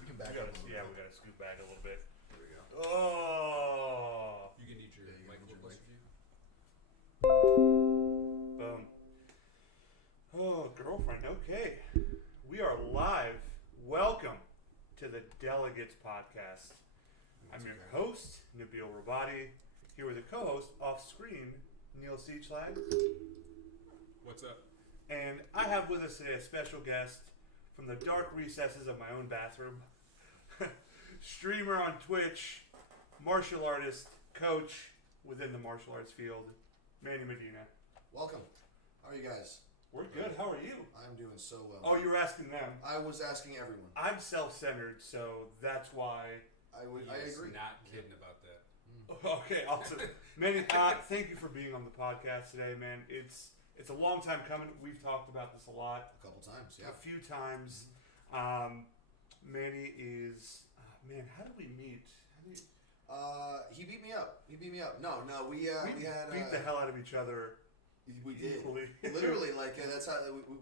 We can back up. We gotta scoot back a little bit. There we go. Oh. You can need your mic a little closer to you. Boom. Oh, girlfriend. Okay. We are live. Welcome to the Dellegates podcast. I'm your host, Nabil Rabadi, here with a co-host off screen, Neil Seachlag. What's up? And I have with us today a special guest from the dark recesses of my own bathroom. Streamer on Twitch, martial artist, coach within the martial arts field, Manny Medina. Welcome. How are you guys? We're good. How are you? I'm doing so well. Oh, you were asking them. I was asking everyone. I'm self-centered, so that's why. I He's agree. not kidding about that. Okay, awesome. Manny, thank you for being on the podcast today, man. It's a long time coming. We've talked about this a lot. A couple times, yeah. A few times. Manny is man. How did we meet? He beat me up. No, we had beat the hell out of each other. We did. Equally. Literally, like that's how.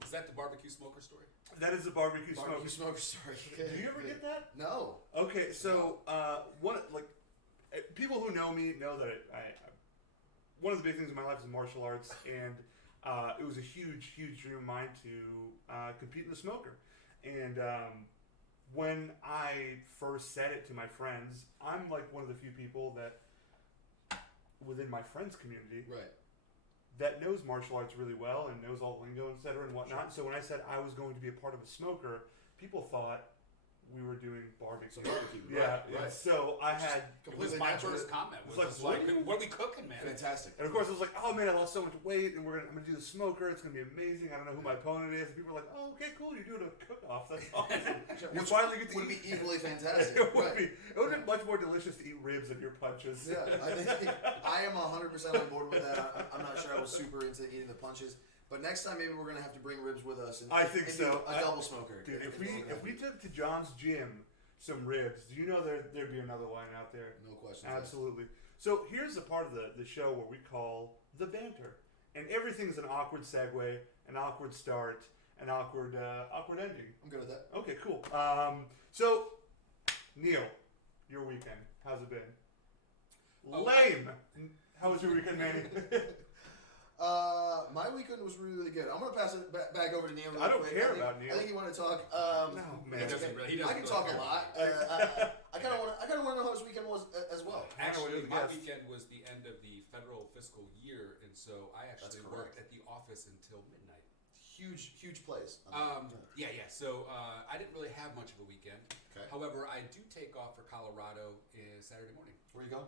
Is that the barbecue smoker story? That is a barbecue smoker smoker. story. Do you ever get that? No. Okay, so people who know me know that I one of the big things in my life is martial arts, and it was a huge dream of mine to compete in the smoker. And when I first said it to my friends, I'm like one of the few people that within my friends community Right. that knows martial arts really well and knows all the lingo, et cetera, and whatnot. So when I said I was going to be a part of a smoker, people thought we were doing barbecue. Some barbecue. Yeah, Right. So I had It was my first comment. It's Was like, what are we cooking, man? Fantastic. and of course, I was like, "Oh man, I lost so much weight, and I'm gonna do the smoker. It's gonna be amazing. I don't know who my opponent is." And people were like, "Oh, okay, cool. You're doing a cook-off. That's awesome. You Which finally get to would eat." be equally fantastic. It would Right. be. It would be much more delicious to eat ribs than your punches. Yeah, I think I am 100% on board with that. I'm not sure I was super into eating the punches, but next time maybe we're gonna have to bring ribs with us. And I think do so. A double smoker. Dude, if we took to John's gym some ribs, do you know there'd be another line out there? No question. Absolutely. So here's the part of the show where we call the banter, and everything's an awkward segue, an awkward start, an awkward ending. I'm good with that. Okay, cool. So Neil, your weekend, how's it been? Lame. How was your weekend, Manny? My weekend was really good. I'm gonna pass it back over to Neil. Really I don't quick. care about Neil. I think you want to talk. No, man. He doesn't I can talk a care. lot. I kind of want to know how his weekend was as well. Actually, my Yes. weekend was the end of the federal fiscal year, and so I actually worked at the office until midnight. Huge place. Yeah. So I didn't really have much of a weekend. Okay. However, I do take off for Colorado Saturday morning. Where you go?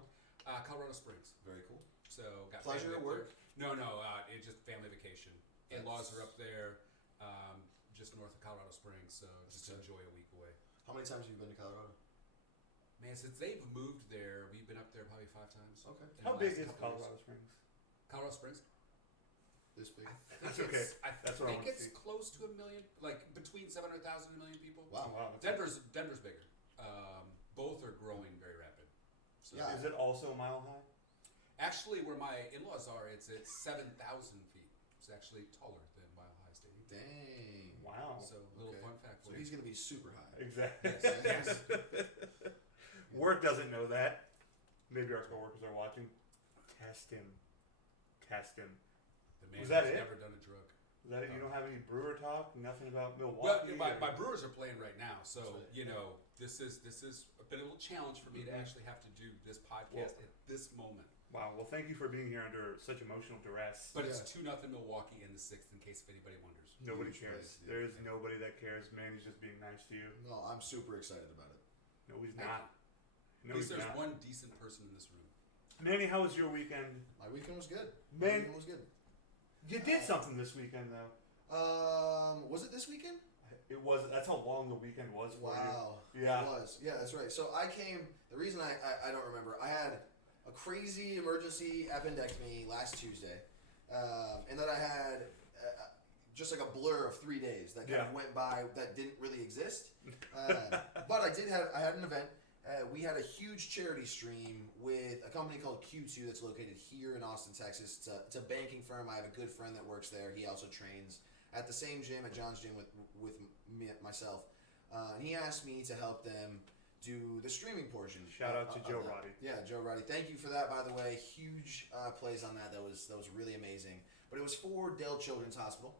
Colorado Springs. Very cool. So got Pleasure family at up work? there. No. It's just family vacation. In-laws are up there, just north of Colorado Springs. So just to enjoy a week away. How many times have you been to Colorado? Man, since they've moved there, we've been up there probably 5 times. Okay. in How the big last is couple Colorado years. Springs? Colorado Springs? This big? That's okay. I That's what I think wanna it's see. close to 1 million, like between 700,000 and 1 million people. Wow. Wow. That's Denver's bigger. Both are growing very rapid. So Yeah. Is it also a mile high? Actually, where my in-laws are, it's 7,000 feet. It's actually taller than Mile High Stadium. Dang. Wow. So, little Okay. fun fact So for he's you. gonna be super high. Exactly. Yes. Work doesn't know that. Maybe our coworkers are watching. Test him. The man Was that has it? never done a drug. Is that it? You don't have any brewer talk? Nothing about Well, Milwaukee? my Brewers are playing right now, so That's right. you know this is been a little challenge for me to actually have to do this podcast at this moment. Wow. Well, thank you for being here under such emotional duress. But it's Yeah. 2-0 Milwaukee in the 6th, in case if anybody wonders. Nobody Huge cares. place, yeah. There's nobody that cares. Man, he's just being nice to you. No, I'm super excited about it. No, he's Thank not. At No, least he's there's not. one decent person in this room. Manny, how was your weekend? My weekend was good. Man- was good. You did something this weekend, though. Was it this weekend? It was. That's how long the weekend was for Wow. you. Yeah. It was. Yeah, that's right. So I came. The reason I don't remember, I had a crazy emergency appendectomy last Tuesday, and then I had just like a blur of 3 days that kind of went by that didn't really exist. But I had an event. We had a huge charity stream with a company called Q2 that's located here in Austin, Texas. It's a banking firm. I have a good friend that works there. He also trains at the same gym, at John's gym with myself. And he asked me to help them do the streaming portion. Shout out to Joe that. Roddy. Yeah, Joe Roddy. Thank you for that, by the way. Huge plays on that. That was really amazing. But it was for Dell Children's Hospital.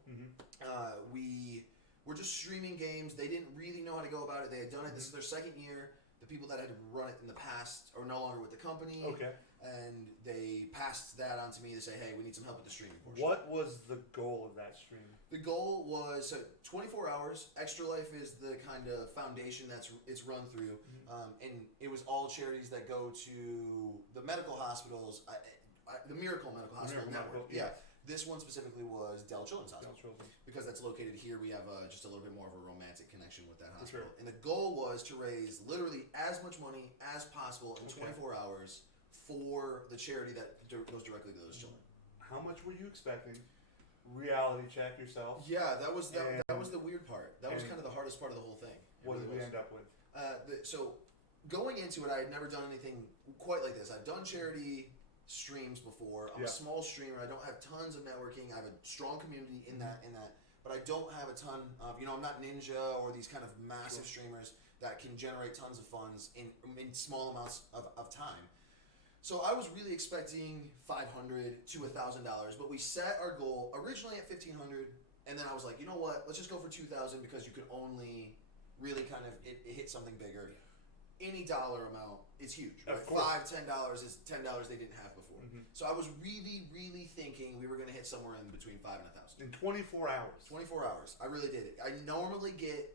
We were just streaming games. They didn't really know how to go about it. They had done it. This is their second year. The people that had run it in the past are no longer with the company. Okay. And they passed that on to me to say, hey, we need some help with the streaming portion. What was the goal of that stream? The goal was 24 hours. Extra Life is the kind of foundation it's run through, and it was all charities that go to the medical hospitals, the Miracle Medical Hospital Network. Yes. Yeah, this one specifically was Dell Children's Hospital. Because that's located here. We have just a little bit more of a romantic connection with that hospital. And the goal was to raise literally as much money as possible in 24 hours for the charity that goes directly to those children. How much were you expecting? Reality check yourself. Yeah, that was the weird part. That was kind of the hardest part of the whole thing. What did we end up with? So going into it, I had never done anything quite like this. I've done charity streams before. I'm a small streamer. I don't have tons of networking. I have a strong community in that, but I don't have a ton of, I'm not Ninja or these kind of massive streamers that can generate tons of funds in small amounts of time. So I was really expecting $500 to $1,000, but we set our goal originally at $1,500, and then I was like, you know what? Let's just go for $2,000 because you could only really kind of it hit something bigger. Any dollar amount is huge, right? $5, $10 is $10 they didn't have before. So I was really, really thinking we were going to hit somewhere in between $5,000 and $1,000 in 24 hours. 24 hours, I really did it. I normally get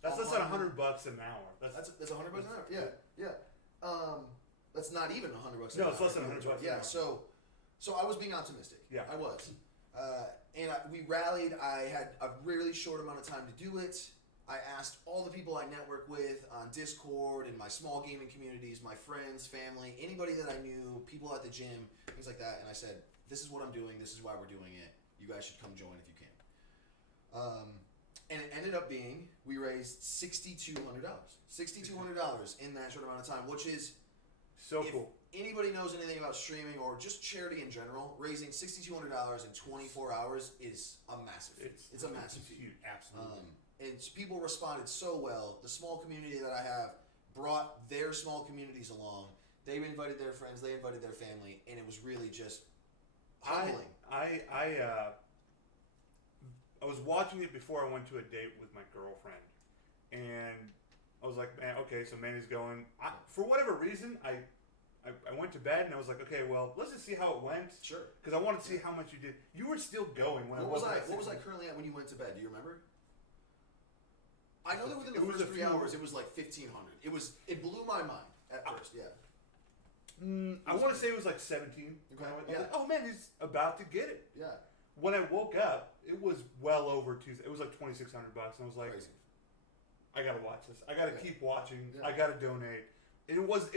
that's less than $100 an hour. That's $100 an hour. Yeah. That's not even $100 an hour. No, it's less than $100 an hour. Yeah, so I was being optimistic. Yeah, I was. And we rallied. I had a really short amount of time to do it. I asked all the people I network with on Discord and my small gaming communities, my friends, family, anybody that I knew, people at the gym, things like that. And I said, this is what I'm doing. This is why we're doing it. You guys should come join if you can. And it ended up being, we raised $6,200. $6,200 in that short amount of time, which is so cool. Anybody knows anything about streaming or just charity in general, raising $6,200 in 24 hours is a massive feat. It's a massive feat. Huge. Absolutely. And people responded so well. The small community that I have brought their small communities along. They invited their friends, they invited their family, and it was really just humbling. I was watching it before I went to a date with my girlfriend, and I was like, man, okay, so Manny's going. For whatever reason, I went to bed and I was like, okay, well, let's just see how it went. Sure. Because I wanted to see how much you did. You were still going when What was I currently at when you went to bed? Do you remember? I know that within the first 3 hours it was like 1,500. It blew my mind at first. Yeah. I want to say it was like 17. Okay. I was like, oh man, he's about to get it. Yeah. When I woke up, it was well over $2,000. It was like $2,600, and I was like, crazy. I gotta watch this. I gotta keep watching. Yeah. I gotta donate. It was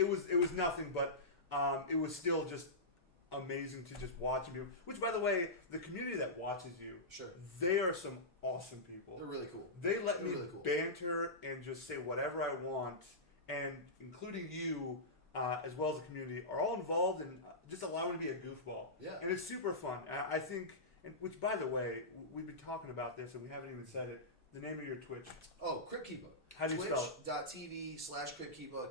nothing, but it was still just amazing to just watch people. Which, by the way, the community that watches you, they are some awesome people. They're really cool. They let me banter and just say whatever I want, and including you, as well as the community, are all involved in just allowing me to be a goofball. Yeah. And it's super fun. I think, which, by the way, we've been talking about this and we haven't even said it. The name of your Twitch. Oh, KryppKeepa. How do you spell it? Twitch.tv/KryppKeepa.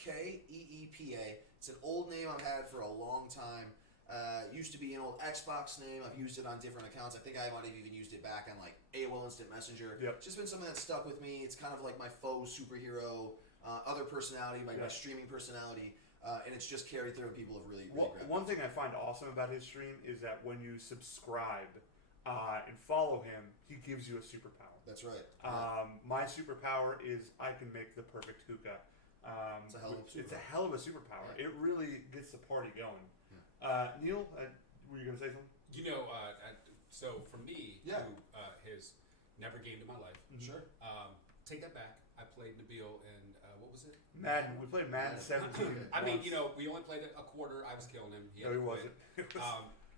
KryppKeepa. It's an old name I've had for a long time. Used to be an old Xbox name. I've used it on different accounts. I think I might have even used it back on like AOL Instant Messenger. Yep. It's just been something that stuck with me. It's kind of like my faux superhero, other personality, my streaming personality. And it's just carried through and people have really grabbed one thing I find awesome about his stream is that when you subscribe and follow him, he gives you a superpower. That's right. My superpower is I can make the perfect hookah. It's a hell of a superpower. Yeah. It really gets the party going. Yeah. Neil, were you going to say something? So for me, who has never gamed in my life, Sure. take that back. I played Nabil in, what was it? Madden. We played Madden 17. I mean, we only played it a quarter. I was killing him. No, he wasn't.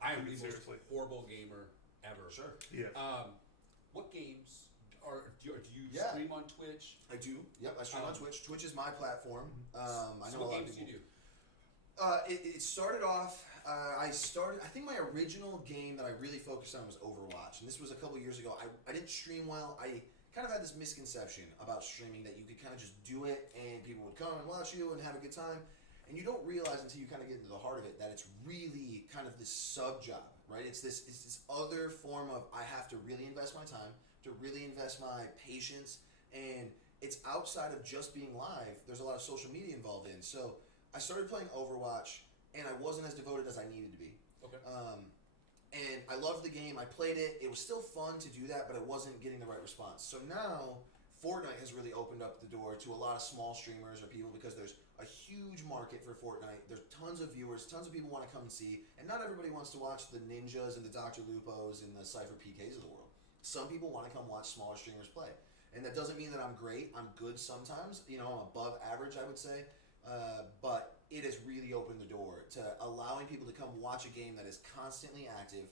I am the most horrible gamer ever. Sure. Yes. What games do you stream on Twitch? I do. Yep, I stream on Twitch. Twitch is my platform. I know what a lot games of do people. you do? It started off. I think my original game that I really focused on was Overwatch, and this was a couple years ago. I didn't stream well. I kind of had this misconception about streaming that you could kind of just do it and people would come and watch you and have a good time. And you don't realize until you kind of get into the heart of it that it's really kind of this sub job, right? It's this other form of I have to really invest my time, to really invest my patience, and it's outside of just being live. There's a lot of social media involved in. So I started playing Overwatch, and I wasn't as devoted as I needed to be. Okay. And I loved the game. I played it. It was still fun to do that, but I wasn't getting the right response. So now Fortnite has really opened up the door to a lot of small streamers or people because there's a huge market for Fortnite. There's tons of viewers, tons of people want to come and see, and not everybody wants to watch the Ninjas and the Dr. Lupos and the Cypher PKs of the world. Some people want to come watch smaller streamers play. And that doesn't mean that I'm great. I'm good sometimes. You know, I'm above average, I would say. But it has really opened the door to allowing people to come watch a game that is constantly active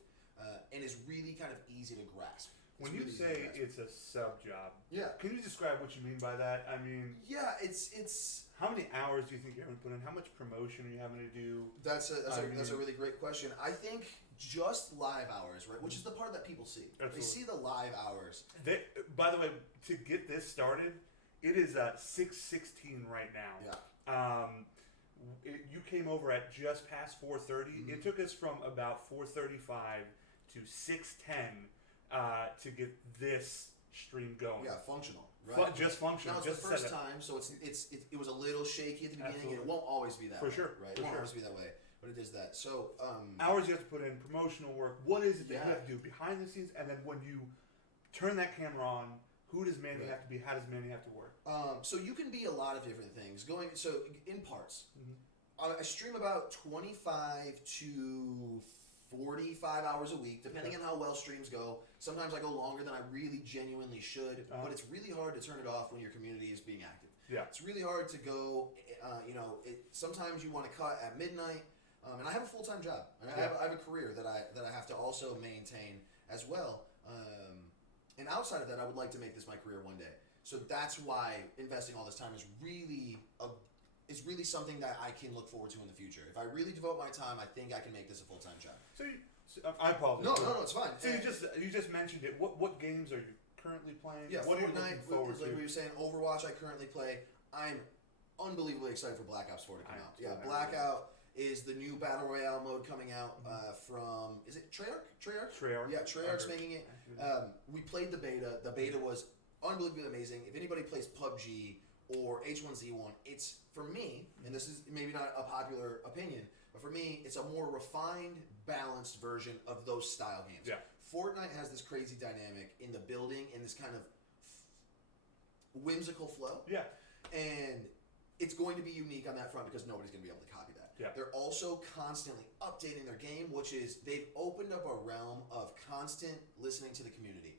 and is really kind of easy to grasp. When you say it's a sub job, yeah, can you describe what you mean by that? I mean, yeah, it's. How many hours do you think you're having to put in? How much promotion are you having to do? That's a really great question. I think just live hours, right, which is the part that people see. Absolutely. They see the live hours. By the way, to get this started, it is 6:16 right now. Yeah. You came over at just past 4:30. It took us from about 4:35 to 6:10 to get this stream going. Yeah, functional, right? Just functional. Now it's the first time, so it was a little shaky at the beginning. Absolutely. And it won't always be that For way, sure, right? for It won't sure. always be that way, but it is that. So hours you have to put in, promotional work. What is it that Yeah. you have to do behind the scenes? And then when you turn that camera on, who does Manny have to be? How does Manny have to work? So you can be a lot of different things. So in parts, I stream about 25 to 45 hours a week, depending on how well streams go. Sometimes I go longer than I really genuinely should, but it's really hard to turn it off when your community is being active. Yeah. It's really hard to go. Sometimes you want to cut at midnight, and I have a full-time job. And I have a career that I have to also maintain as well. And outside of that, I would like to make this my career one day. So that's why investing all this time is really something that I can look forward to in the future. If I really devote my time, I think I can make this a full-time job. So I apologize. No, it's fine. So you just mentioned it. What games are you currently playing? Yeah, what are you Fortnite, looking forward like to? we were saying, Overwatch I currently play. I'm unbelievably excited for Black Ops 4 to come out. Yeah, Blackout is the new Battle Royale mode coming out from, is it Treyarch? Treyarch. Yeah, Treyarch's making it. We played the beta. The beta was unbelievably amazing. If anybody plays PUBG or H1Z1, it's, for me, and this is maybe not a popular opinion, but for me, it's a more refined, balanced version of those style games. Yeah. Fortnite has this crazy dynamic in the building and this kind of whimsical flow. Yeah. And it's going to be unique on that front because nobody's going to be able to copy that. Yeah. They're also constantly updating their game, which is they've opened up a realm of constant listening to the community,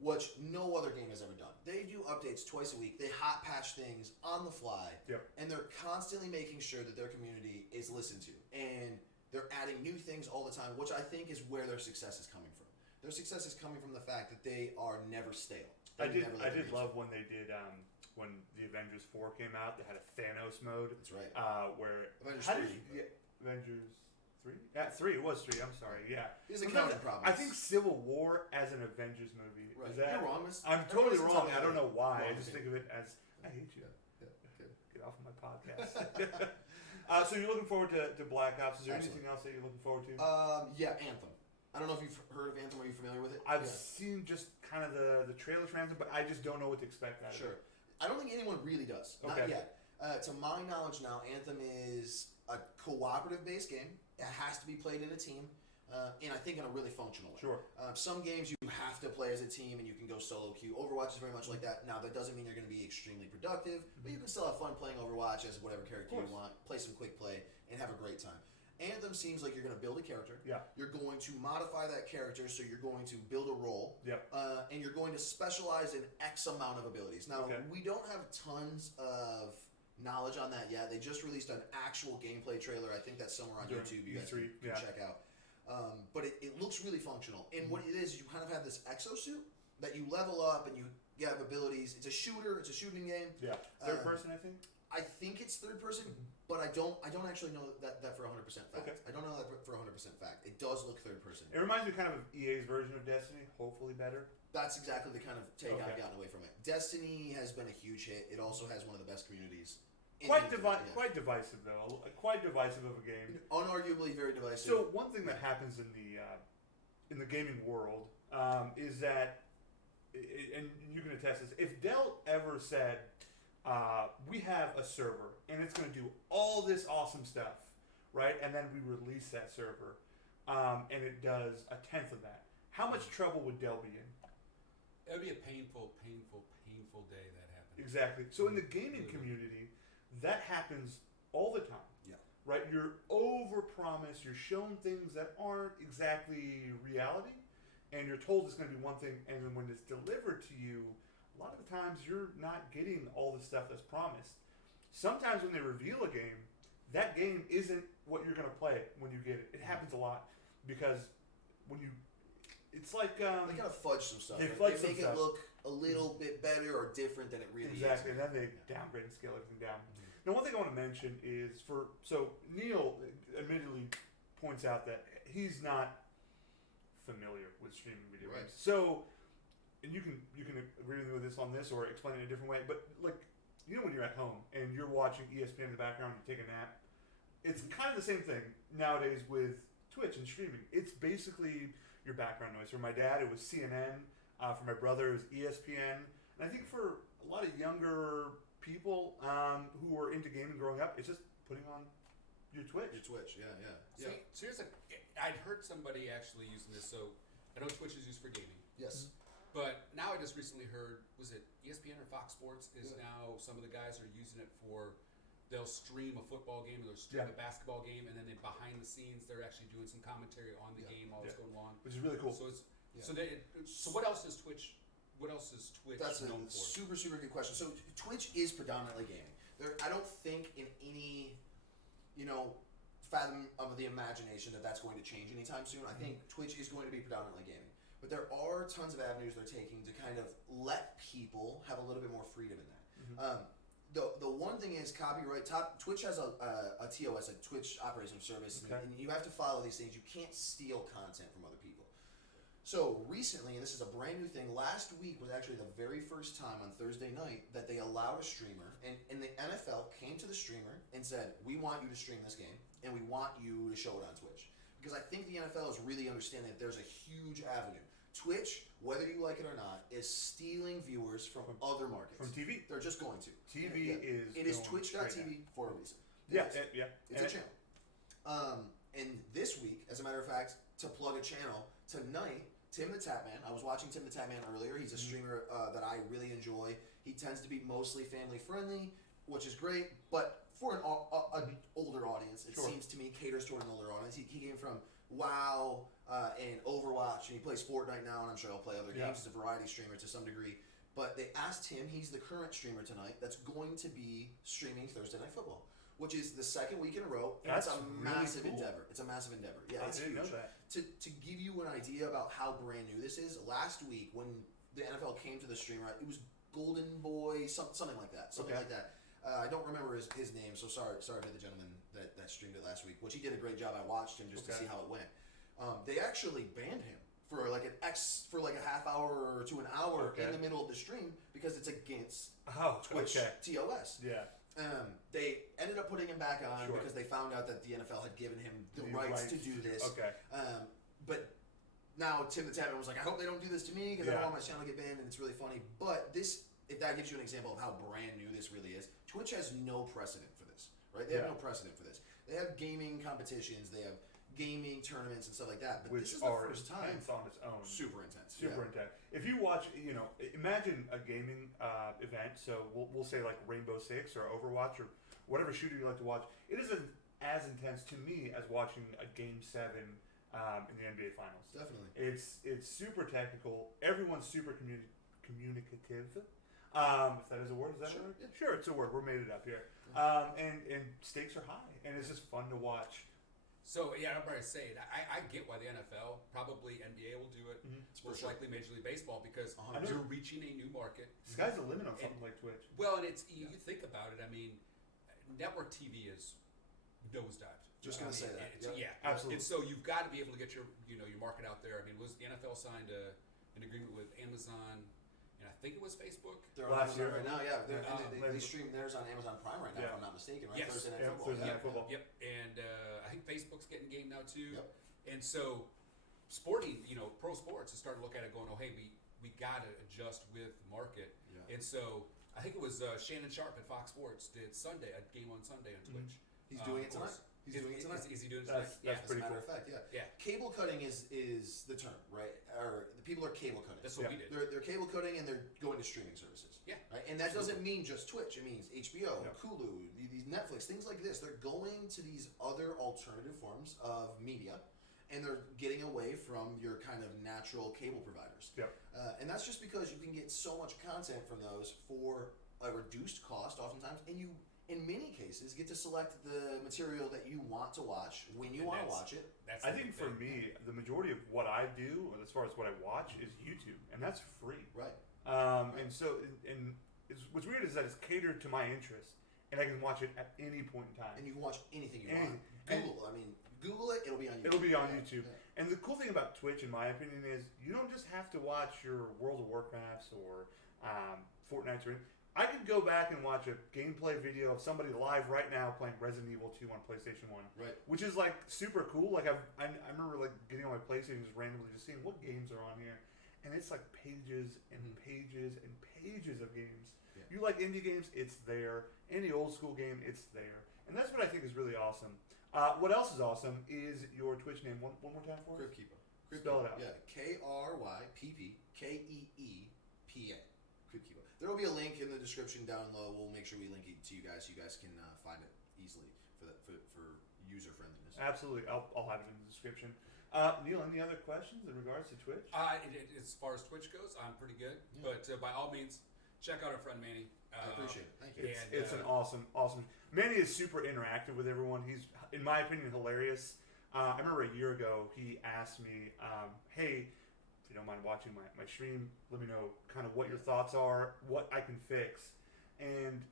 which no other game has ever done. They do updates twice a week. They hot patch things on the fly, and they're constantly making sure that their community is listened to. And they're adding new things all the time, which I think is where their success is coming from. Their success is coming from the fact that they are never stale. I did love when they did when the Avengers 4 came out. They had a Thanos mode. That's right. Where Avengers 3. Avengers 3? Yeah, 3. It was 3. I'm sorry. Yeah. It's a counting problem. I think Civil War as an Avengers movie. Right. Is that? You're wrong. I'm totally wrong. I don't know why. Wrong. I just think of it as I hate you. Yeah. Good. Get off of my podcast. So you're looking forward to Black Ops. Is there anything else that you're looking forward to? Yeah, Anthem. I don't know if you've heard of Anthem. Are you familiar with it? I've seen just kind of the trailers for Anthem, but I just don't know what to expect out of it. Sure. I don't think anyone really does. Not yet. To my knowledge now, Anthem is a cooperative-based game. It has to be played in a team, and I think in a really functional way. Sure. Some games you have to play as a team, and you can go solo queue. Overwatch is very much like that. Now, that doesn't mean you're going to be extremely productive, but you can still have fun playing Overwatch as whatever character you want, play some quick play, and have a great time. Anthem seems like you're going to build a character. Yeah. You're going to modify that character, so you're going to build a role. Yeah. And you're going to specialize in X amount of abilities. Now, we don't have tons of knowledge on that yet. They just released an actual gameplay trailer. I think that's somewhere on YouTube. You guys can check out. But it looks really functional. And what it is, you kind of have this exosuit that you level up and you have abilities. It's a shooter. It's a shooting game. Yeah. Third person, I think? I think it's third person, but I don't actually know that for 100% fact. Okay. I don't know that for 100% fact. It does look third person. It reminds me kind of EA's version of Destiny, hopefully better. That's exactly the kind of take Okay. I've gotten away from it. Destiny has been a huge hit. It also has one of the best communities. Quite divisive though. Quite divisive of a game. Unarguably very divisive. So one thing that happens in the gaming world is that, and you can attest this, if Dell ever said, we have a server and it's going to do all this awesome stuff, right? And then we release that server, and it does a tenth of that. How much trouble would Dell be in? It would be a painful day that happened. Exactly. So in the gaming community, that happens all the time. Yeah. Right? You're over-promised. You're shown things that aren't exactly reality, and you're told it's going to be one thing, and then when it's delivered to you, a lot of the times you're not getting all the stuff that's promised. Sometimes when they reveal a game, that game isn't what you're going to play when you get it. It happens a lot because when you, it's like they kind of fudge some stuff. They make stuff. it look a little bit better or different than it really exactly, is. and then they downgrade and scale everything down. Now, one thing I want to mention is Neil admittedly points out that he's not familiar with streaming video games. So, and you can agree with me with this on this or explain it in a different way, but like, you know, when you're at home and you're watching ESPN in the background, you take a nap. It's kind of the same thing nowadays with Twitch and streaming. It's basically your background noise. For my dad, it was CNN. For my brother, it was ESPN. And I think for a lot of younger people who were into gaming growing up, it's just putting on your Twitch. So here's I'd heard somebody actually using this. So I know Twitch is used for gaming. Yes. But now I just recently heard, was it ESPN or Fox Sports is now, some of the guys are using it for, they'll stream a football game or they'll stream a basketball game, and then behind the scenes they're actually doing some commentary on the game while it's going along. Which is really cool. So so what else is Twitch? What else is Twitch That's a known for? super good question. So Twitch is predominantly gaming. I don't think in any, fathom of the imagination that's going to change anytime soon. I think Twitch is going to be predominantly gaming. But there are tons of avenues they're taking to kind of let people have a little bit more freedom in that. The one thing is copyright. Twitch has a TOS, a Twitch Operating Service, and you have to follow these things. You can't steal content from other people. So recently, and this is a brand new thing, last week was actually the very first time on Thursday night that they allowed a streamer, and the NFL came to the streamer and said, we want you to stream this game, and we want you to show it on Twitch. Because I think the NFL is really understanding that there's a huge avenue. Twitch, whether you like it or not, is stealing viewers from other markets. From TV. They're just going to. TV is. It is Twitch.tv for a reason. It's a channel. And this week, as a matter of fact, to plug a channel, tonight, Tim the Tapman, I was watching Tim the Tapman earlier. He's a streamer that I really enjoy. He tends to be mostly family friendly, which is great, but for an older audience, it seems to me caters toward an older audience. He came from WoW and Overwatch, and he plays Fortnite now, and I'm sure he'll play other games. He's a variety streamer to some degree. But they asked him, he's the current streamer tonight, that's going to be streaming Thursday Night Football, which is the second week in a row. And it's a massive endeavor. It's a massive endeavor. Yeah, it's huge. Know that. To give you an idea about how brand new this is, last week when the NFL came to the streamer, it was Golden Boy, something like that. Like that. I don't remember his name, so sorry to the gentleman that streamed it last week, which he did a great job. I watched him just to see how it went. They actually banned him for like a half hour to an hour in the middle of the stream because it's against Twitch TOS. Yeah. They ended up putting him back on because they found out that the NFL had given him the rights to do this. But now Tim the Tapman was like, I hope they don't do this to me because I don't want my channel to get banned, and it's really funny. But if that gives you an example of how brand new this really is, Twitch has no precedent for this, right? They have no precedent for this. They have gaming competitions, they have gaming tournaments and stuff like that, but this is the first time. Intense on its own. Super intense. Super intense. If you watch, imagine a gaming event. So we'll say like Rainbow Six or Overwatch or whatever shooter you like to watch. It isn't as intense to me as watching a Game 7 in the NBA Finals. Definitely. It's super technical. Everyone's super communicative. If that is a word, is that a word? Yeah. Sure, it's a word. We're made it up here. And stakes are high, and it's just fun to watch. So I'm about to say it. I get why the NFL, probably NBA will do it. Most likely Major League Baseball, because you're reaching a new market. Sky's the limit on something like Twitch. Well, and you think about it. I mean, network TV is nosedived. Just gonna say that. Yeah, absolutely. And so you've got to be able to get your market out there. I mean, was the NFL signed an agreement with Amazon, and I think it was Facebook. They're on Last Amazon year. right now. Yeah, they They- stream theirs on Amazon Prime right now, if I'm not mistaken. Right, Yes. Thursday Night Yeah, Football. Thursday Yeah. Night Football. Yep, and I think Facebook's getting game now too. Yep. And so, sporting, pro sports is starting to look at it, going, "Oh, hey, we got to adjust with the market." Yeah. And so, I think it was Shannon Sharp at Fox Sports did a game on Sunday on Twitch. He's doing it of course. tonight. He's doing it tonight. Is he doing it tonight? That's As a pretty matter cool. of fact, yeah. Yeah. Cable cutting is the term, right? Or the people are cable cutting. That's what Yeah. we did. They're cable cutting and they're going to streaming services. Yeah. Right? And that doesn't mean just Twitch. It means HBO, Yeah. Hulu, these Netflix, things like this. They're going to these other alternative forms of media, and they're getting away from your kind of natural cable providers. Yep. And that's just because you can get so much content from those for a reduced cost, oftentimes, and you, in many cases, get to select the material that you want to watch when you And want to that's- watch it. That's I the think big for thing. me, the majority of what I do, as far as what I watch, is YouTube, and that's free. Right. And so, and what's weird is that it's catered to my interest, and I can watch it at any point in time. And you can watch anything you Anything. want. Google it, it'll be on YouTube. It'll be on Yeah, YouTube. yeah. And the cool thing about Twitch, in my opinion, is you don't just have to watch your World of Warcrafts or Fortnite or anything. I could go back and watch a gameplay video of somebody live right now playing Resident Evil 2 on PlayStation 1. Right. Which is like super cool. Like I remember like getting on my PlayStation just randomly just seeing what games are on here. And it's like pages and pages and pages of games. Yeah. You like indie games, it's there. Any old school game, it's there. And that's what I think is really awesome. What else is awesome is your Twitch name. One more time for us? KryppKeepa. Spell it out. Yeah, KryppKeepa. KryppKeepa. There will be a link in the description down low. We'll make sure we link it to you guys so you guys can find it easily for user friendliness. Absolutely. I'll have it in the description. Neil, any other questions in regards to Twitch? As far as Twitch goes, I'm pretty good. Yeah. But by all means, check out our friend Manny. I appreciate it. Thank you. It's an awesome. Manny is super interactive with everyone. He's, in my opinion, hilarious. I remember a year ago he asked me, "Hey, if you don't mind watching my stream, let me know kind of what your thoughts are, what I can fix." And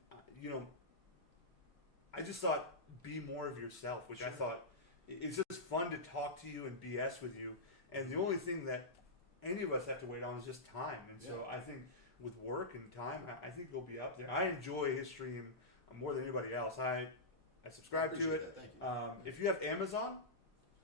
I just thought, be more of yourself, which I Sure. thought it's just fun to talk to you and BS with you. And the only thing that any of us have to wait on is just time. And so I think with work and time, I think you'll be up there. I enjoy his stream more than anybody else. I subscribe to appreciate it. that. Thank you. If you have Amazon,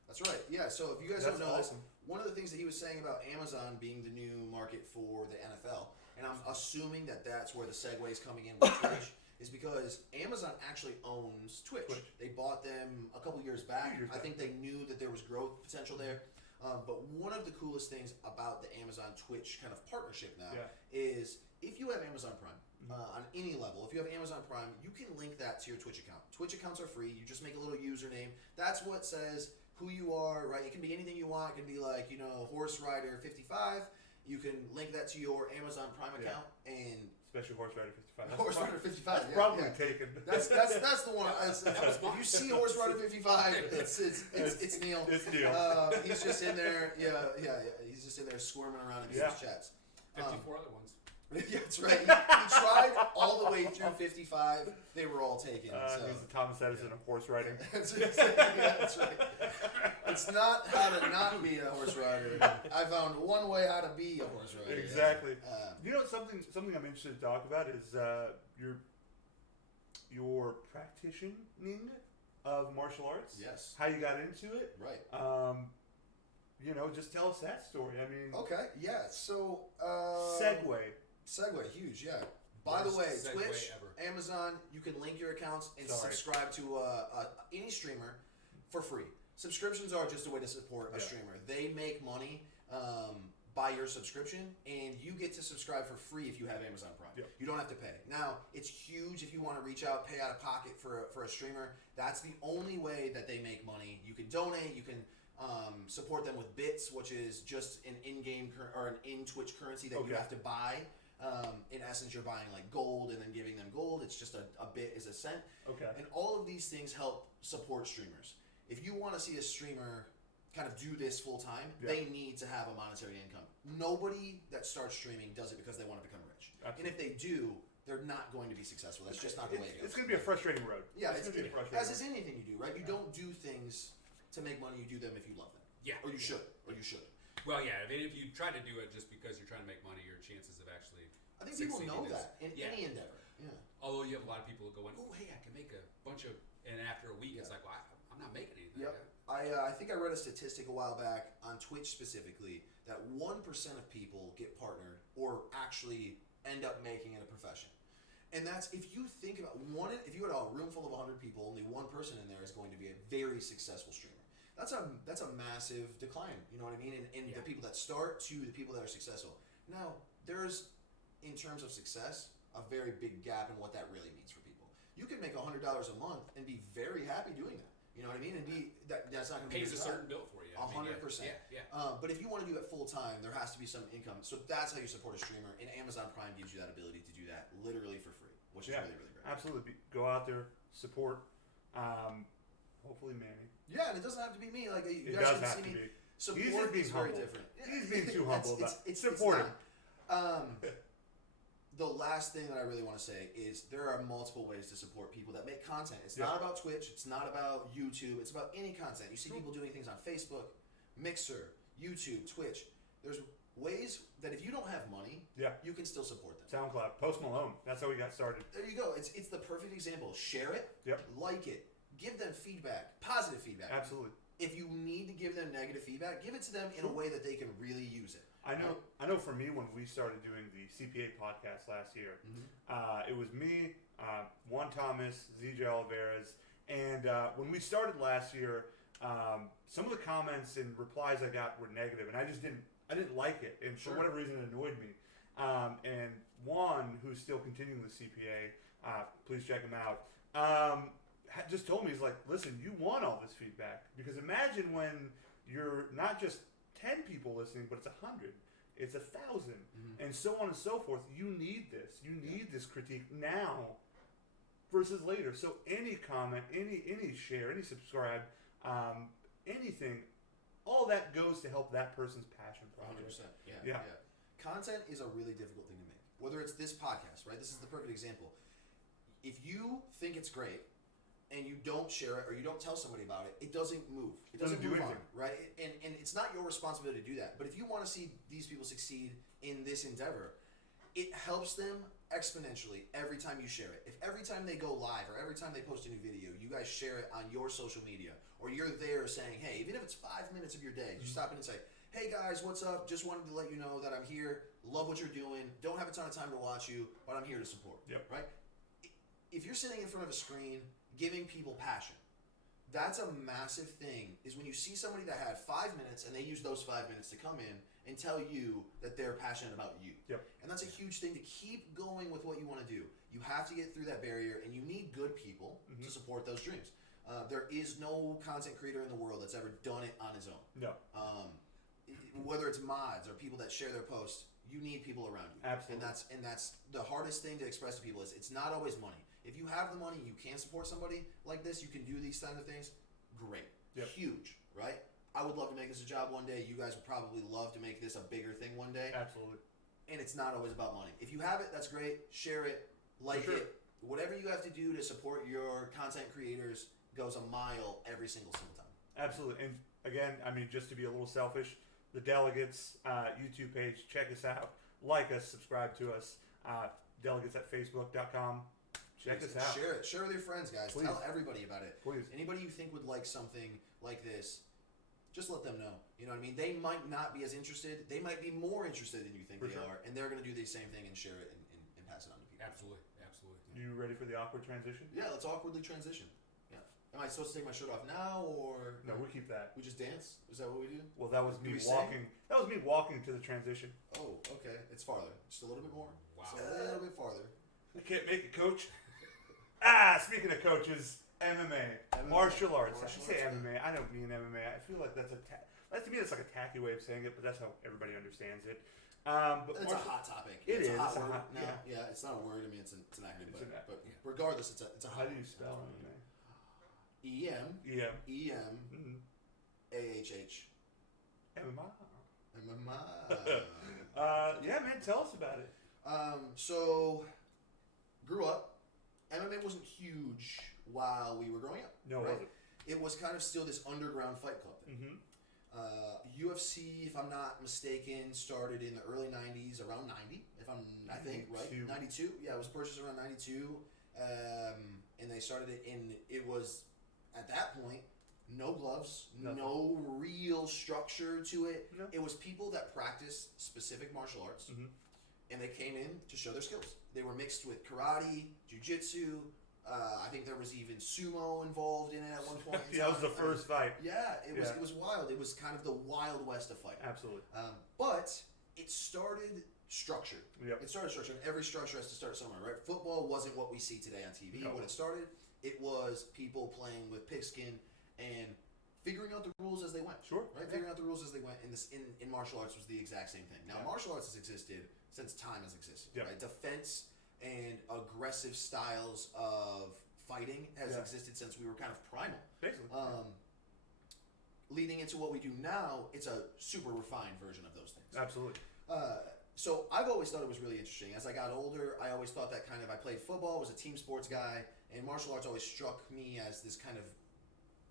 That's right. Yeah. So if you guys that's don't know awesome. this, one of the things that he was saying about Amazon being the new market for the NFL, and I'm assuming that that's where the segue is coming in with Twitch, is because Amazon actually owns Twitch. They bought them a couple years back. I think they knew that there was growth potential there. But one of the coolest things about the Amazon Twitch kind of partnership now is if you have Amazon Prime on any level, if you have Amazon Prime, you can link that to your Twitch account. Twitch accounts are free. You just make a little username. That's what says who you are, right? It can be anything you want. It can be like, Horse Rider 55. You can link that to your Amazon Prime account and Especially Horse Rider 55. Horse Rider 55. That's probably taken. That's the one. If you see Horse Rider 55, it's Neil. It's Neil. He's just in there. Yeah. He's just in there squirming around in these chats. 54 other ones. Yeah, that's right. He tried all the way through 55. They were all taken. So. He's the Thomas Edison of horse riding. That's right. It's not how to not be a horse rider. I found one way how to be a horse rider. Exactly. Something I'm interested to talk about is your practicing of martial arts. Yes. How you got into it. Right. Just tell us that story. I mean. Okay. Yeah. So. Segue, huge. Yeah. By the way, Segue Twitch, ever. Amazon, you can link your accounts and subscribe to any streamer for free. Subscriptions are just a way to support a streamer. They make money by your subscription, and you get to subscribe for free if you have Amazon Prime. Yeah. You don't have to pay. Now, it's huge if you want to reach out, pay out of pocket for a streamer. That's the only way that they make money. You can donate. You can support them with bits, which is just an in-game or an in-Twitch currency that you have to buy. In essence, you're buying like gold and then giving them gold. It's just a bit is a cent. Okay. And all of these things help support streamers. If you want to see a streamer kind of do this full time, they need to have a monetary income. Nobody that starts streaming does it because they want to become rich. Absolutely. And if they do, they're not going to be successful. That's just not the way it goes. It's going to be a frustrating road. Yeah, it's going to be a frustrating as is road. anything you do, right? You don't do things to make money. You do them if you love them. Yeah. Or you should. Well, yeah. I mean, if you try to do it just because you're trying to make money, your chances of actually I think people know succeeding that in any endeavor. Yeah. Although you have a lot of people going, oh, hey, I can make a bunch of, and after a week, it's like, well, I'm not making anything. Yep. I think I read a statistic a while back on Twitch specifically that 1% of people get partnered or actually end up making it a profession. And that's, if you think about if you had a room full of 100 people, only one person in there is going to be a very successful streamer. That's a massive decline, you know what I mean? And the people that start to the people that are successful. Now, there's, in terms of success, a very big gap in what that really means for people. You can make $100 a month and be very happy doing that. You know what I mean? And that's not going to be pays a certain bill for you. 100%. Yeah. But if you want to do it full time, there has to be some income. So that's how you support a streamer. And Amazon Prime gives you that ability to do that literally for free, which is really, really great. Absolutely. Go out there, support. Hopefully Manny. Yeah, and it doesn't have to be me. Like you It guys does can have see to me. be. Support is very humble. different. He's being too humble about it. Support him. The last thing that I really want to say is there are multiple ways to support people that make content. It's not about Twitch. It's not about YouTube. It's about any content. You see people doing things on Facebook, Mixer, YouTube, Twitch. There's ways that if you don't have money, you can still support them. SoundCloud, Post Malone. That's how we got started. There you go. It's the perfect example. Share it. Like it. Give them feedback. Positive feedback. Absolutely. If you need to give them negative feedback, give it to them in a way that they can really use it. I know for me, when we started doing the CPA podcast last year, it was me, Juan Thomas, ZJ Oliveras, and when we started last year, some of the comments and replies I got were negative, and I didn't like it, and for whatever reason it annoyed me. And Juan, who's still continuing the CPA, please check him out, just told me, he's like, listen, you want all this feedback, because imagine when you're not just 10 people listening, but it's 100, it's 1,000, and so on and so forth. You need this. You need this critique now versus later. So any comment, any share, any subscribe, anything, all that goes to help that person's passion project. 100%. Yeah. Content is a really difficult thing to make. Whether it's this podcast, right? This is the perfect example. If you think it's great, and you don't share it or you don't tell somebody about it, it doesn't move. It doesn't move on, right? And it's not your responsibility to do that. But if you want to see these people succeed in this endeavor, it helps them exponentially every time you share it. If every time they go live or every time they post a new video, you guys share it on your social media, or you're there saying, hey, even if it's 5 minutes of your day, you stop in and say, hey guys, what's up? Just wanted to let you know that I'm here. Love what you're doing. Don't have a ton of time to watch you, but I'm here to support. Right? If you're sitting in front of a screen giving people passion, that's a massive thing. Is when you see somebody that had 5 minutes and they use those 5 minutes to come in and tell you that they're passionate about you. And that's a huge thing to keep going with what you want to do. You have to get through that barrier, and you need good people to support those dreams. There is no content creator in the world that's ever done it on his own. Whether it's mods or people that share their posts, you need people around you. Absolutely. And that's the hardest thing to express to people is it's not always money. If you have the money, you can support somebody like this, you can do these kind of things, great. Huge, right? I would love to make this a job one day. You guys would probably love to make this a bigger thing one day. Absolutely. And it's not always about money. If you have it, that's great. Share it, like it. Whatever you have to do to support your content creators goes a mile every single time. Absolutely. And again, I mean, just to be a little selfish, the Dellegates YouTube page, check us out. Like us, subscribe to us. Delegates at facebook.com. Check us out. Share it. Share with your friends, guys. Please. Tell everybody about it. Please. Anybody you think would like something like this, just let them know. You know what I mean? They might not be as interested. They might be more interested than you think they are, and they're going to do the same thing and share it and pass it on to people. Absolutely. You ready for the awkward transition? Yeah, let's awkwardly transition. Yeah. Am I supposed to take my shirt off now, or no? We keep that. We just dance? Is that what we do? Well, that was me walking. That was me walking to the transition. Oh, okay. It's farther. Just a little bit more. Wow. Just a little bit farther. I can't make it, coach. Speaking of coaches, MMA. Martial arts. I say MMA. I don't mean MMA. I feel like that's to me that's like a tacky way of saying it, but that's how everybody understands it. But it's a hot topic. It's a a hot hot word. word. Yeah, it's not a word. I mean, it's an acronym. But Yeah. regardless, it's a hot How do word. you spell MMA? EM AHH. MMA. MMA. Yeah, man. Tell us about it. So grew up. MMA wasn't huge while we were growing up. No, right? it wasn't. It was kind of still this underground fight club thing. Mm-hmm. UFC, if I'm not mistaken, started in the early 90s, around 90, I think, right? 92. Yeah, it was purchased around 92. And they started it it was, at that point, no gloves, no real structure to it. No. It was people that practiced specific martial arts, and they came in to show their skills. They were mixed with karate, jiu-jitsu. I think there was even sumo involved in it at one point. Yeah, that was the first fight. Yeah, it was wild. It was kind of the wild west of fighting. Absolutely. But it started structured. Yep. It started structured. Every structure has to start somewhere, right? Football wasn't what we see today on TV. No. When it started, it was people playing with pigskin and figuring out the rules as they went. Sure. Right? Yeah. Figuring out the rules as they went. And this in martial arts was the exact same thing. Now, Yeah. martial arts has existed since time has existed. Yep. Right? Defense and aggressive styles of fighting has existed since we were kind of primal. Basically. Leading into what we do now, it's a super refined version of those things. Absolutely. So I've always thought it was really interesting. As I got older, I always thought that kind of, I played football, was a team sports guy, and martial arts always struck me as this kind of,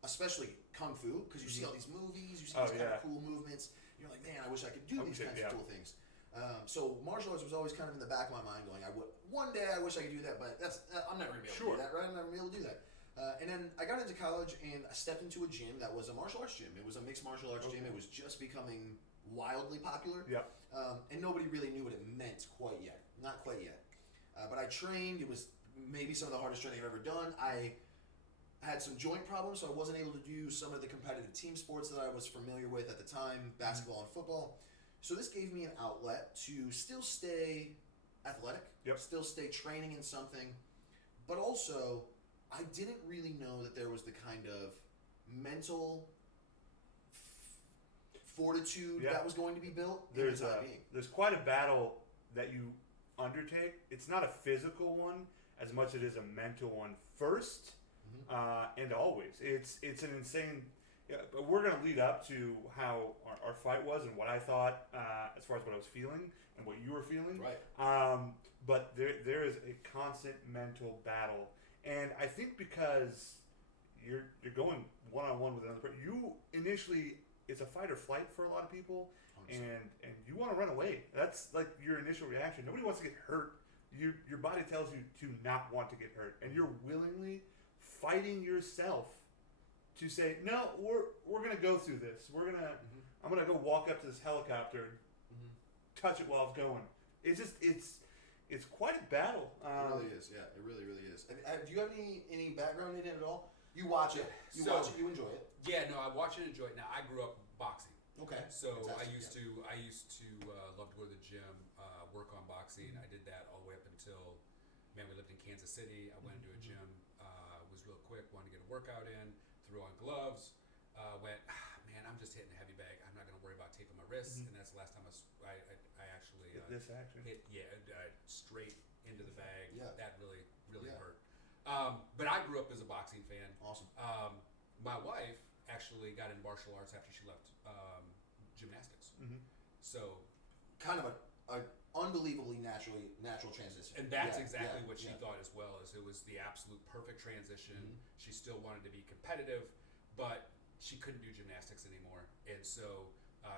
especially kung fu, because you see all these movies, you see these kind of cool movements, and you're like, man, I wish I could do these kinds of cool things. So martial arts was always kind of in the back of my mind going, one day I wish I could do that, but I'm never going to be able to do that, right? I'm never going to be able to do that. And then I got into college and I stepped into a gym that was a martial arts gym. It was a mixed martial arts gym. It was just becoming wildly popular. Yeah. And nobody really knew what it meant quite yet. Not quite yet. But I trained. It was maybe some of the hardest training I've ever done. I had some joint problems, so I wasn't able to do some of the competitive team sports that I was familiar with at the time, basketball and football. So this gave me an outlet to still stay athletic, still stay training in something, but also I didn't really know that there was the kind of mental fortitude that was going to be built. There's quite a battle that you undertake. It's not a physical one as much as it is a mental one first, and always. It's an insane. Yeah, but we're going to lead up to how our fight was and what I thought as far as what I was feeling and what you were feeling. Right. But there is a constant mental battle, and I think because you're going one-on-one with another person, you initially, it's a fight or flight for a lot of people, 100%. and you want to run away. That's like your initial reaction. Nobody wants to get hurt. Your body tells you to not want to get hurt, and you're willingly fighting yourself to say, no, we're gonna go through this. I'm gonna go walk up to this helicopter, touch it while it's going. It's quite a battle. It really is. Yeah, it really, really is. Do you have any background in it at all? You watch it. You enjoy it. Yeah, no, I watch it and enjoy it. Now, I grew up boxing. Okay. So fantastic. I used to love to go to the gym, work on boxing. I did that all the way up until, we lived in Kansas City. I went into a gym, was real quick, wanted to get a workout in, threw on gloves, went, man, I'm just hitting a heavy bag. I'm not going to worry about taping my wrists. And that's the last time I actually this action hit, straight into the bag. Yeah. That really, really hurt. But I grew up as a boxing fan. Awesome. My wife actually got into martial arts after she left gymnastics. So kind of a unbelievably natural transition. And that's exactly what she thought as well. Is it was the absolute perfect transition. She still wanted to be competitive, but she couldn't do gymnastics anymore, and so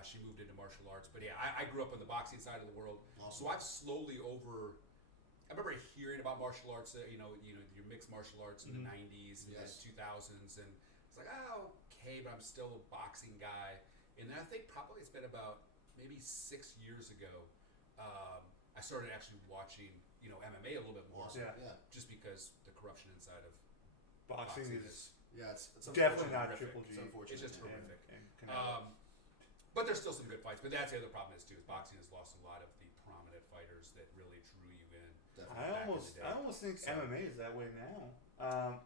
she moved into martial arts. But yeah, I grew up on the boxing side of the world, so I've slowly I remember hearing about martial arts, your mixed martial arts in the 90s and the 2000s, and it's like, okay, but I'm still a boxing guy. And then I think probably it's been about maybe 6 years ago, I started actually watching, MMA a little bit more. Awesome. Yeah. Just because the corruption inside of boxing is it's definitely not horrific. Triple G. It's unfortunate. It's just horrific. And but there's still some good fights. But that's the other problem is too, is boxing has lost a lot of the prominent fighters that really drew you in. I almost think MMA is that way now.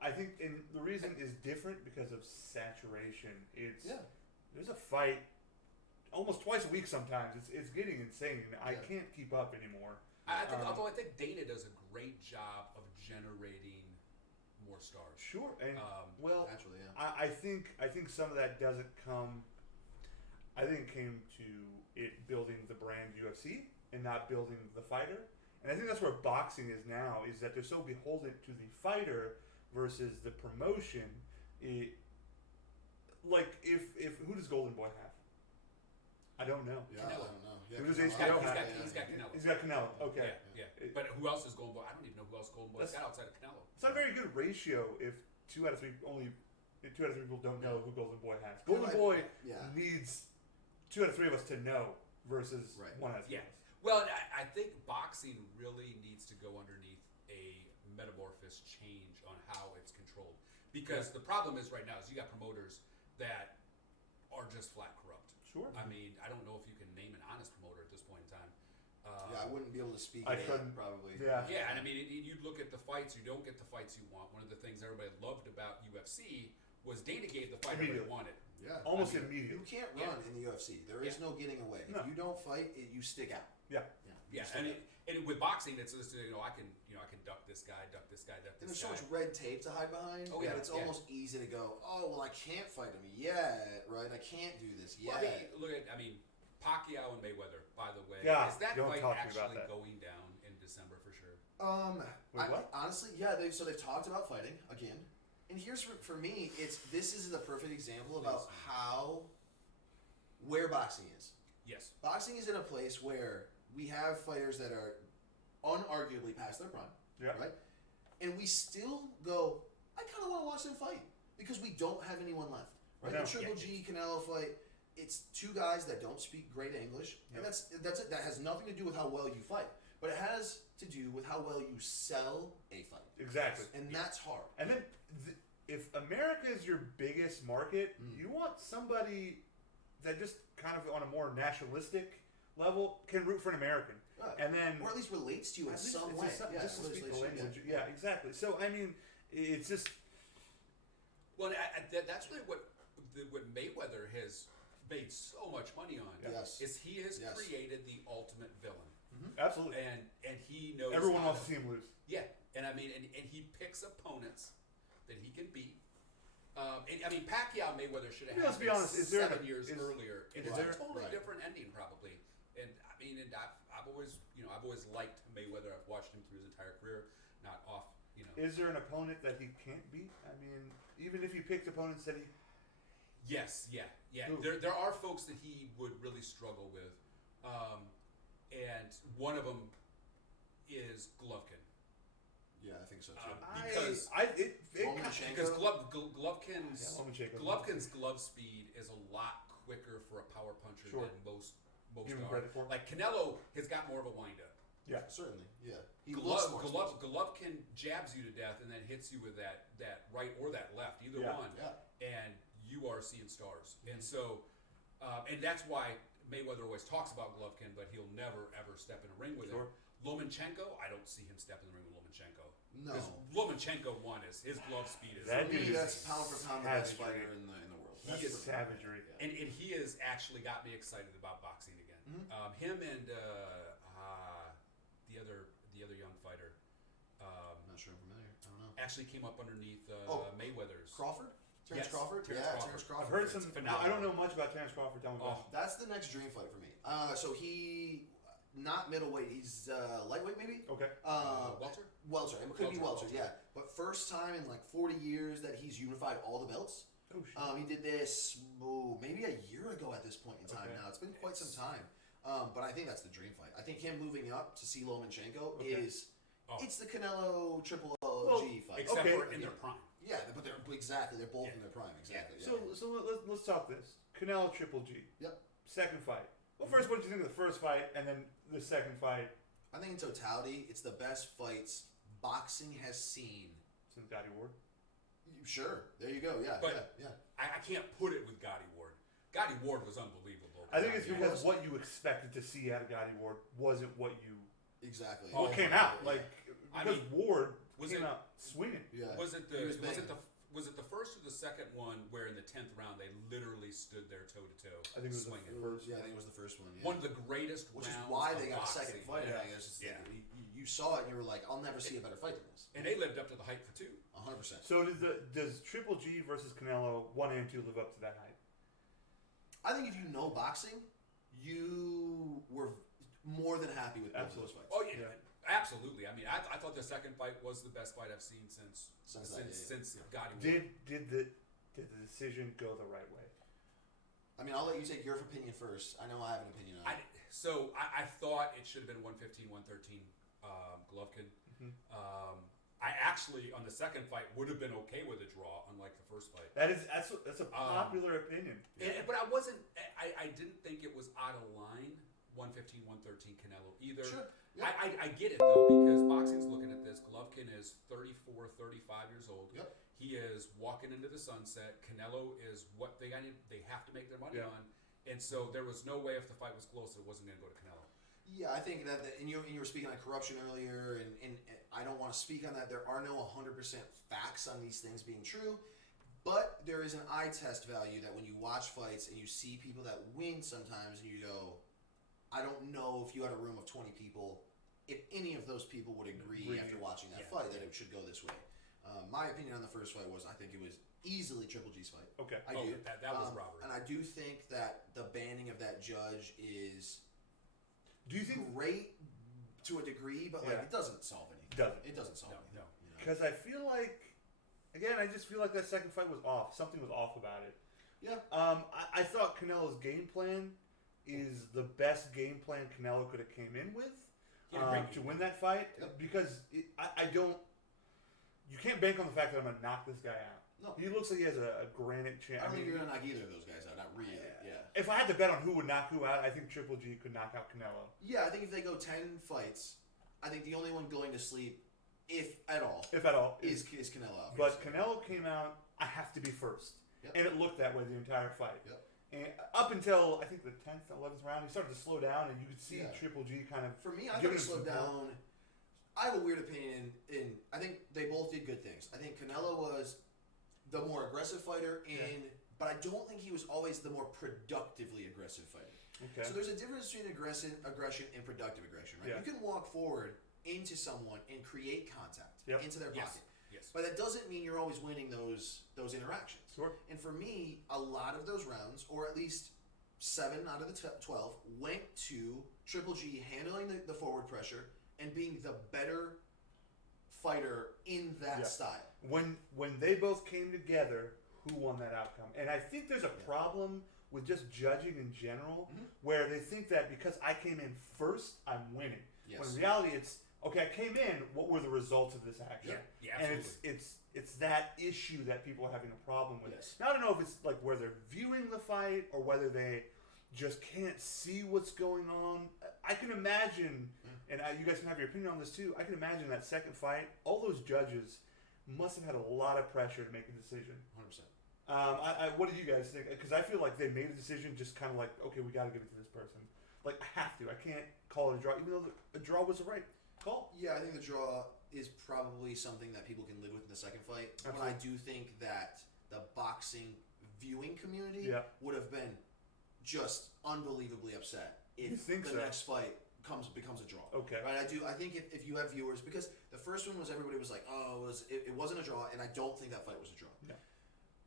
I think, and the reason is different because of saturation. There's a fight almost twice a week sometimes. It's getting insane. I can't keep up anymore. Although I think Dana does a great job of generating more stars. Sure, and naturally, I think some of that doesn't come. I think it came to it building the brand UFC and not building the fighter, And I think that's where boxing is now, is that they're so beholden to the fighter versus the promotion. If who does Golden Boy have? I don't know. Yeah, I don't know. Yeah, Who does Canelo. He's got Canelo. He's got Canelo. Okay. Yeah. But who else is Golden Boy? I don't even know who else Golden Boy's got outside of Canelo. It's not a very good ratio if 2 out of 3 people don't know who Golden Boy has. Golden Boy needs 2 out of 3 of us to know versus 1 out of 3 of us. Well, I think boxing really needs to go underneath a metamorphosis change on how it's controlled. Because the problem is right now is you got promoters that are just flat corrupt. Sure. I mean, I don't know if you can name an honest promoter at this point in time. I wouldn't be able to speak. I couldn't probably. Yeah. Yeah, and I mean, you look at the fights, you don't get the fights you want. One of the things everybody loved about UFC was Dana gave the fight everybody wanted. Yeah. Almost immediately. You can't run in the UFC. There is no getting away. No. If you don't fight, you stick out. Yeah. Yeah, and with boxing, it's just, I can duck this guy, duck this guy, duck And this there's so guy. much red tape to hide behind. Oh, yeah, It's yeah. almost easy to go, oh, well, I can't fight him yet, right? I can't do this yet. Well, I mean, Pacquiao and Mayweather, by the way. Yeah, is that don't fight talk to me about actually that. going down in December for sure? Wait, what? Honestly, yeah. They've talked about fighting again, and here's for me, this is the perfect example about where boxing is. Yes. Boxing is in a place where we have fighters that are unarguably past their prime, right? And we still go, I kind of want to watch them fight because we don't have anyone left, right? No. The Triple G Canelo fight, it's two guys that don't speak great English, and that's it. That has nothing to do with how well you fight, but it has to do with how well you sell a fight. Exactly. And that's hard. And then, if America is your biggest market, you want somebody that just kind of on a more nationalistic level can root for an American. Right. And then, or at least relates to you in some way. Just to speak the language. Yeah, exactly. So, I mean, it's just... Well, that's really what Mayweather has made so much money on. Yes. Is he has created the ultimate villain. Absolutely. And he knows everyone wants to see him lose. Yeah. And I mean, and he picks opponents that he can beat. I mean, Pacquiao Mayweather should have Let's be honest. Is there 7 years earlier. And it's there a totally different ending, probably. And I mean, I've always liked Mayweather. I've watched him through his entire career. Not off, Is there an opponent that he can't beat? I mean, even if he picked opponents that he... Yes, yeah. Ooh. There are folks that he would really struggle with, and one of them is Golovkin. Yeah, I think so too. Because Golovkin's glove speed is a lot quicker for a power puncher than most are. Like Canelo has got more of a windup. Yeah, certainly. Yeah, Golovkin jabs you to death and then hits you with that right or that left, either one, and you are seeing stars. And so, and that's why Mayweather always talks about Golovkin, but he'll never ever step in a ring with him. Lomachenko, I don't see him step in the ring with Lomachenko. No, because Lomachenko his glove speed is that dude. That's pound for pound the best fighter in the world. He is savagery, and he has actually got me excited about boxing again. Him and the other young fighter. I'm not sure I'm familiar. I don't know. Actually came up underneath Mayweather's. Crawford? Terrence Yes, Crawford? Terrence Crawford. I've heard some. phenomenal. I don't know much about Terrence Crawford. Tell me about him. That's the next dream fight for me. So he, not middleweight. He's lightweight maybe. Okay. Welter. Welter. It could be Welter. Yeah. But first time in like 40 years that he's unified all the belts. Oh shit. He did this maybe a year ago at this point in time. Now it's been quite some time. But I think that's the dream fight. I think him moving up to see Lomachenko is it's the Canelo Triple G fight. Except for in their prime. Yeah, but they're both in their prime. Exactly. So let's talk this. Canelo Triple G. Yep. Second fight. Well, first, what did you think of the first fight, and then the second fight? I think in totality, it's the best fights boxing has seen Since Gotti Ward. Sure. There you go. Yeah. But yeah. I can't put it with Gotti Ward. Gotti Ward was unbelievable. I think it's because what you expected to see out of Gotti Ward wasn't what you exactly came out like. Because Ward came it, out swinging. Yeah. Was it the first or the second one where in the 10th round they literally stood there toe to toe? I think it was swinging. the first. Yeah, I think it was the first one. Yeah. One of the greatest Which rounds is why they of got boxing. a second fight. Yeah. I guess you saw it and you were like, I'll never see a better fight than this. And they lived up to the hype for two. 100%. So does Triple G versus Canelo 1 and 2 live up to that hype? I think if you know boxing, you were more than happy with both those fights. Oh yeah. I thought the second fight was the best fight I've seen since Gotti won. Did the decision go the right way? I mean, I'll let you take your opinion first. I know I have an opinion on it. I thought it should have been 115, 113 Golovkin. Mm-hmm. I actually, on the second fight, would have been okay with a draw, unlike the first fight. That's a popular opinion. But I wasn't. I didn't think it was out of line. 115, 113 Canelo either. Sure. Yeah. I get it though, because boxing's looking at this. Golovkin is 34, 35 years old. Yep. He is walking into the sunset. Canelo is what they have to make their money on, and so there was no way if the fight was close, it wasn't going to go to Canelo. Yeah, I think that, and you were speaking on corruption earlier, and I don't want to speak on that. There are no 100% facts on these things being true, but there is an eye test value that when you watch fights and you see people that win sometimes, and you go, I don't know if you had a room of 20 people, if any of those people would agree after watching that fight that it should go this way. My opinion on the first fight was I think it was easily Triple G's fight. Okay. I do. That was robbery. And I do think that the banning of that judge is... Do you think great to a degree, but like it doesn't solve anything. It doesn't solve anything. No. Because I feel like, again, I just feel like that second fight was off. Something was off about it. Yeah. I thought Canelo's game plan is the best game plan Canelo could have came in with to win that fight. Yep. Because I don't. You can't bank on the fact that I'm gonna knock this guy out. No. He looks like he has a granite chance. I don't think you're gonna knock either of those guys out. Not really. Yeah. If I had to bet on who would knock who out, I think Triple G could knock out Canelo. Yeah, I think if they go 10 fights, I think the only one going to sleep, if at all, is Canelo. But Canelo came out, I have to be first. Yep. And it looked that way the entire fight. Yep. And up until, I think, the 10th, 11th round, he started to slow down, and you could see Triple G kind of... For me, I thought he slowed down. I have a weird opinion I think they both did good things. I think Canelo was the more aggressive fighter, but I don't think he was always the more productively aggressive fighter. Okay. So there's a difference between aggression and productive aggression, right? Yeah. You can walk forward into someone and create contact into their pocket. Yes. But that doesn't mean you're always winning those interactions. Sure. And for me, a lot of those rounds, or at least 7 out of the 12, went to Triple G handling the forward pressure and being the better fighter in that style. When they both came together, who won that outcome? And I think there's a problem with just judging in general, where they think that because I came in first, I'm winning. Yes. When in reality, it's okay. I came in. What were the results of this action? Yeah, absolutely. And it's that issue that people are having a problem with. Yes. Now, I don't know if it's like where they're viewing the fight or whether they just can't see what's going on. I can imagine, and you guys can have your opinion on this too. I can imagine that second fight, all those judges must have had a lot of pressure to make a decision. 100%. What do you guys think? Because I feel like they made a decision just kind of like, okay, we got to give it to this person. Like, I have to. I can't call it a draw, even though the draw was the right call. Yeah, I think the draw is probably something that people can live with in the second fight. Absolutely. But I do think that the boxing viewing community would have been just unbelievably upset if next fight becomes a draw. Okay. Right. I think if you have viewers, because the first one was everybody was like, oh, it wasn't a draw, and I don't think that fight was a draw. No.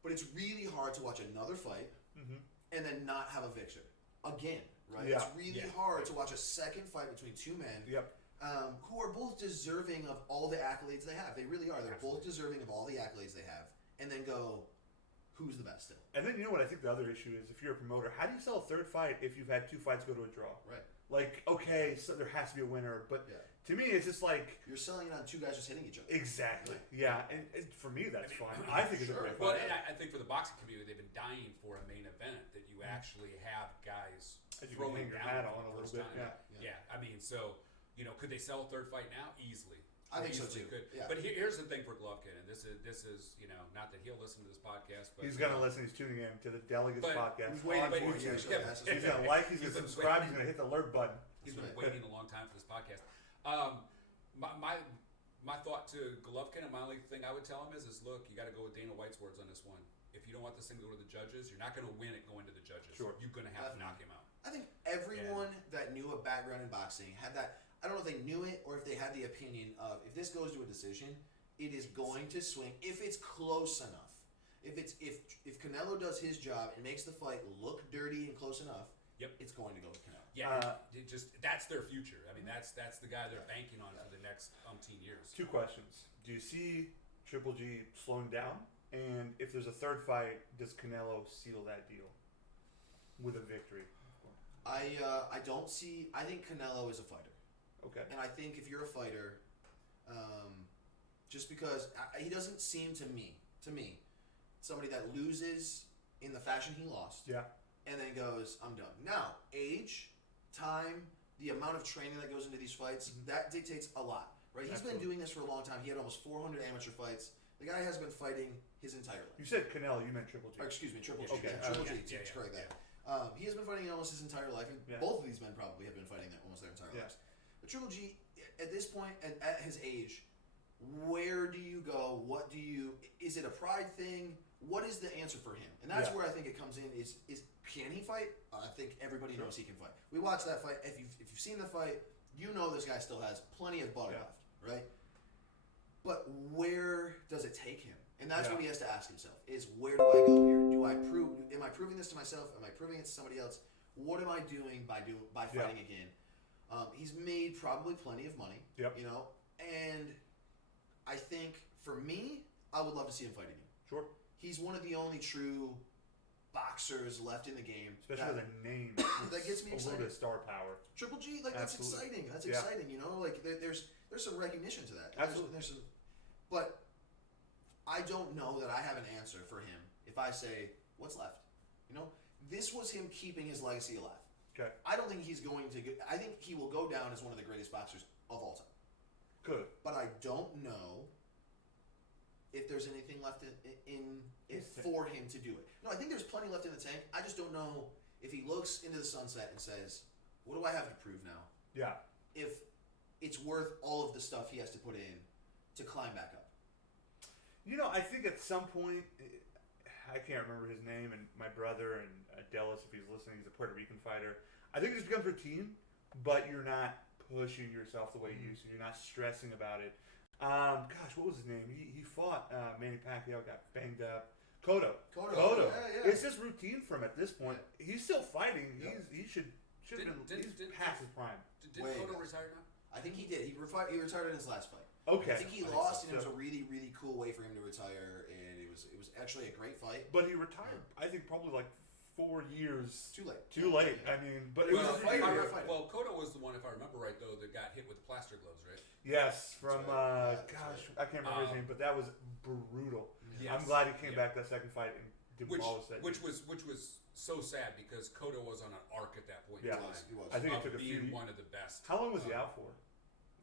But it's really hard to watch another fight and then not have a victor again. Right. Yeah. It's really hard to watch a second fight between two men. Yep. Who are both deserving of all the accolades they have. They really are. They're both deserving of all the accolades they have. And then go, who's the best still? And then you know what I think the other issue is, if you're a promoter, how do you sell a third fight if you've had 2 fights go to a draw? Right. Like, okay, so there has to be a winner, but to me it's just like... You're selling it on 2 guys just hitting each other. Exactly. Yeah, and for me that's fine. I think it's a great Well, fight. and I think for the boxing community, they've been dying for a main event that you actually have guys throwing hang your down hat on a for the little first bit. time. Yeah, I mean, so, could they sell a third fight now? Easily. I think so Easily too. Could. Yeah. But here's the thing for Golovkin, and this is not that he'll listen to this podcast, but He's going to listen. He's tuning in to the Delegates podcast. He's waiting on for YouTube. you. He's going to like, he's going to subscribe, he's going to hit the alert button. He's been waiting a long time for this podcast. My thought to Golovkin, and my only thing I would tell him is look, you got to go with Dana White's words on this one. If you don't want this thing to go to the judges, you're not going to win it going to the judges. Sure. You're going to have to knock him out. I think everyone that knew a background in boxing had that. I don't know if they knew it or if they had the opinion of, if this goes to a decision, it is going to swing. If it's close enough, if Canelo does his job and makes the fight look dirty and close enough, it's going to go with Canelo. Yeah, that's their future. I mean, that's the guy they're banking on for the next umpteen years. 2 questions. Do you see Triple G slowing down? And if there's a third fight, does Canelo seal that deal with a victory? I don't see. I think Canelo is a fighter. Okay. And I think if you're a fighter, just because he doesn't seem to me, somebody that loses in the fashion he lost, and then goes, I'm done. Now, age, time, the amount of training that goes into these fights, that dictates a lot, right? He's been doing this for a long time. He had almost 400 amateur fights. The guy has been fighting his entire life. You said Canelo, you meant Triple G. Or, excuse me, Triple G. Okay. Triple G, to correct that. He has been fighting almost his entire life, and both of these men probably have been fighting almost their entire lives. But Triple G, at this point, at his age, where do you go? What do you? Is it a pride thing? What is the answer for him? And that's where I think it comes in. Is can he fight? I think everybody knows he can fight. We watched that fight. If you've seen the fight, you know this guy still has plenty of butter left, right? But where does it take him? And that's what he has to ask himself: is where do I go here? Do I prove? Am I proving this to myself? Am I proving it to somebody else? What am I doing by fighting again? He's made probably plenty of money, you know, and I think for me, I would love to see him fight again. Sure. He's one of the only true boxers left in the game. Especially with a name that gets me excited. A little bit of star power. Triple G, like that's exciting. That's exciting. You know, like there's some recognition to that. Absolutely. There's some, but I don't know that I have an answer for him if I say what's left. You know, this was him keeping his legacy alive. Okay. I don't think he's going to get. I think he will go down as one of the greatest boxers of all time. Good. But I don't know if there's anything left in it for him to do it. No, I think there's plenty left in the tank. I just don't know if he looks into the sunset and says, what do I have to prove now? Yeah. If it's worth all of the stuff he has to put in to climb back up. You know, I think at some point, I can't remember his name, and my brother, and Dallas, if he's listening, he's a Puerto Rican fighter. I think it just becomes routine, but you're not pushing yourself the way you used to. You're not stressing about it. Gosh, what was his name? He fought Manny Pacquiao, got banged up. Cotto. Yeah. It's just routine for him at this point. He's still fighting. He should have been past his prime. Did Cotto retire now? I think he did. He retired in his last fight. Okay. I think he lost, and it was a really, really cool way for him to retire, and it was actually a great fight. But he retired, I think, probably like 4 years. Too late. Yeah. I mean, but it was a fight. Well, Cotto was the one, if I remember right, though, that got hit with plaster gloves, right? Yes, from I can't remember his name, but that was brutal. Yes. I'm glad he came back that second fight and did all that. Which was so sad because Cotto was on an arc at that point in time. He was. I think it took being one of the best. How long was he out for?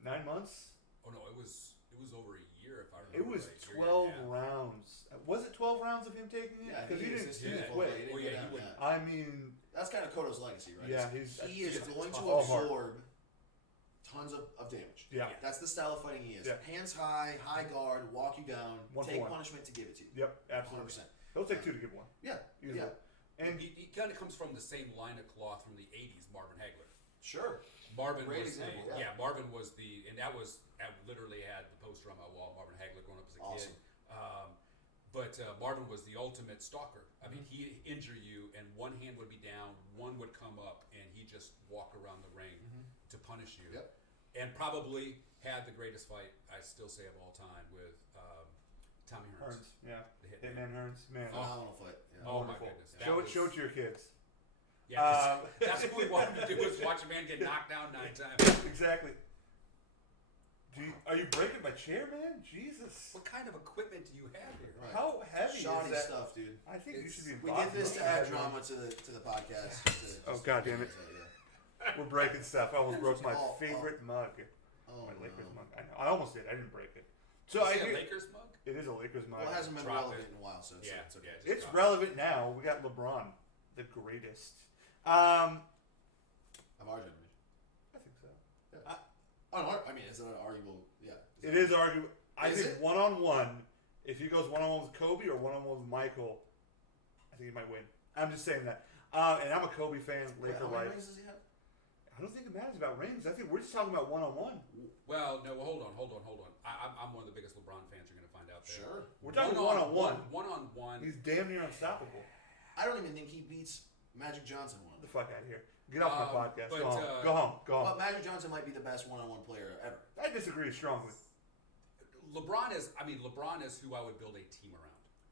9 months? Oh no, it was over a year, if I remember. It was right. 12 rounds. Was it 12 rounds of him taking it? Yeah, because he didn't quit. He wouldn't. I mean, that's kind of Cotto's legacy, right? Yeah, he is going to absorb tons of damage. Yeah. That's the style of fighting he is. Yeah. Hands high, high guard, walk you down, take punishment to give it to you. Yep, absolutely. 100%. He'll take 2 to give 1. Yeah. Easily. Yeah. And he kind of comes from the same line of cloth from the 80s, Marvin Hagler. Sure. Marvin Great was example, Marvin was and that was, I literally had the poster on my wall, Marvin Hagler growing up as a kid. But Marvin was the ultimate stalker. I mean, he'd injure you, and one hand would be down, one would come up, and he'd just walk around the ring to punish you. Yep. And probably had the greatest fight, I still say, of all time with Tommy Hearns. Yeah. The Hitman Hearns. Man. Phenomenal fight. Yeah. Oh, my wonderful. goodness. Show it to your kids. Yeah, that's what we wanted to do, was watch a man get knocked down 9 times. Exactly. Are you breaking my chair, man? Jesus. What kind of equipment do you have here? Right. How heavy Shoddy is that? stuff, dude. I think you should be. We did this to add drama to the podcast. God damn it. We're breaking stuff. I almost broke my favorite mug. Oh, my Lakers mug. I know. I almost did. I didn't break it. So is it a Lakers mug? It is a Lakers mug. Well, it hasn't been relevant in a while, so it's okay. It's relevant now. We got LeBron, the greatest. Of our generation. I think so. Yeah. I mean, is it an arguable? Yeah. It is arguable. I think one-on-one, if he goes one-on-one with Kobe or one-on-one with Michael, I think he might win. I'm just saying that. And I'm a Kobe fan, Laker How wife. many rings does he have? I don't think it matters about rings. I think we're just talking about one-on-one. Well, no, hold on. I'm one of the biggest LeBron fans you're going to find out there. Sure. We're talking one-on-one. One-on-one. He's damn near unstoppable. I don't even think he beats Magic Johnson one. The fuck out of here. Get off my podcast. but, Go home. Go home. Go home. But Magic Johnson might be the best one-on-one player ever. I disagree strongly. LeBron is who I would build a team around.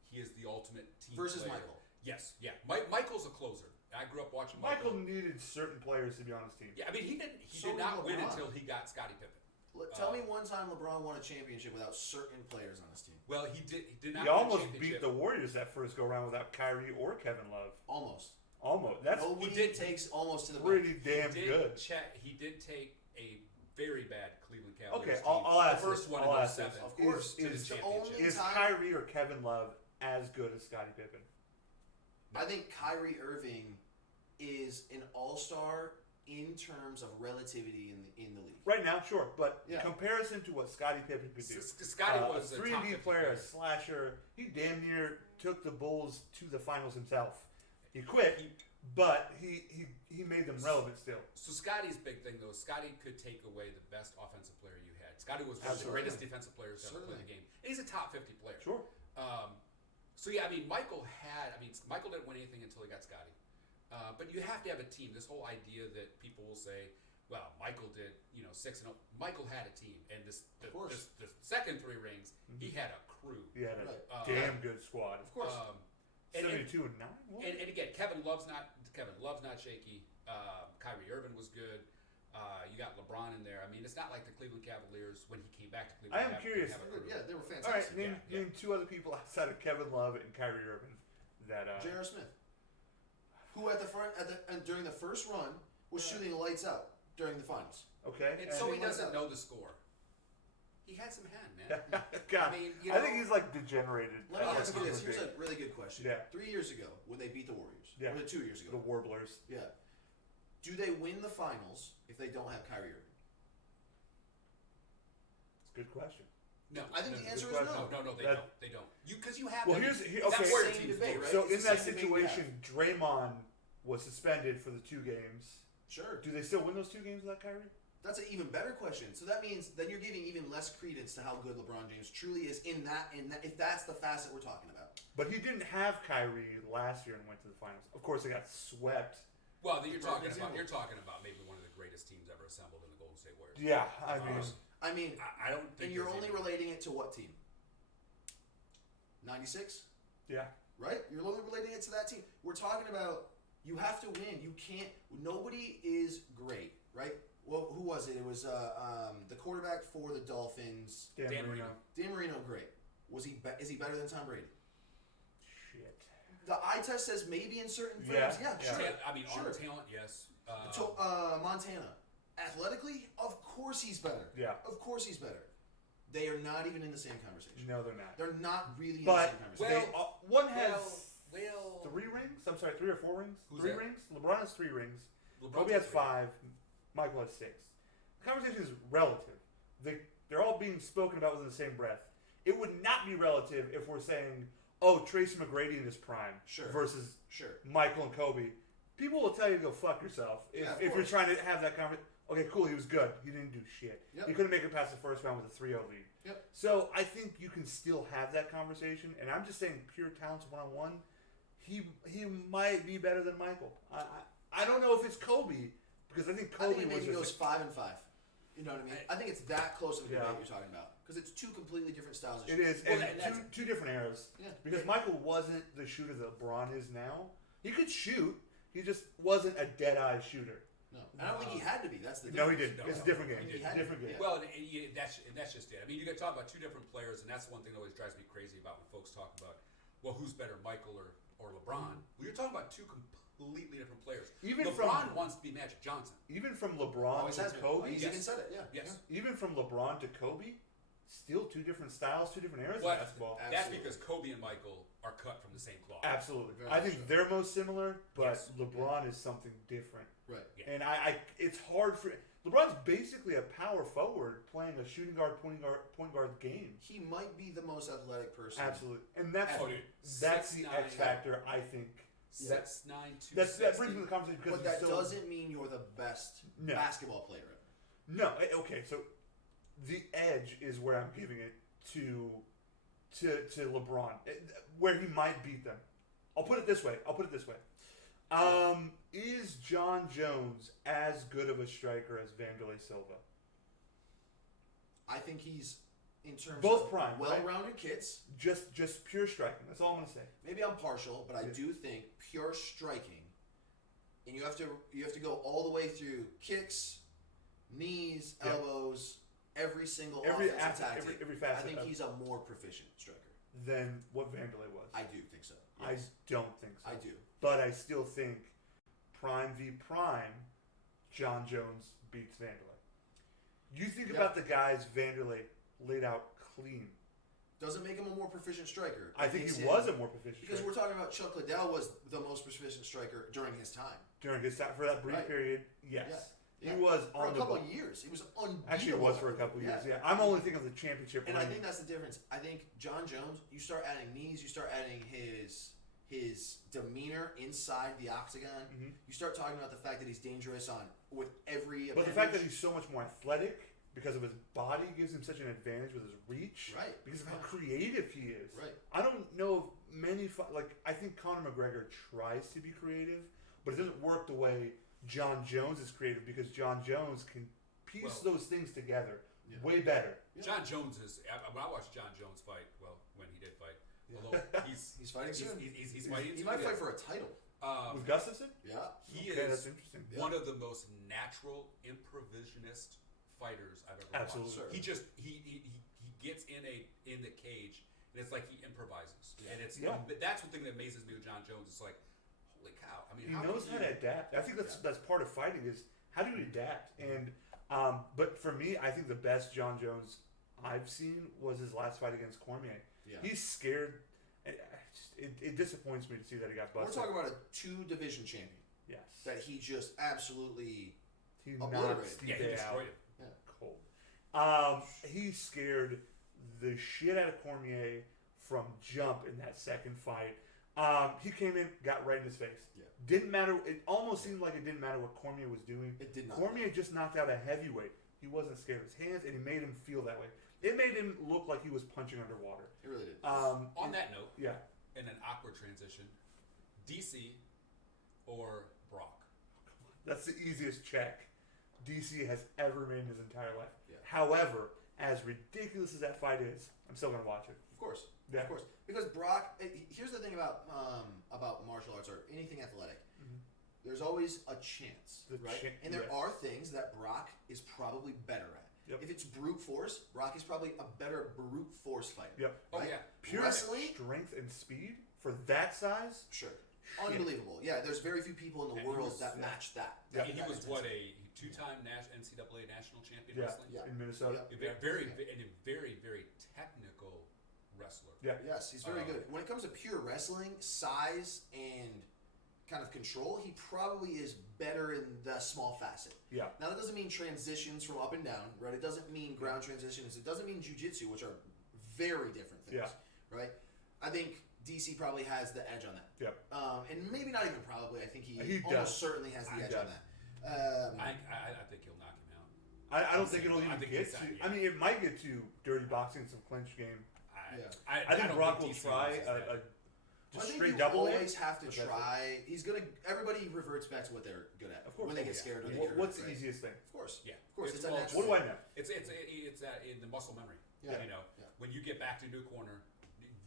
He is the ultimate team Versus player. Michael. Yes, yeah. Michael's a closer. I grew up watching Michael needed certain players to be on his team. Yeah, I mean he did So not did win LeBron. until he got Scottie Pippen. Tell me one time LeBron won a championship without certain players on his team. Well, he did not He win a almost championship. beat the Warriors that first go around without Kyrie or Kevin Love. Almost. Almost. That's Nobody takes almost to the pretty bench. damn good. He did take a very bad Cleveland Cavaliers Okay, team. I'll ask the first this. one I'll in ask this. 07 Of course. to the Is championship. Is time- Kyrie or Kevin Love as good as Scottie Pippen? I think Kyrie Irving is an all-star in terms of relativity in the league. Right now, sure, but Yeah. comparison to what Scottie Pippen could do. Scottie was a a 3D top 50 player, a slasher. He damn near took the Bulls to the finals himself. He quit, but he made them relevant still. So Scottie's big thing though, Scottie could take away the best offensive player you had. Scottie was one of the Absolutely. greatest defensive players to ever play the game, and he's a top 50 player. Sure. So yeah, I mean Michael didn't win anything until he got Scottie. But you have to have a team. This whole idea that people will say, well, Michael did 6-0. Michael had a team, and the second 3 rings, he had a crew. He had a Right. damn good squad. Of course. 72-9. What? And again, Kevin Love's not shaky. Kyrie Irving was good. You got LeBron in there. I mean, it's not like the Cleveland Cavaliers when he came back to Cleveland. I am curious. Yeah, they were All right, fantastic. name 2 other people outside of Kevin Love and Kyrie Irving that. J.R. Smith, who at the front and during the first run was shooting the lights out during the finals. Okay. And and- so he lights doesn't out. know the score. He had some hand, man. God, I mean, I think he's like degenerated. Let me ask you as this. a Here's big- a really good question. Yeah. 3 years ago, when they beat the Warriors, Yeah. or 2 years the ago, Warblers. yeah. Do they win the finals if they don't have Kyrie Irving? It's a good question. No, I think no, the answer good is question. no. No, they That- don't. They don't. Because you have. Well, that- here's that's okay. where Same teams debate, go. right? So It's in the that same debate we have. situation, Draymond was suspended for the 2 games. Sure. Do they still win those 2 games without Kyrie? That's an even better question. So that means then you're giving even less credence to how good LeBron James truly is in that if that's the facet we're talking about. But he didn't have Kyrie last year and went to the finals. Of course, they got swept. Well, you're talking example. about maybe one of the greatest teams ever assembled in the Golden State Warriors. Yeah, I mean, I mean, I don't think. and you're there's only any- relating it to what team? 96? yeah. Right? You're only relating it to that team. We're talking about you have to win. You can't. Nobody is great, right? Well, who was it? It was the quarterback for the Dolphins, Dan Dan Marino. Marino. Dan Marino. Great. Was he? Is he better than Tom Brady? Shit. The eye test says maybe in certain Yeah, frames. Yeah, yeah. sure. I mean, sure. on talent, yes. Montana, athletically, of course he's better. Yeah. Of course he's better. They are not even in the same conversation. No, they're not. They're not really in But the same conversation. one has well, 3 rings. I'm sorry, 3 or 4 rings. Who's 3 that? rings. LeBron has 3 rings. LeBron's Kobe has got 5. Michael has 6. The conversation is relative. They're all being spoken about within the same breath. It would not be relative if we're saying, oh, Tracy McGrady in his prime Sure. versus Sure. Michael and Kobe. People will tell you to go fuck yourself Yeah, of if you're course. trying to have that conversation. Okay, cool, he was good. He didn't do shit. Yep. He couldn't make it past the first round with a 3-0 lead. Yep. So I think you can still have that conversation, and I'm just saying pure talents one-on-one, he might be better than Michael. I don't know if it's Kobe, because I think I Kobe think it was maybe just goes 5 and 5. You know what I mean? I think it's that close to the Yeah. debate you're talking about because it's 2 completely different styles of it shooting. is, Well, and that's- two different eras. Yeah. Because Michael wasn't the shooter that LeBron is now. He could shoot, he just wasn't a dead-eye shooter. No, and I don't think he had to be. That's the No, difference. he didn't. No, It's a no. different game. He It's had a different to, game. yeah. Well, and that's just it. I mean, you got to talk about 2 different players, and that's one thing that always drives me crazy about when folks talk about, well, who's better, Michael or LeBron? Well, you're talking about 2 completely different players. Even LeBron from- wants to be Magic Johnson. Even from LeBron Always to has been. Kobe, He's even said it. Yeah. Yes. even from LeBron to Kobe, still 2 different styles, 2 different eras But of basketball. that's Absolutely. because Kobe and Michael are cut from the same cloth. Absolutely. Very I much think so. they're most similar, but Yes. LeBron is something different. Right. Yeah. And I it's hard for LeBron's basically a power forward playing a shooting guard, point guard game. He might be the most athletic person. Absolutely. And that's Oh, dude. that's the 6'9". X factor, I think. 6'9", That brings me to the conversation because But that he's still, doesn't mean you're the best No. basketball player ever. No, okay, so the edge is where I'm giving it to LeBron, where he might beat them. I'll put it this way. Is John Jones as good of a striker as Vanderlei Silva? I think he's, in terms Both of prime, well-rounded kits. Just pure striking. That's all I'm gonna say. Maybe I'm partial, but I do think pure striking, and you have to go all the way through kicks, knees, elbows, every single offensive tactic. Every facet. I think he's a more proficient striker than what Vanderlei was. I do think so. I Yes. don't think so. I do. But I still think prime v prime, John Jones beats Vanderlei. You think about the guys Vanderlei laid out clean. Doesn't make him a more proficient striker. I think he was a more proficient because striker. we're talking about Chuck Liddell was the most proficient striker during his time. During his time, for that brief period, yes. Yeah. He was for a couple of years. He was unbeatable. Actually, it was for a couple of years. Yeah, I'm only thinking of the championship. And I think that's the difference. I think John Jones. You start adding knees. You start adding his demeanor inside the octagon. Mm-hmm. You start talking about the fact that he's dangerous with every. But the fact that he's so much more athletic because of his body gives him such an advantage with his reach. Right. Because of how creative he is. Right. I don't know of many I think Conor McGregor tries to be creative, but it doesn't work the way John Jones is creative, because John Jones can piece those things together way better. Yeah. John Jones is. When I watched John Jones fight, when he did fight, although he's fighting soon. He's fighting. He might fight for a title. With Gustafsson? Yeah. He that's interesting. One of the most natural improvisionist fighters I've ever Absolutely. watched. He just he gets in the cage, and it's like he improvises, and it's that's the thing that amazes me with John Jones. It's like, holy cow! I mean, he knows how to adapt. I think that's part of fighting is how do you adapt. And but for me, I think the best John Jones I've seen was his last fight against Cormier. Yeah. He's scared. It disappoints me to see that he got busted. We're talking about a 2-division champion. Yes. That he just absolutely obliterated. He destroyed him. Yeah. Cold. He scared the shit out of Cormier from jump in that second fight. He came in, got right in his face. Yeah. Didn't matter. It almost seemed like it didn't matter what Cormier was doing. It did not. Cormier just knocked out a heavyweight. He wasn't scared of his hands, and he made him feel that way. It made him look like he was punching underwater. It really did. On that note, in an awkward transition, DC or Brock? That's the easiest check DC has ever made in his entire life. Yeah. However, as ridiculous as that fight is, I'm still going to watch it. Of course. Yeah. Of course. Because Brock, here's the thing about martial arts or anything athletic. Mm-hmm. There's always a chance, right? And there are things that Brock is probably better at. Yep. If it's brute force, Brock is probably a better brute force fighter. Yep. Right? Oh, yeah. Pure wrestling, strength and speed for that size? Sure. Unbelievable. Yeah, there's very few people in the world that match that. Yeah. He was a 2-time NCAA national champion wrestling? Yeah, in Minnesota. Yeah. Very, very technical wrestler. Yeah. Yes, he's very good. When it comes to pure wrestling, size and kind of control, he probably is better in the small facet. Yeah. Now that doesn't mean transitions from up and down, right? It doesn't mean ground transitions. It doesn't mean jiu-jitsu, which are very different things, right? I think DC probably has the edge on that. Yep. And maybe not even probably. I think he does. almost certainly has the edge on that. I think he'll knock him out. I don't think it'll even get to. I mean, it might get to dirty boxing, some clinch game. I think Brock will try a straight double. Always have to try. He's gonna. Everybody reverts back to what they're good at. Of course. When they get scared or they get hurt, what's the easiest thing? Of course. Yeah. Of course. It's what do I know? It's that in the muscle memory. Yeah. You know, when you get back into a corner,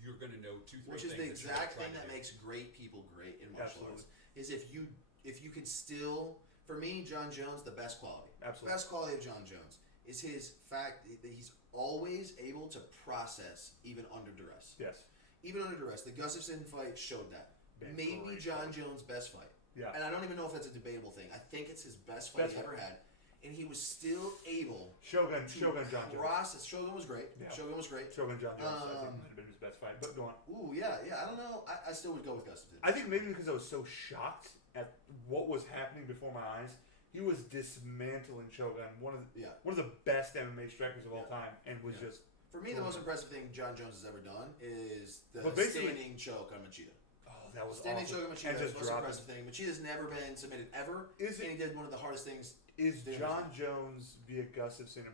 you're gonna know 2-3 Which things. is the exact thing that makes great people great in martial arts. Is if you can still. For me, John Jones, the best quality. Absolutely. Best quality of John Jones is his fact that he's always able to process even under duress. Yes. Even under duress. The Gustafsson fight showed that. Maybe John Jones' best fight. Yeah. And I don't even know if that's a debatable thing. I think it's his best fight he ever had. And he was still able Shogun John process. Jones. Shogun was great. Yeah. Shogun was great. Shogun John Jones, I think, might have been his best fight. But go on. Ooh, yeah. I don't know. I still would go with Gustafsson. I think maybe because I was so shocked at what was happening before my eyes. He was dismantling Shogun, one of the best MMA strikers of all time, and was just. For me, the most impressive thing John Jones has ever done is the standing choke on Machida. Oh, that was standing awesome. choke on Machida is the most impressive thing. Machida's never been submitted ever, and he did one of the hardest things. Is John Jones via Gustafsson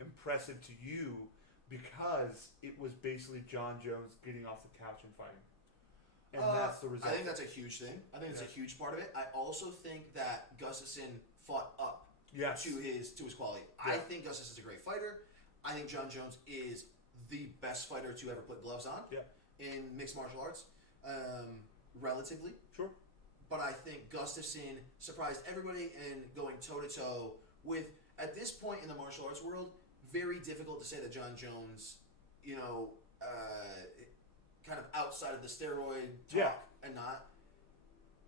impressive to you because it was basically John Jones getting off the couch and fighting? and that's the result. I think that's a huge thing. I think it's a huge part of it. I also think that Gustafsson fought up to his quality. Yeah. I think Gustafsson's a great fighter. I think John Jones is the best fighter to ever put gloves on in mixed martial arts, relatively. Sure. But I think Gustafsson surprised everybody in going toe-to-toe with, at this point in the martial arts world, very difficult to say that John Jones, kind of outside of the steroid talk and not.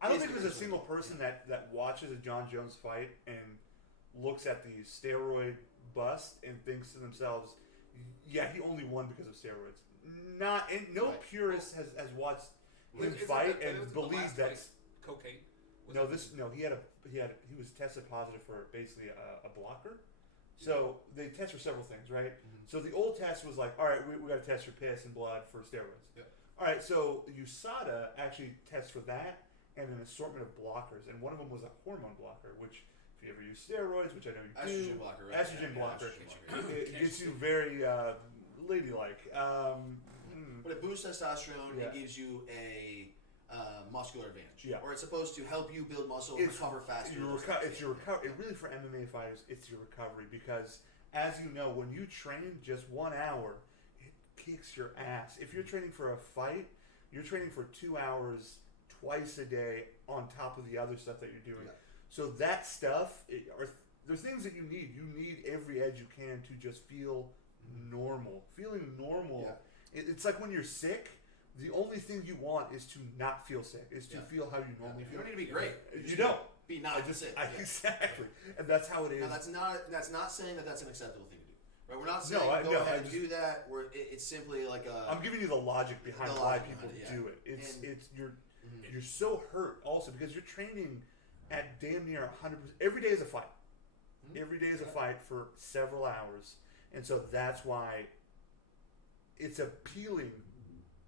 I don't think there's a single person that watches a John Jones fight and looks at the steroid bust and thinks to themselves, yeah, he only won because of steroids. No purist has watched him fight and believes that's cocaine. He was tested positive for basically a blocker. So they test for several things, right? Mm-hmm. So the old test was like, all right, we got to test your piss and blood for steroids. Yep. All right, so USADA actually tests for that and an assortment of blockers, and one of them was a hormone blocker, which if you ever use steroids, which I know you estrogen do, blocker, right? Estrogen blocker. It gets you very ladylike. But it boosts testosterone and gives you a muscular advantage. Yeah. Or it's supposed to help you build muscle and recover faster. It's your recovery. Really, for MMA fighters, it's your recovery because, as you know, when you train just 1 hour, it kicks your ass. If you're training for a fight, you're training for 2 hours twice a day on top of the other stuff that you're doing. Yeah. So that stuff, there's things that you need. You need every edge you can to just feel normal. Feeling normal. Yeah. It's like when you're sick. The only thing you want is to not feel sick, is to feel how you normally feel. You don't need to be great. You don't. Be not sick. Exactly. And that's how it is. Now, that's not saying that that's an acceptable thing to do. Right? We're not saying go ahead and do that. It's simply like a... I'm giving you the logic behind why people do it. You're so hurt also because you're training at damn near 100%. Every day is a fight. Mm-hmm. Every day is a fight for several hours. And so that's why it's appealing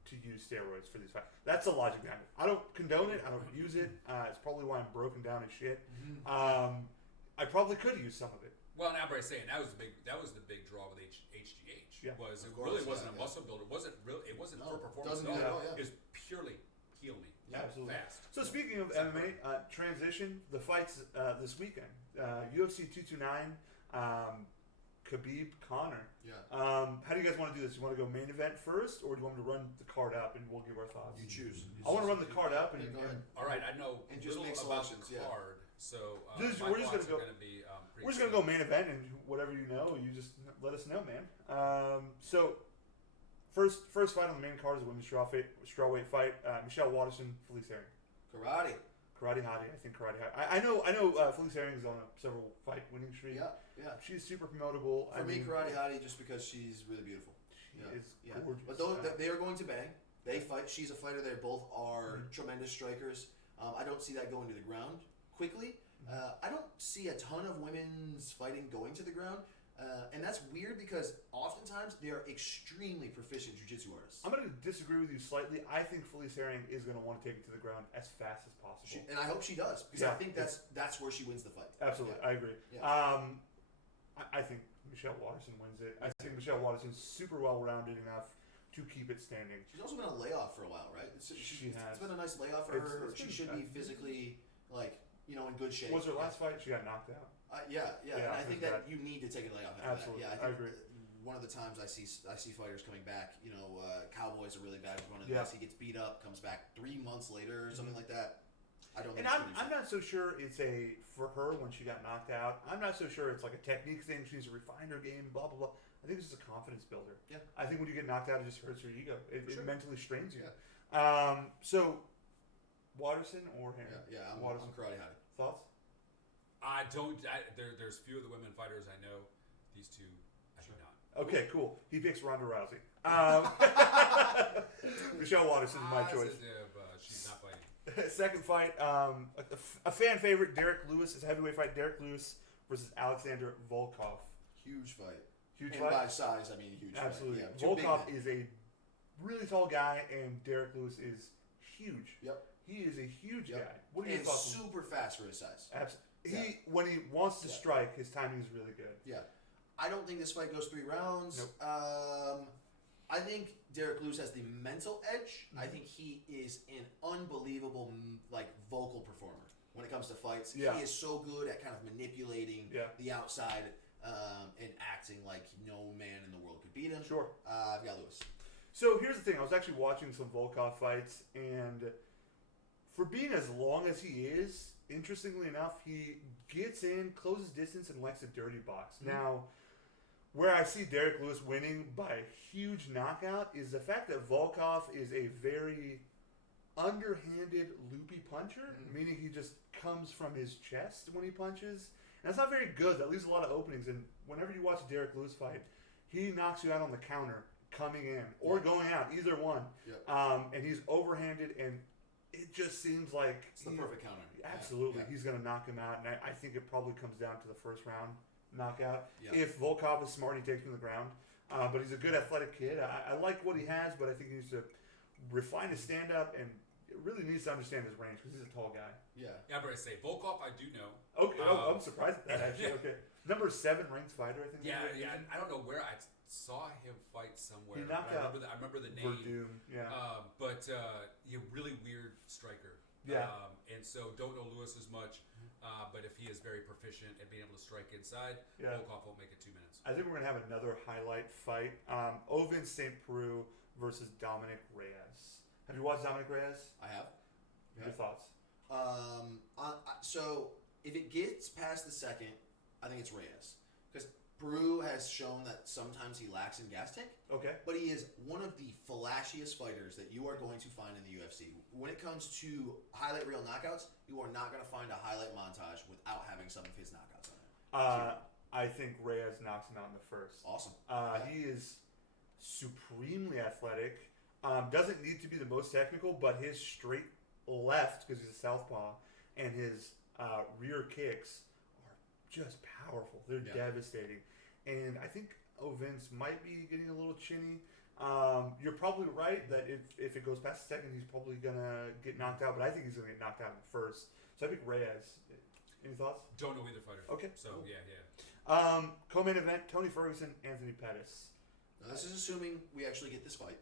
to use steroids for these fights. That's the logic behind it. I don't condone it. I don't use it. It's probably why I'm broken down as shit. I probably could use some of it. Well, now I'm saying that was the big draw with HGH. Yeah. It really wasn't a muscle builder. It wasn't for performance at all. It was purely heal me. Absolutely. Fast. So speaking of MMA, transition, the fights this weekend. UFC 229, Khabib, Conor. Yeah. How do you guys want to do this? You want to go main event first, or do you want me to run the card up and we'll give our thoughts? You choose. I want to run the card up and go ahead. All right, I know and just make about selections. the card, so we're just gonna go main event and whatever you know, you just let us know, man. So first fight on the main card is a women's strawweight fight. Michelle Waterson, Felice Herring. Karate Hottie, I think Karate Hottie. I know Felice Herring is on a several fight winning streak. Yeah. She's super promotable. For me, Karate Hottie, just because she's really beautiful. She is gorgeous. But they are going to bang. They fight. She's a fighter. They both are tremendous strikers. I don't see that going to the ground quickly. I don't see a ton of women's fighting going to the ground. And that's weird because oftentimes they are extremely proficient jiu-jitsu artists. I'm going to disagree with you slightly. I think Felice Herring is going to want to take it to the ground as fast as possible. And I hope she does because I think that's where she wins the fight. Absolutely. Yeah. I agree. Yeah. I think Michelle Waterson wins it. I think Michelle Waterson's super well-rounded enough to keep it standing. She's also been on a layoff for a while, right? It's been a nice layoff for her. She should be physically, in good shape. Was her last fight? She got knocked out. Yeah. And I think that you need to take a layoff after Absolutely. that. Yeah, I agree. One of the times I see fighters coming back, Cowboy's a really bad one of this. He gets beat up, comes back 3 months later or something like that. I don't. And I'm not so sure it's for her when she got knocked out. I'm not so sure it's like a technique thing. She needs to refine her game. Blah blah blah. I think it's just a confidence builder. Yeah. I think when you get knocked out, it just hurts your ego. It mentally strains you. Yeah. So, Waterson or Herring? Yeah. I'm Waterson. Karate Hottie. Thoughts? There's few of the women fighters I know. These two, I do not. Okay, cool. He picks Ronda Rousey. Michelle Waterson's my choice. She's not fighting. Second fight, a fan favorite, Derek Lewis. It's a heavyweight fight. Derek Lewis versus Alexander Volkov. Huge fight. Huge and fight. by size, I mean huge. Absolutely. Fight. Yeah, Volkov is a really tall guy, and Derek Lewis is huge. Yep. He is a huge guy. What are your your thoughts? Super fast for his size. Absolutely. When he wants to strike, his timing is really good. Yeah. I don't think this fight goes 3 rounds. Nope. I think Derek Lewis has the mental edge. I think he is an unbelievable vocal performer when it comes to fights. Yeah. He is so good at kind of manipulating the outside and acting like no man in the world could beat him. Sure. I've got Lewis. So here's the thing. I was actually watching some Volkov fights, and for being as long as he is, interestingly enough, he gets in, closes distance, and likes a dirty box. Now, where I see Derek Lewis winning by a huge knockout is the fact that Volkov is a very underhanded, loopy puncher, meaning he just comes from his chest when he punches. And that's not very good. That leaves a lot of openings. And whenever you watch a Derek Lewis fight, he knocks you out on the counter, coming in, or going out, either one. Yep. And he's overhanded, and it just seems like... It's the perfect counter. Absolutely. Yeah. He's going to knock him out. And I think it probably comes down to the first round knockout. Yeah. If Volkov is smart, he takes him to the ground. But he's a good athletic kid. I like what he has, but I think he needs to refine his stand-up and really needs to understand his range because he's a tall guy. Yeah. Yeah, but I say Volkov, I do know. Okay, I'm surprised at that, actually. Okay. Number 7 ranked fighter, I think. Yeah. I don't know where I saw him fight somewhere. He knocked out I remember the name. Verdum, yeah. But you're a really weird striker. Yeah. And so don't know Lewis as much. But if he is very proficient at being able to strike inside, Yeah. Volkov won't make it 2 minutes. I think we're going to have another highlight fight. Ovin St. Preux versus Dominic Reyes. Have you watched Dominic Reyes? I have. Your thoughts? So if it gets past the second, I think it's Reyes. Because Preux has shown that sometimes he lacks in gas tank. Okay. But he is one of the flashiest fighters that you are going to find in the UFC. When it comes to highlight reel knockouts, you are not going to find a highlight montage without having some of his knockouts on it. I think Reyes knocks him out in the first. Awesome. He is supremely athletic. Doesn't need to be the most technical, but his straight left, because he's a southpaw, and his rear kicks are just powerful. They're devastating. And I think Ovins might be getting a little chinny. You're probably right that if it goes past the second, he's probably going to get knocked out, but I think he's going to get knocked out in the first. So I think Reyes. Any thoughts? Don't know either fighter. Okay. So, cool. yeah. Co-main event, Tony Ferguson, Anthony Pettis. Now, this is assuming we actually get this fight,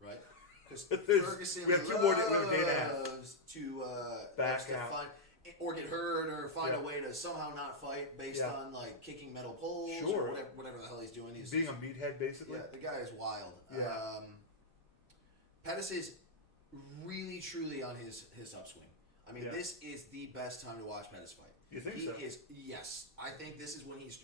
right? Because There's- Ferguson we have two more days- we have a day and a half. loves to Back loves to out. find or get hurt or find Yeah. a way to somehow not fight based Yeah. on like kicking metal poles Sure. or whatever the hell he's doing. He's Being a meathead, basically. yeah, the guy is wild. Yeah. Pettis is really truly on his upswing. I mean, Yeah. this is the best time to watch Pettis fight. You think he so? is. Yes, I think this is when he's.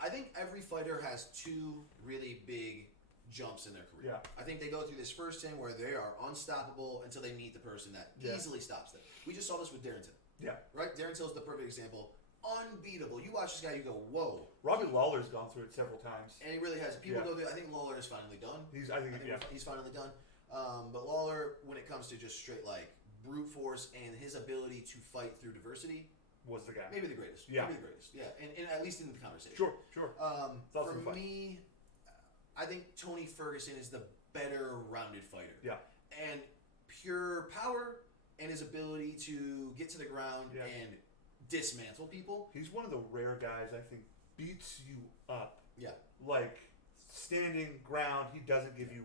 I think every fighter has 2 really big jumps in their career. Yeah. I think they go through this first thing where they are unstoppable until they meet the person that easily stops them. We just saw this with Darren Till. Yeah. Right? Darren Till's the perfect example. Unbeatable. You watch this guy, you go, whoa. Robbie Lawler's gone through it several times. And he really has. People Yeah. go there. I think Lawler is finally done. I think He's finally done. But Lawler, when it comes to just straight like brute force and his ability to fight through diversity, was the guy. maybe the greatest. Yeah. Maybe the greatest. Yeah. And at least in the conversation. Sure. For Thoughts on the fight? me, I think Tony Ferguson is the better rounded fighter. Yeah. And pure power and his ability to get to the ground Yeah. and dismantle people. He's one of the rare guys I think beats you up. Yeah. Like standing ground, he doesn't give you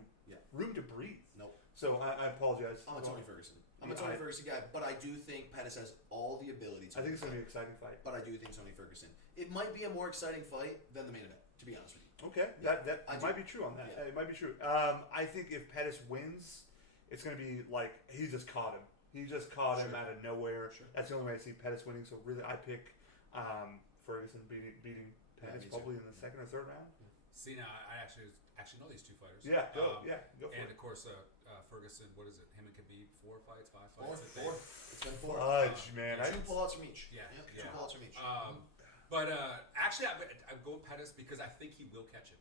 room to breathe. Nope. So I apologize. I'm a Tony Ferguson. I'm Yeah, a Tony Ferguson guy, but I do think Pettis has all the ability to. I think it's going to be an exciting fight. But I do think Tony Ferguson. It might be a more exciting fight than the main event, to be honest with you. Okay, Yeah, that I might do. be true on that. Yeah. It might be true. I think if Pettis wins, it's going to be like he just caught him. He just caught him Sure. out of nowhere. Sure. That's the only way I see Pettis winning. So really, I pick Ferguson beating Pettis me too. probably in the second or third round. See, now I actually know these 2 fighters. Yeah, go for And it. of course, Ferguson. What is it? Him and Khabib, 4 fights, 5 Four. fights. I think. It's been 4. Fudge, man. I 2 pullouts from each. Yeah, Yep, yeah. 2 pullouts from each. But actually, I'm going Pettis because I think he will catch him.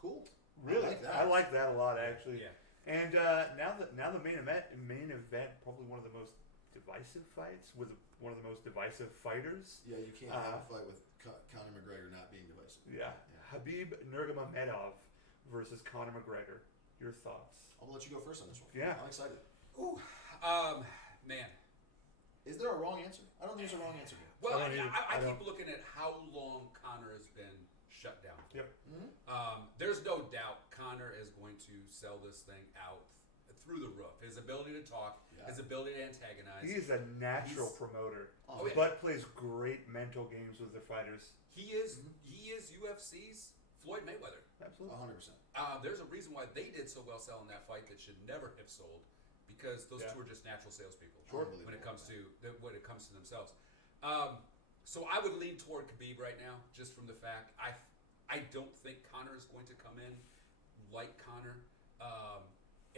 Cool. really, I like that. a lot actually. Yeah. And now the main event, probably one of the most divisive fights with one of the most divisive fighters. Yeah, you can't have a fight with Conor McGregor not being divisive. Yeah. Habib Nurmagomedov versus Conor McGregor. Your thoughts? I'll let you go first on this one. Yeah. I'm excited. Ooh, man. Is there a wrong answer? I don't think there's a wrong answer here. Well, I don't either. I I keep don't. looking at how long Conor has been shut down. Yep. Mm-hmm. There's no doubt Conor Conor is going to sell this thing out through the roof. His ability to talk, his ability to antagonize. He is a natural promoter, yeah. but plays great mental games with the fighters. He is UFC's Floyd Mayweather. Absolutely. 100%. There's a reason why they did so well selling that fight that should never have sold, because those two are just natural salespeople. Sure. When it comes to themselves. So I would lean toward Khabib right now, just from the fact I don't think Conor is going to come in like Conor,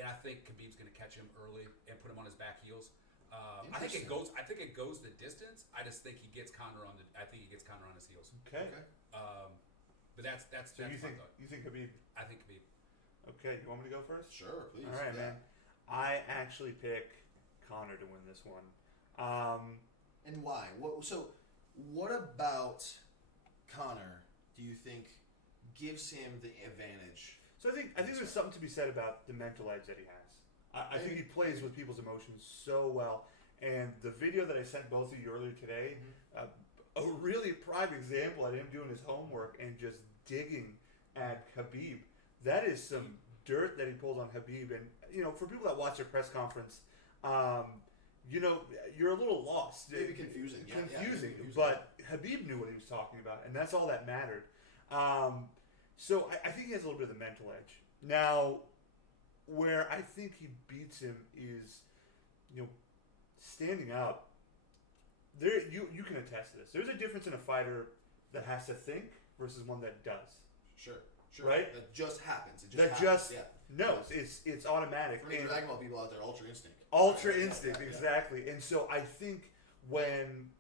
and I think Khabib's going to catch him early and put him on his back heels. I think it goes the distance. I just think he gets Conor on his heels. Okay. But that's So you my think thought. you think Khabib? I think Khabib. Okay. You want me to go first? Sure, please. All right, man. I actually pick Conor to win this one. And why? What about Conor do you think gives him the advantage? So I think there's something to be said about the mental edge that he has. I think he plays with people's emotions so well. And the video that I sent both of you earlier today, a really prime example of him doing his homework and just digging at Khabib. That is some dirt that he pulled on Khabib. And, for people that watch their press conference, you're a little lost. Maybe confusing. Confusing. But Khabib knew what he was talking about, and that's all that mattered. So I think he has a little bit of the mental edge. Now, where I think he beats him is, standing up. There, you can attest to this. There's a difference in a fighter that has to think versus one that does. Sure. Right? That just happens. knows. It's automatic. For me, talking about people out there, ultra instinct. Ultra instinct, exactly. And so I think when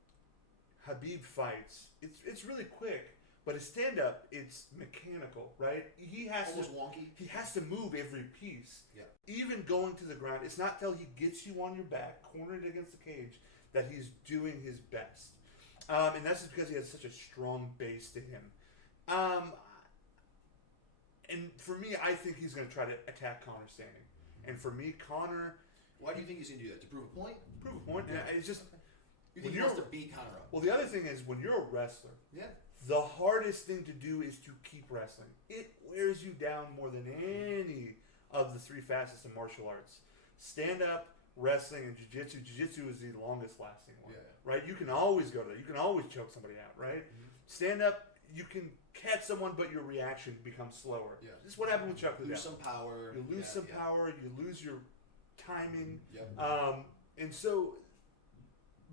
Khabib fights, it's really quick. But his stand-up, it's mechanical, right? He has almost wonky. He has to move every piece. Yeah. Even going to the ground, it's not till he gets you on your back, cornered against the cage, that he's doing his best. And that's just because he has such a strong base to him. And for me, I think he's going to try to attack Conor standing. And for me, Conor... Why do you think he's going to do that? To prove a point? Prove a point. Yeah. And it's just... You think he wants to beat Conor up? Well, the other thing is, when you're a wrestler... Yeah. The hardest thing to do is to keep wrestling. It wears you down more than any of the three facets of martial arts. Stand-up, wrestling, and jiu-jitsu. Jiu-jitsu is the longest lasting one, right? You can always go to that. You can always choke somebody out, right? Mm-hmm. Stand-up, you can catch someone, but your reaction becomes slower. Yeah. This is what happened with Chuck Liddell. You lose some power. You lose some power. You lose your timing. Yep. And so,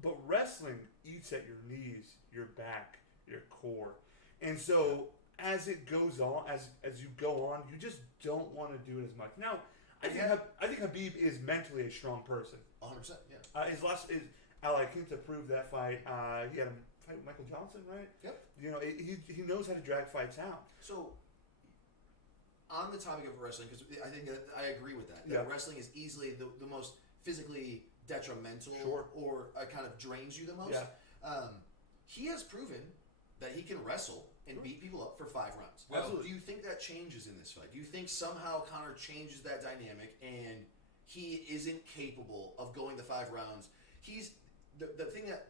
but wrestling eats at your knees, your back, your core. And so as it goes on, as you go on, you just don't want to do it as much. Now, I think Khabib is mentally a strong person. 100%, yeah. His last is Al-Akinta proved that fight. He had him fight with Michael Johnson, right? Yep. He knows how to drag fights out. So, on the topic of wrestling, because I think that I agree with that. Yeah. Wrestling is easily the most physically detrimental, or kind of drains you the most. Yeah. He has proven that he can wrestle and beat people up for 5 rounds. Well, do you think that changes in this fight? Do you think somehow Conor changes that dynamic and he isn't capable of going the 5 rounds? He's the thing that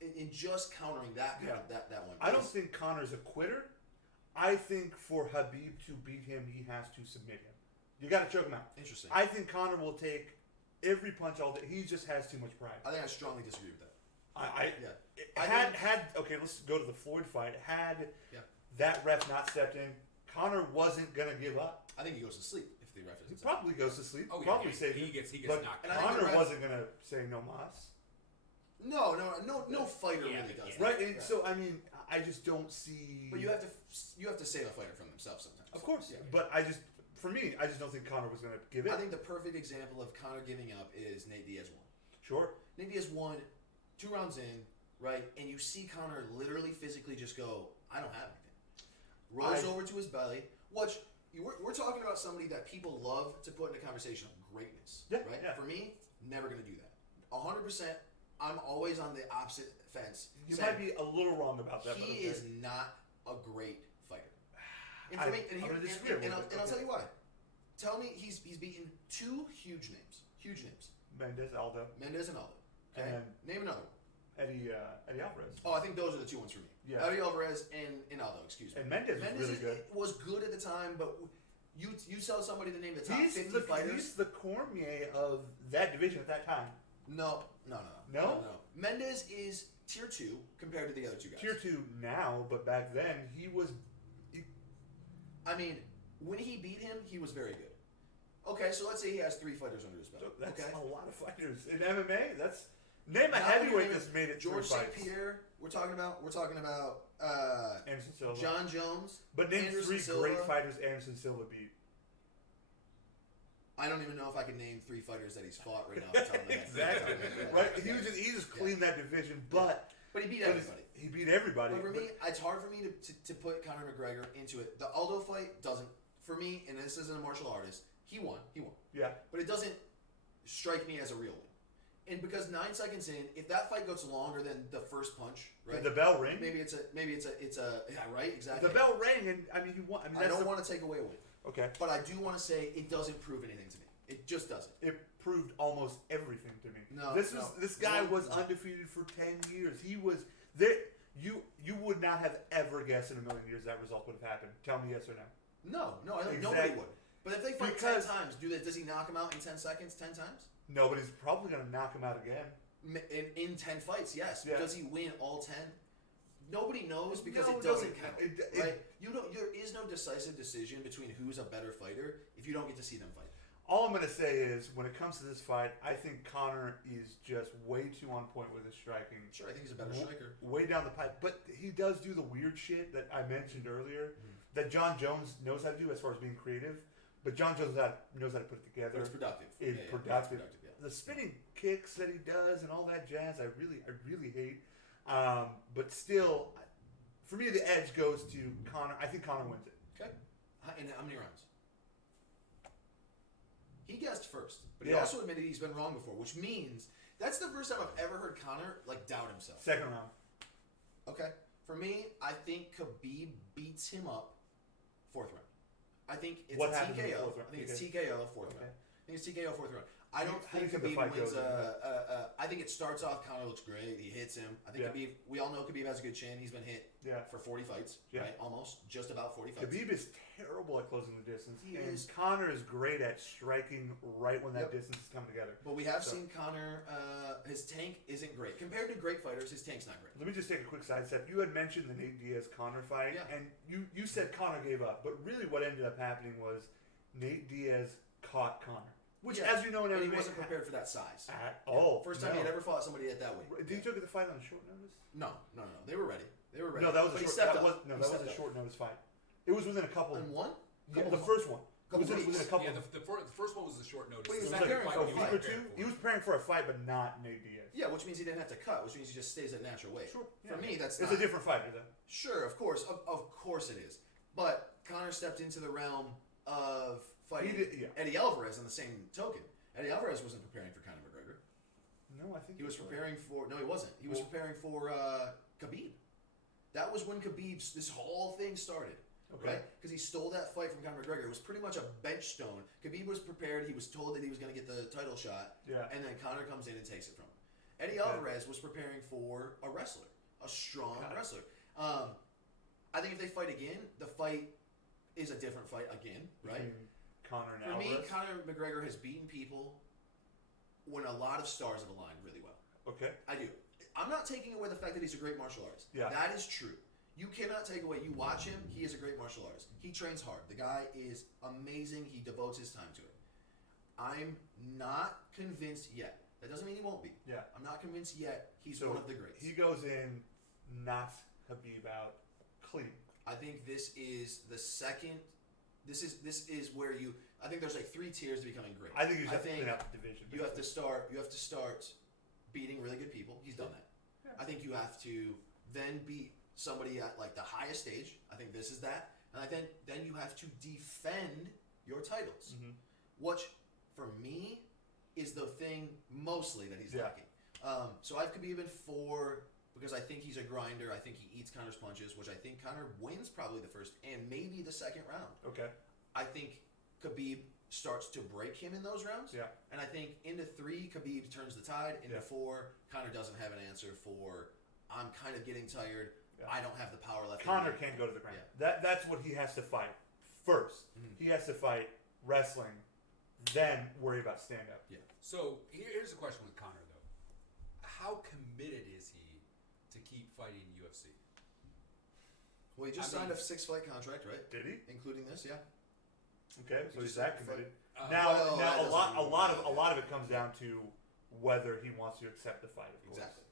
in just countering that that one. I don't think Conor's a quitter. I think for Khabib to beat him, he has to submit him. You got to choke him out. Interesting. I think Conor will take every punch all day. He just has too much pride. I think I strongly disagree with that. Okay, let's go to the Floyd fight. Had that ref not stepped in, Conor wasn't gonna give up. I think he goes to sleep if the ref doesn't. He probably goes to sleep. Oh, probably yeah, saves he him. gets but knocked. And Conor wasn't gonna say no mas. No fighter really does that. Right, and so I mean, I just don't see. But you have to save a fighter from themselves sometimes. Of course, but I just don't think Conor was gonna give in. I think the perfect example of Conor giving up is Nate Diaz won. Sure. Nate Diaz won 2 rounds in. Right, and you see Conor literally physically just go, I don't have anything. Rolls over to his belly. We're talking about somebody that people love to put in a conversation of greatness. Yeah, right? Yeah. For me, never going to do that. 100%, I'm always on the opposite fence. You might be a little wrong about that. He is not a great fighter. And I'm going to disagree. And I'll tell you why. Tell me he's beaten 2 huge names. Mendez, Aldo. Mendez and Aldo. Okay? And name another one. Eddie Alvarez. Oh, I think those are the 2 ones for me. Yeah. Eddie Alvarez and Aldo, excuse me. And Mendez was really good. Was good at the time, but You tell somebody to name the top 50 He's fighters. the Cormier of that division at that time. No. Mendez is tier 2 compared to the other two guys. Tier 2 now, but back then he was. I mean, when he beat him, he was very good. Okay, so let's say he has 3 fighters under his belt. That's okay? a lot of fighters in MMA. That's name a heavyweight that's made it. George 3 St. fights. Pierre. We're talking about Anderson Silva. John Jones. But name Anderson 3 Silva. great fighters Anderson Silva beat. I don't even know if I can name 3 fighters that he's fought right now. Off the top of my head. Exactly. Right. He just cleaned that division, but he beat everybody. He beat everybody. But for me, it's hard for me to put Conor McGregor into it. The Aldo fight doesn't, for me, and this isn't a martial artist. He won. Yeah. But it doesn't strike me as a real win. And because 9 seconds in, if that fight goes longer than the first punch, right? Did the bell ring? Maybe it's a yeah, right, exactly. The bell rang, and I mean he won. I mean, I don't want to take away a win. Okay. But I do want to say it doesn't prove anything to me. It just doesn't. It proved almost everything to me. No, This guy was undefeated for 10 years. He was there. You would not have ever guessed in a million years that result would have happened. Tell me yes or no. No, I think Exactly. nobody would. But if they fight Because- 10 times, does he knock him out in 10 seconds 10 times? No, but he's probably going to knock him out again. In 10 fights, yes. Yeah. Does he win all 10? Nobody knows because No, it doesn't no, count. it- right? There is no decisive decision between who's a better fighter if you don't get to see them fight. All I'm going to say is, when it comes to this fight, I think Conor is just way too on point with his striking. Sure, I think he's a better striker. Way down the pipe. But he does do the weird shit that I mentioned earlier that John Jones knows how to do as far as being creative. But John Jones knows how to put it together. But it's productive. It's Yeah, productive. it's productive, yeah. The spinning kicks that he does and all that jazz, I really hate. But still, for me, the edge goes to Conor. I think Conor wins it. Okay. And how many rounds? He guessed first, but he Yeah. also admitted he's been wrong before, which means that's the first time I've ever heard Conor doubt himself. Second round. Okay. For me, I think Khabib beats him up 4th round. I think it's What a happens in the TKO. 4th round? I think it's Okay. TKO 4th Okay. round. I think it's TKO 4th round. I don't How do you think think the Khabib fight wins. goes? I think it starts off. Conor looks great. He hits him. I think Yeah. Khabib. We all know Khabib has a good chin. He's been hit Yeah. for 40 fights. Yeah. Right, almost just about 40 fights. Khabib is terrible at closing the distance. He and is. Conor is great at striking right when that Yep. distance is coming together. But we have So- seen Conor. His tank isn't great compared to great fighters. His tank's not great. Let me just take a quick sidestep. You had mentioned the Nate Diaz-Conor fight, Yeah. and you said Conor gave up. But really what ended up happening was Nate Diaz caught Conor. Which, Yeah. as you know in And MMA... he wasn't prepared for that size. First time no. he had ever fought somebody at that weight. Did you took the fight on short notice? No. They were ready. No, that was But a he short. stepped That up. was, no, He that was stepped a up. short notice fight. It was within a couple. And one? Yeah, Couple the months. first one. Couple It was weeks. within a couple. Yeah, the first one was the short notice. Well, he was The second preparing fight for a he was fight. Week or preparing two. for. He was preparing for a fight, but not Nate Diaz. Yeah, which means he didn't have to cut, which means he just stays at natural weight. Sure. For me, that's It's not. a different fighter, though. Sure, of course. Of course it is. But Conor stepped into the realm of fighting He did, yeah. Eddie Alvarez on the same token. Eddie Alvarez wasn't preparing for Conor McGregor. No, I think He was preparing for... No, he wasn't. He was preparing for Khabib. That was when this whole thing started. Okay. Right? Because he stole that fight from Conor McGregor. It was pretty much a bench stone. Khabib was prepared. He was told that he was going to get the title shot. Yeah. And then Conor comes in and takes it from him. Eddie Okay. Alvarez was preparing for a wrestler. A strong Got it. wrestler. I think if they fight again, the fight is a different fight again. Right? Between Conor and For Alvarez. me, Conor McGregor has beaten people when a lot of stars have aligned really well. Okay. I do. I'm not taking away the fact that he's a great martial artist. Yeah. That is true. You cannot take away. You watch him. He is a great martial artist. He trains hard. The guy is amazing. He devotes his time to it. I'm not convinced yet. That doesn't mean he won't be. Yeah. I'm not convinced yet. He's So one of the greats. He goes in, knocks Khabib out clean. I think this is the second. This is where you. I think there's 3 tiers to becoming great. I think he's just think clean out the division. You have to start. You have to start beating really good people. He's done that. Yeah. I think you have to then beat somebody at the highest stage. I think this is that, and then you have to defend your titles, Mhm. which for me is the thing mostly that he's Yeah. lacking. So I've Khabib in 4 because I think he's a grinder. I think he eats Conor's punches, which I think Conor wins probably the first and maybe the second round. Okay. I think Khabib starts to break him in those rounds. Yeah. And I think into 3, Khabib turns the tide. Into Yeah. 4, Conor doesn't have an answer for, I'm kind of getting tired. Yeah. I don't have the power left. in Conor me. can't go to the ground. Yeah. That's what he has to fight first. Mhm. He has to fight wrestling, then worry about stand-up. Yeah. So here's a question with Conor though: how committed is he to keep fighting UFC? Well, he just signed a 6-fight contract, right? Did he? Including this, yeah. Okay, so He he's just that signed a committed. fight. Now, Well, that a lot doesn't of it comes down to whether he wants to accept the fight. Of course. Exactly.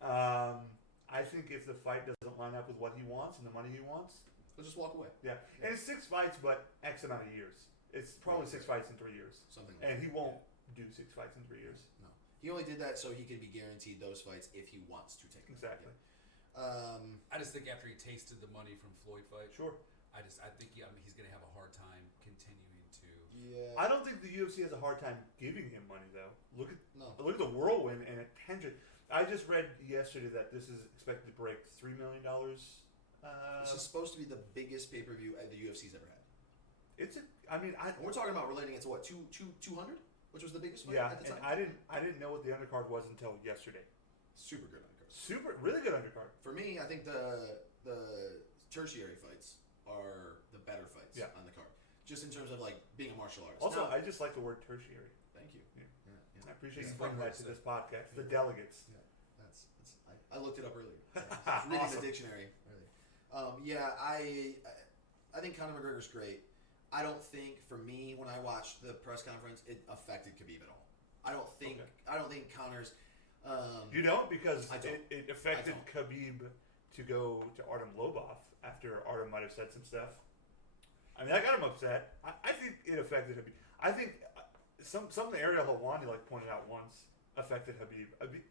Yeah. I think if the fight doesn't line up with what he wants and the money he wants, He'll just walk away. yeah. And it's 6 fights, but X amount of years. It's probably 6 fights in 3 years, Something like and that. he won't do 6 fights in 3 years. No. He only did that so he could be guaranteed those fights if he wants to take them. Exactly. Yeah. I just think after he tasted the money from Floyd fight, Sure. I think he's going to have a hard time continuing to. Yeah. I don't think the UFC has a hard time giving him money though. Look at No. the whirlwind and attention. I just read yesterday that this is expected to break $3 million. This is supposed to be the biggest pay-per-view the UFC's ever had. And we're talking about relating it to what, 200, which was the biggest fight yeah, at the and time. I didn't know what the undercard was until yesterday. Super good undercard. Really good undercard. For me, I think the tertiary fights are the better fights on the card, just in terms of like being a martial artist. Also, Now, I just like the word tertiary. thank you. Yeah. Yeah. I appreciate It's you fun bringing word that to to this podcast. The Delegates. Yeah, I looked it up earlier. I was reading Awesome. the dictionary earlier. I think Conor McGregor's great. I don't think, for me, when I watched the press conference, it affected Khabib at all. I don't think Conor's. You don't, because I don't. it affected I Khabib to go to Artem Lobov after Artem might have said some stuff. I mean, that got him upset. I think it affected Khabib. I think something Ariel Helwani pointed out once affected Khabib.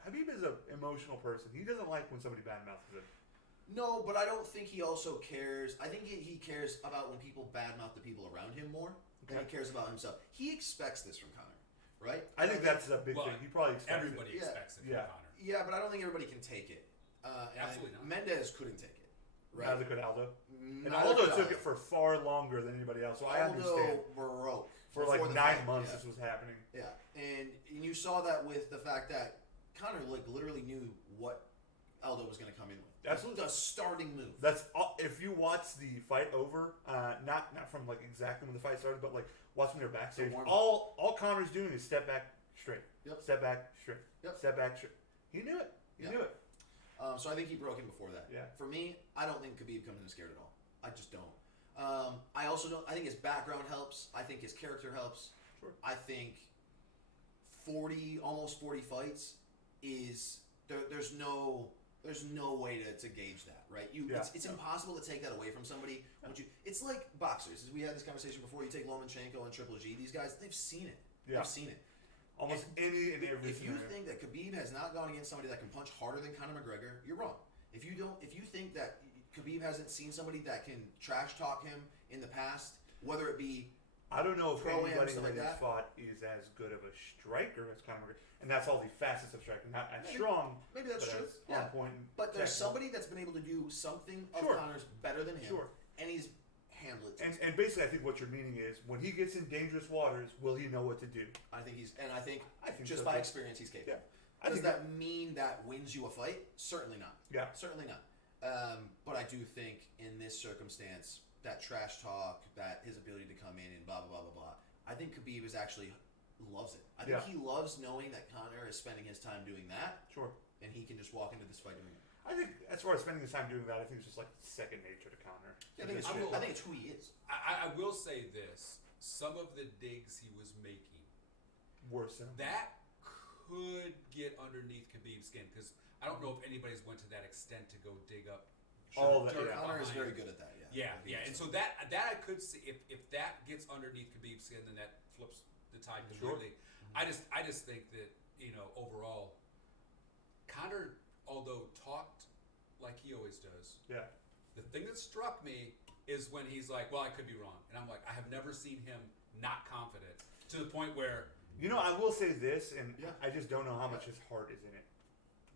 Khabib is an emotional person. He doesn't like when somebody badmouths him. No, but I don't think he also cares. I think he cares about when people badmouth the people around him more than he cares about himself. He expects this from Conor, right? I think that's a big Well, thing. He probably expects Everybody it. expects it from Yeah. Conor. Yeah, but I don't think everybody can take it. Absolutely not. Mendez couldn't take it, right? Neither could Aldo. And Neither Aldo could took it for far longer than anybody else, so I understand. Aldo broke For before like the 9 fight, months yeah. this was happening. Yeah, and you saw that with the fact that Conor literally knew what Aldo was going to come in with. Absolutely. The starting move. That's all, if you watch the fight over, not from exactly when the fight started, but watch when they're backstage. The warm-up. All Conor's doing is step back straight. Yep. Step back straight. Yep. Step back straight. He knew it. He Yeah. knew it. So I think he broke him before that. Yeah. For me, I don't think Khabib comes in scared at all. I just don't. I also don't. I think his background helps. I think his character helps. Sure. I think almost 40 fights is there's no way to gauge that, right? It's impossible to take that away from somebody. It's like boxers. As we had this conversation before, you take Lomachenko and Triple G. These guys, they've seen it. Yeah. They've seen it. Almost any and every If you scenario. think that Khabib has not gone against somebody that can punch harder than Conor McGregor, you're wrong. If you think that Khabib hasn't seen somebody that can trash talk him in the past, whether it be I don't know if Pro-Am, anybody stuff like that he's that. fought is as good of a striker as Conor McGregor. And that's all the facets of striking. Not as Maybe. strong, maybe that's but true. as Yeah. on point. But there's technical. somebody that's been able to do something of Sure. Conor's better than him. Sure. And he's handled it. And basically, I think what you're meaning is when he gets in dangerous waters, will he know what to do? I think just so, by too. experience he's capable. Yeah. I Does think that mean that wins you a fight? Certainly not. Yeah. Certainly not. But I do think in this circumstance, that trash talk, that his ability to come in and blah, blah, blah, blah, blah, I think Khabib loves it. I think he loves knowing that Conor is spending his time doing that, Sure. and he can just walk into this fight doing it. I think as far as spending his time doing that, I think it's just second nature to Conor. I think it's who he is. I will say this: some of the digs he was making Worse than that could get underneath Khabib's skin, because I don't know if anybody's went to that extent to go dig up. All that, dirt yeah. Conor is behind. very good at that. Yeah. And so that I could see if that gets underneath Khabib's skin, then that flips the tide completely. I just think that overall, Conor, although talked like he always does, Yeah. the thing that struck me is when he's like, "Well, I could be wrong," and I'm like, I have never seen him not confident to the point where. I will say this, and Yeah. I just don't know how much his heart is in it.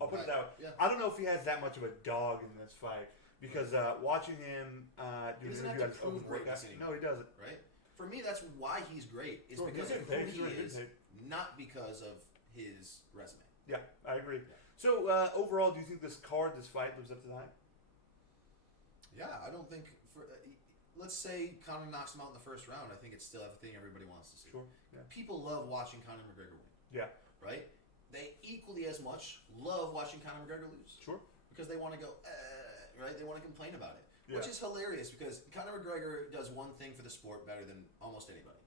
I'll put it Right. that way. Yeah. I don't know if he has that much of a dog in this fight because watching him do He an doesn't interview have at to his own prove greatness workout, anymore. no, he doesn't. Right? For me, that's why he's great. Is Sure, because he's of getting who paid, he he's is, getting not because of his resume. Yeah, I agree. So overall, do you think this fight lives up to the hype? Yeah, I don't think let's say Conor knocks him out in the first round. I think it's still a thing everybody wants to see. Sure. Yeah. People love watching Conor McGregor win. Yeah. Right? They equally as much love watching Conor McGregor lose. Sure. Because they want to go, right? They want to complain about it. Yeah. Which is hilarious because Conor McGregor does one thing for the sport better than almost anybody.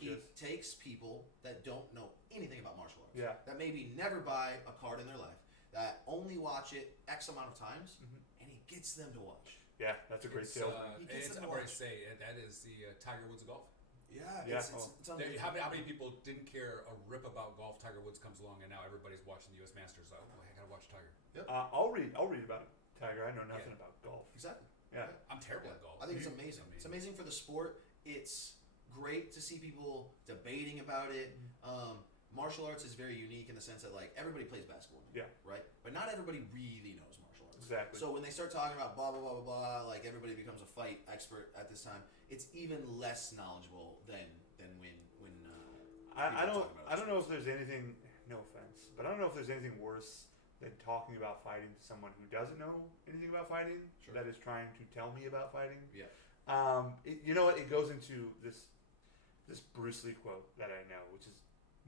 He takes people that don't know anything about martial arts. Yeah. That maybe never buy a card in their life. That only watch it X amount of times. And he gets them to watch. Yeah, that's a great sale. I'm going to say that is the Tiger Woods of golf. Yeah, it's unbelievable. How many people didn't care a rip about golf? Tiger Woods comes along, and now everybody's watching the U.S. Masters. Like, oh, I gotta watch Tiger. Yep. I'll read about Tiger. I know nothing about golf. Exactly. Yeah. I'm terrible at golf. I think it's amazing. It's amazing for the sport. It's great to see people debating about it. Martial arts is very unique in the sense that like everybody plays basketball. Yeah. Right. But not everybody really knows martial arts. Exactly. So when they start talking about blah blah blah blah blah, like everybody becomes a fight expert at this time. It's even less knowledgeable than when I don't know if there's anything. No offense, but I don't know if there's anything worse than talking about fighting to someone who doesn't know anything about fighting. Sure. That is trying to tell me about fighting. Yeah. You know what? It goes into this Bruce Lee quote that I know, which is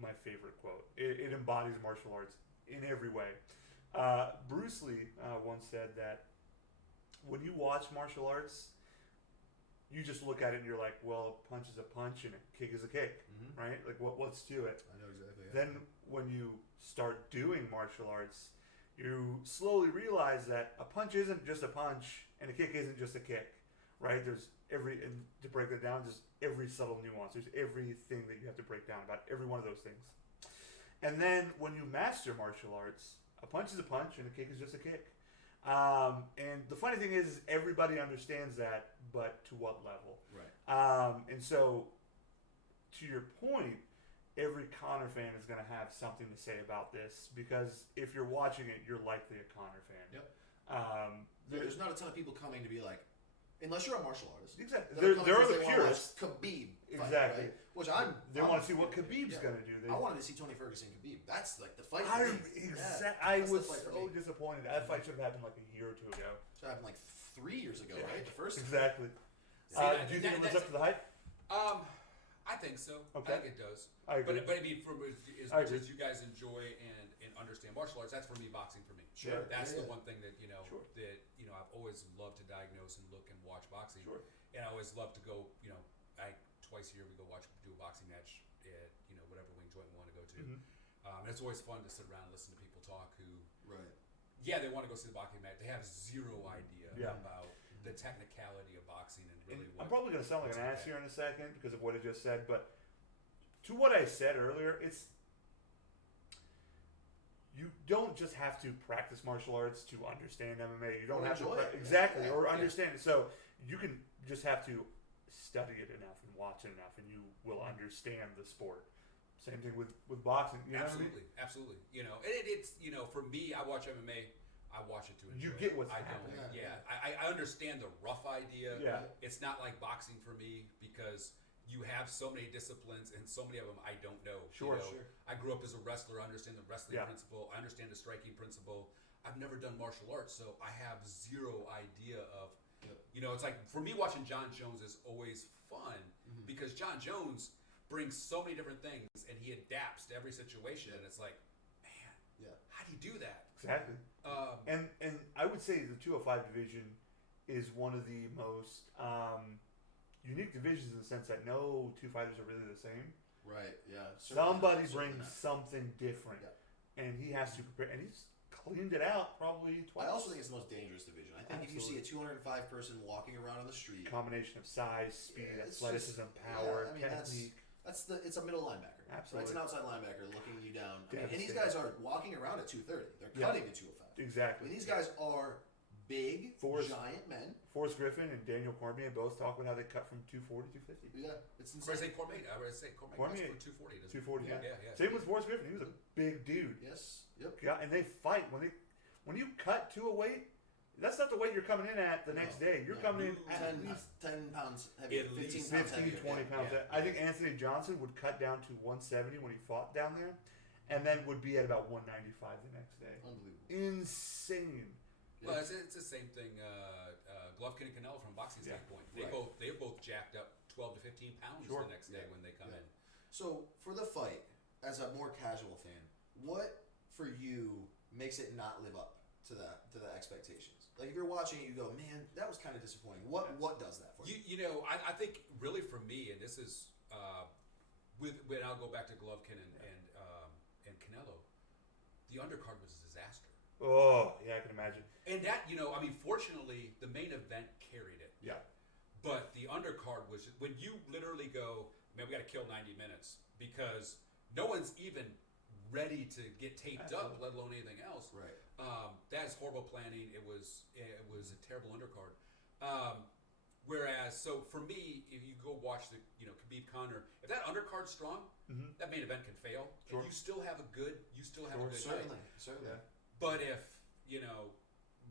my favorite quote. It embodies martial arts in every way. Bruce Lee once said that when you watch martial arts, you just look at it and you're like, well, a punch is a punch and a kick is a kick, right? Like, what's to it? I know exactly. Then when you start doing martial arts, you slowly realize that a punch isn't just a punch and a kick isn't just a kick, right? There's and to break that down, there's every subtle nuance. There's everything that you have to break down about every one of those things. And then when you master martial arts, a punch is a punch and a kick is just a kick. And the funny thing is, everybody understands that, but to what level? Right. And so, to your point, every Conor fan is going to have something to say about this because if you're watching it, you're likely a Conor fan. Yep. There's not a ton of people coming to be like, unless you're a martial artist. Exactly. There are the purists. Khabib. Exactly. Right? Which they want to see what Khabib's going to do. I wanted to see Tony Ferguson Khabib. That's like the fight. I was so disappointed. That fight should have happened like a year or two ago. Should have happened like 3 years ago, right? The first. Exactly. Do you think it lives up to the hype? I think so. Okay. I think it does. I agree. But I mean, as much as you guys enjoy and understand martial arts, that's for me boxing for me. Sure. That's the one thing that Sure. I've always loved to diagnose and look and watch boxing. Sure. And I always love to go. Twice a year we go do a boxing match at whatever wing joint we want to go to. And it's always fun to sit around and listen to people talk who. Right. Yeah, they want to go see the boxing match. They have zero idea Yeah. about the technicality of boxing and really. I'm probably going to sound like an ass here in a second because of what I just said, but to what I said earlier, you don't just have to practice martial arts to understand MMA. You don't have to exactly or understand it. So you can just have to study it enough and watch it enough, and you will understand the sport. Same thing with boxing. You know absolutely, what I mean? absolutely. It's for me, I watch MMA. I watch it to enjoy. You get what's I happening. don't. Yeah, I understand the rough idea. Yeah. It's not like boxing for me because you have so many disciplines and so many of them I don't know. Sure. I grew up as a wrestler. I understand the wrestling Yeah. principle. I understand the striking principle. I've never done martial arts, so I have zero idea of. It's like for me watching John Jones is always fun because John Jones brings so many different things and he adapts to every situation and it's like, man, how do you do that? Exactly. And I would say the 205 division is one of the most unique divisions in the sense that no two fighters are really the same. Right. Yeah. Somebody brings something different, and he has to prepare. And he's cleaned it out probably twice. I also think it's the most dangerous division. I think if you see a 205 person walking around on the street, combination of size, speed, athleticism, power, technique. It's a middle linebacker. Absolutely. Right? It's an outside linebacker looking you down. And these Devastating. guys are walking around at 230. They're cutting to 205. Exactly. These guys are big, giant men. Forrest Griffin and Daniel Cormier both talk about how they cut from 240 to 250. Yeah, it's I insane. say Cormier cuts for 240. 240. Yeah. Same with Forrest Griffin. He was a big dude. Yes. Yep. Yeah, and they fight when you cut to a weight. That's not the weight you're coming in at the next day. You're coming in at least 10 pounds heavier, At 15 least pounds 15, heavier. 20 pounds. I think Anthony Johnson would cut down to 170 when he fought down there, and then would be at about 195 the next day. Unbelievable. Insane. Well, it's the same thing. Golovkin and Canelo from a boxing standpoint. Right. They've both jacked up 12 to 15 pounds the next day when they come in. So for the fight, as a more casual fan, what for you makes it not live up to the expectations? Like if you're watching it, you go, man, that was kind of disappointing. What does that for you? I think really for me, and this is when I'll go back to Golovkin and Canelo, the undercard was a disaster. Oh, yeah, I can imagine. And that, fortunately, the main event carried it. Yeah. But the undercard was when you literally go, man, we got to kill 90 minutes because no one's even ready to get taped up, let alone anything else. Right. That is horrible planning. It was a terrible undercard. Whereas, so for me, if you go watch the Khabib Conor, if that undercard's strong, that main event can fail. Sure. And you still have a good night. Certainly. Yeah. But if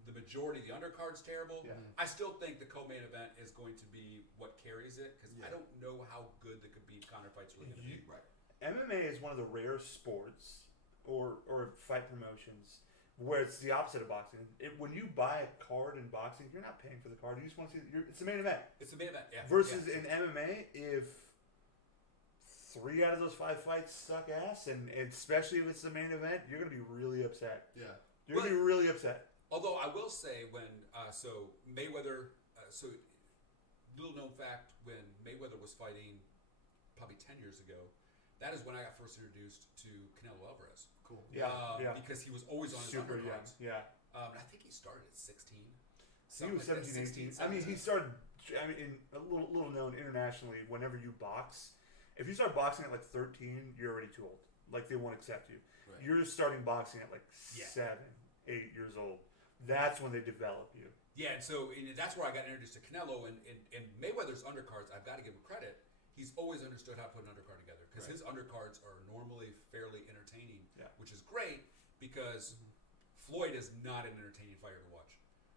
the majority of the undercard's terrible, Yeah. I still think the co-main event is going to be what carries it because I don't know how good the Khabib Conor fight's really going to be. Right. MMA is one of the rare sports or fight promotions where it's the opposite of boxing. When you buy a card in boxing, you're not paying for the card. You just want to see it's the main event. It's the main event, yeah. Versus in MMA, if 3 out of those 5 fights suck ass, and especially if it's the main event, you're going to be really upset. Yeah. You're going to be really upset. Although I will say when Mayweather, little known fact, when Mayweather was fighting probably 10 years ago, that is when I got first introduced to Canelo Alvarez. Cool. Yeah. Because he was always on his Super young. undercards. Yeah. I think he started at 16. He was 17, 18. I mean, he started. In a little known internationally. Whenever you box, if you start boxing at like 13, you're already too old. Like they won't accept you. Right. You're starting boxing at like 7, 8 years old. That's when they develop you. Yeah, and so that's where I got introduced to Canelo and Mayweather's undercards. I've got to give him credit. He's always understood how to put an undercard together because his undercards are normally fairly entertaining, which is great because Floyd is not an entertaining fighter to watch.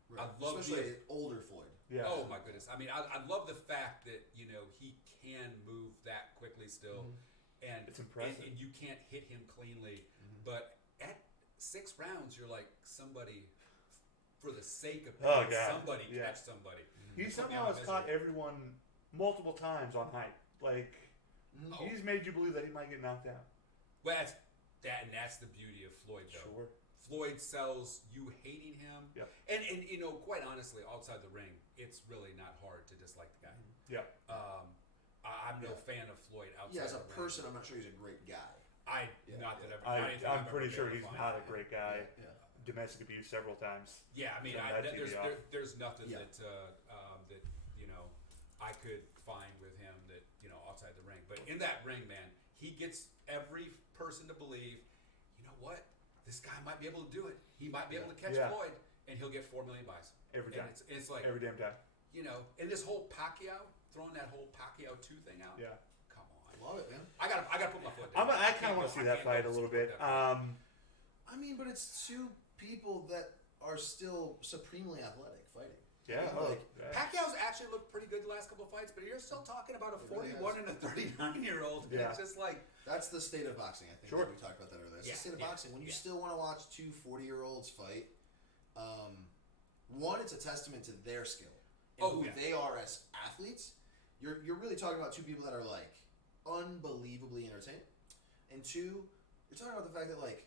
Right. I love especially older Floyd. Yeah. Oh my goodness! I mean, I love the fact that he can move that quickly still, and It's impressive. And you can't hit him cleanly. But at 6 rounds, you're like somebody. For the sake of somebody catch somebody. He somehow has caught everyone multiple times on height. Like he's made you believe that he might get knocked out. Well, that's the beauty of Floyd, though. Sure. Floyd sells you hating him, and quite honestly, outside the ring, it's really not hard to dislike the guy. Yeah. I'm no fan of Floyd outside. Yeah, as a the person, ring. I'm not sure he's a great guy. I'm pretty sure he's not a great guy. Yeah. Domestic abuse several times. Yeah, I mean, there's nothing that I could find with him that outside the ring. But in that ring, man, he gets every person to believe, you know what, this guy might be able to do it. He might be able to catch Floyd, and he'll get 4 million buys every time. It's like every damn time. And this whole Pacquiao throwing that whole Pacquiao 2 thing out. Yeah, come on, love it, man. I got to put my foot down. I kind of want to see that fight a little bit. I mean, but it's 2 people that are still supremely athletic fighting. Yeah, Pacquiao's actually looked pretty good the last couple of fights, but you're still talking about a 41 and a 39-year-old. Yeah. It's just like that's the state of boxing. I think that we talked about that earlier. It's the state of boxing. When you still want to watch 2 40-year-olds fight, one, it's a testament to their skill and who they are as athletes. You're really talking about 2 people that are like unbelievably entertaining, and 2, you're talking about the fact that like.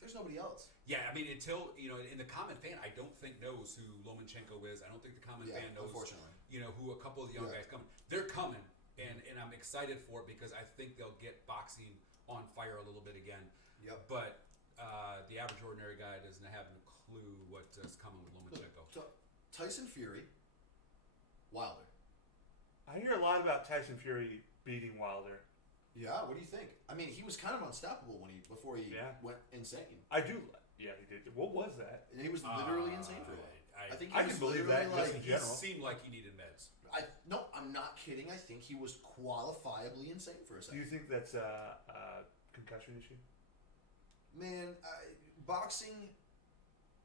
There's nobody else. Yeah, I mean, until in the common fan, I don't think knows who Lomachenko is. I don't think the common fan knows. Unfortunately, who a couple of the young guys coming. They're coming, and I'm excited for it because I think they'll get boxing on fire a little bit again. Yep. But the average ordinary guy doesn't have a clue what is coming with Lomachenko. Tyson Fury, Wilder. I hear a lot about Tyson Fury beating Wilder. Yeah, what do you think? I mean, he was kind of unstoppable before he went insane. I do. Yeah, he did. What was that? And he was literally insane for a while. I think I can believe that. Like, in general. He seemed like he needed meds. No, I'm not kidding. I think he was qualifiably insane for a second. Do you think that's a concussion issue? Man, boxing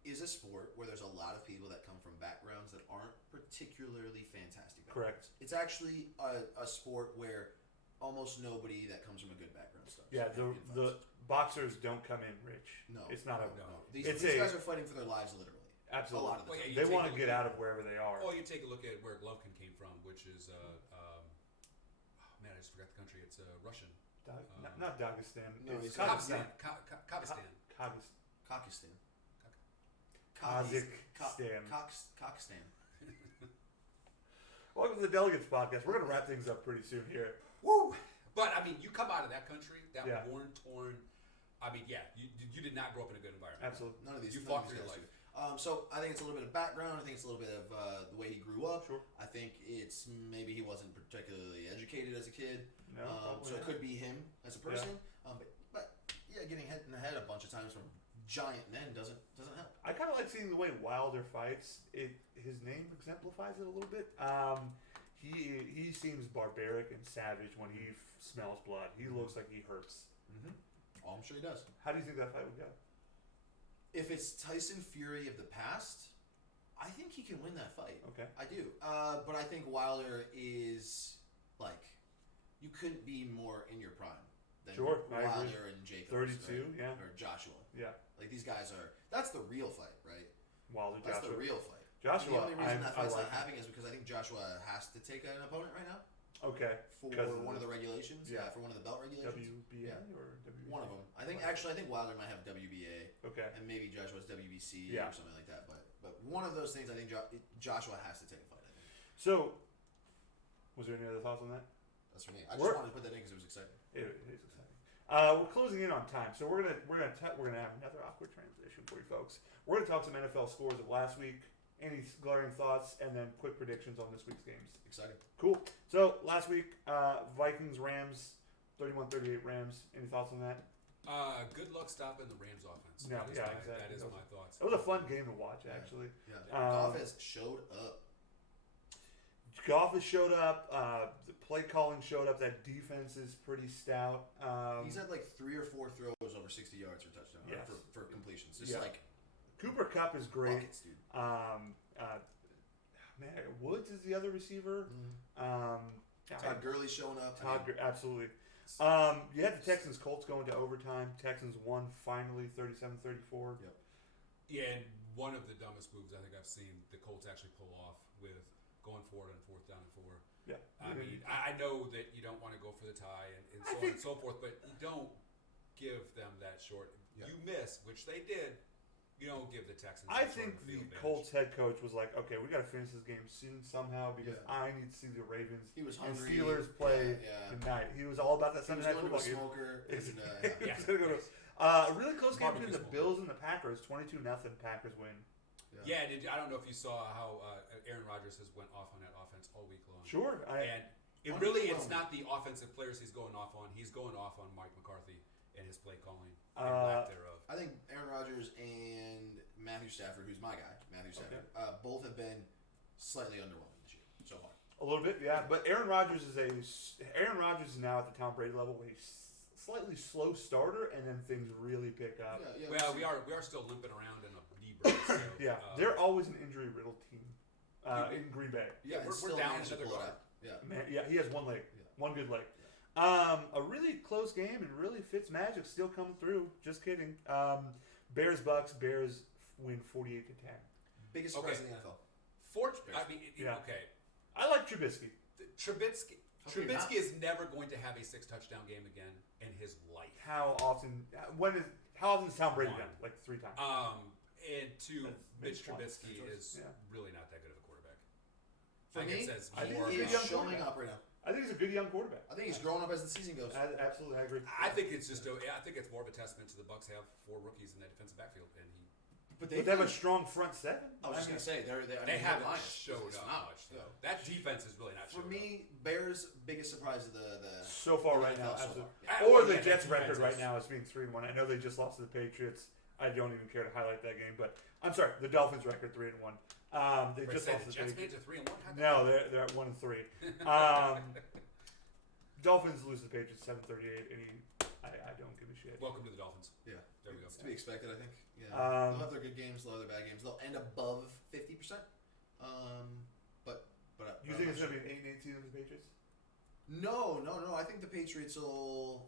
is a sport where there's a lot of people that come from backgrounds that aren't particularly fantastic. Correct. It's actually a sport where almost nobody that comes from a good background starts. Yeah, the boxers don't come in rich. No, it's not no. These guys are fighting for their lives, literally. Absolutely. A lot of the Well, time. yeah, They take want a to look get at- out of wherever they are. Oh, you take a look at where Golovkin came from, which is man, I just forgot the country. It's Russian. Not Dagestan. No, it's he's Kazakhstan. Kazakhstan. Kakistan. Kazakhstan. Kakistan. Welcome to the Delegates podcast. We're going to wrap things up pretty soon here. Woo! But I mean, you come out of that country, that Yeah. worn, torn. I mean, yeah, you did not grow up in a good environment. Absolutely. None of these. You none fought of for these your guys life. do. So I think it's a little bit of background. I think it's a little bit of the way he grew up. Sure. I think it's maybe he wasn't particularly educated as a kid. No, probably So it not. could be him as a person. But yeah, getting hit in the head a bunch of times from giant men doesn't help. I kind of like seeing the way Wilder fights. His name exemplifies it a little bit. He seems barbaric and savage when he smells blood. He looks like he hurts. Mm-hmm. Oh, I'm sure he does. How do you think that fight would go? If it's Tyson Fury of the past, I think he can win that fight. Okay. I do. But I think Wilder is like, you couldn't be more in your prime than Sure, I agree. Wilder and Jacobs. 32, right? yeah. Or Joshua. Yeah. Like these guys are. That's the real fight, right? Wilder, That's Joshua. the real fight. Joshua, The only reason that I fight's like not him. happening is because I think Joshua has to take an opponent right now Okay. for 'Cause of one of the the regulations. yeah. For one of the belt regulations. WBA Yeah. or WBC? One of them. I think Wilder might have WBA. Okay. And maybe Joshua's WBC Yeah. or something like that. But one of those things, I think Joshua has to take a fight. I think So, was there any other thoughts on that? that's for me. I just We're- wanted to put that in because it was exciting. It is exciting. We're closing in on time, so we're gonna have another awkward transition for you folks. We're gonna talk some NFL scores of last week, any glaring thoughts, and then quick predictions on this week's games. Exciting. Cool. So last week, Vikings Rams, 31-38 Rams. Any thoughts on that? Good luck stopping the Rams offense. No, That is yeah, my, exactly. That is my thoughts. It was a fun game to watch, actually. Yeah. Um, Goff has showed up. Goff has showed up. The play calling showed up. That defense is pretty stout. He's had like 3 or 4 throws over 60 yards for touchdown Yes. for completions. Just Yeah. like Cooper Kupp is great. buckets, dude. Man, Woods is the other receiver. Todd Gurley's showing up. Absolutely. You had the Texans Colts going to overtime. Texans won finally 37-34. Yep. Yeah, and one of the dumbest moves I think I've seen the Colts actually pull off with going forward on 4th down and 4. Yeah. I mean, I know that you don't want to go for the tie and so on and so forth, but you don't give them that short. Yeah. You miss, which they did. You don't give the Texans. I that sort think of the field advantage. Colts head coach was like, okay, we got to finish this game soon somehow because Yeah. I need to see the Ravens He was and hungry. Steelers play Yeah. tonight. He was all about that He Sunday was night going to a football game. smoker. It's- And, he yeah. was gonna go to- a really close game between the Barbecue Bills and the Packers. 22-0 Packers win. Yeah, I don't know if you saw how Aaron Rodgers has went off on that offense all week long. Sure. And it's not the offensive players he's going off on. He's going off on Mike McCarthy and his play calling and lack thereof. I think Aaron Rodgers and Matthew Stafford, who's my guy, Matthew Stafford, both have been slightly underwhelming this year so far. A little bit, yeah. But Aaron Rodgers is now at the Tom Brady level where he's slightly slow starter, and then things really pick up. Yeah, Well, we are still limping around in a knee brace. So, Yeah, they're always an injury riddled team in Green Bay. Yeah, and we're still down managed to another pull it guard. out. Yeah. Man, yeah, he has one leg, Yeah. one good leg. A really close game, and really Fitz Magic still coming through. Just kidding. Bears Bucks. Bears win 48-10. Biggest surprise Okay. in the NFL. Yeah. Okay. I like Trubisky. Trubisky Okay, not- is never going to have a 6-touchdown game again in his life. How often? How often is Tom Brady One. done? Like 3 times. And two, That's Mitch maybe Trubisky one. is Yeah. really not that good of a quarterback. For I think me, it says I think more he's He a is young about- showing quarterback. up right now. I think he's a good young quarterback. I think he's growing up as the season goes. Absolutely, I agree. I think it's I think it's more of a testament to the Bucks have 4 rookies in that defensive backfield, and But But they have a strong front seven. I was just gonna say they their haven't line is showed up phenomenal. much though. That defense is really not For showing me, Bears' biggest surprise of the So far the right now, NFL so absolutely. far. Yeah. Or Well, the yeah, Jets' that record defense right is- now is being 3-1. I know they just lost to the Patriots. I don't even care to highlight that game, but I'm sorry, the Dolphins' record 3-1. They just lost the to the Jets Patriots. made it to 3-1. How'd that No, happen? they're at 1-3. Dolphins lose to the Patriots 7-38, and I don't give a shit. Welcome to the Dolphins. Yeah, There we go. It's to be expected, I think. Yeah, Um, they'll have their good games, they'll have their bad games. They'll end above 50%. But You think it's gonna be an 8-8 season for the Patriots? No. I think the Patriots will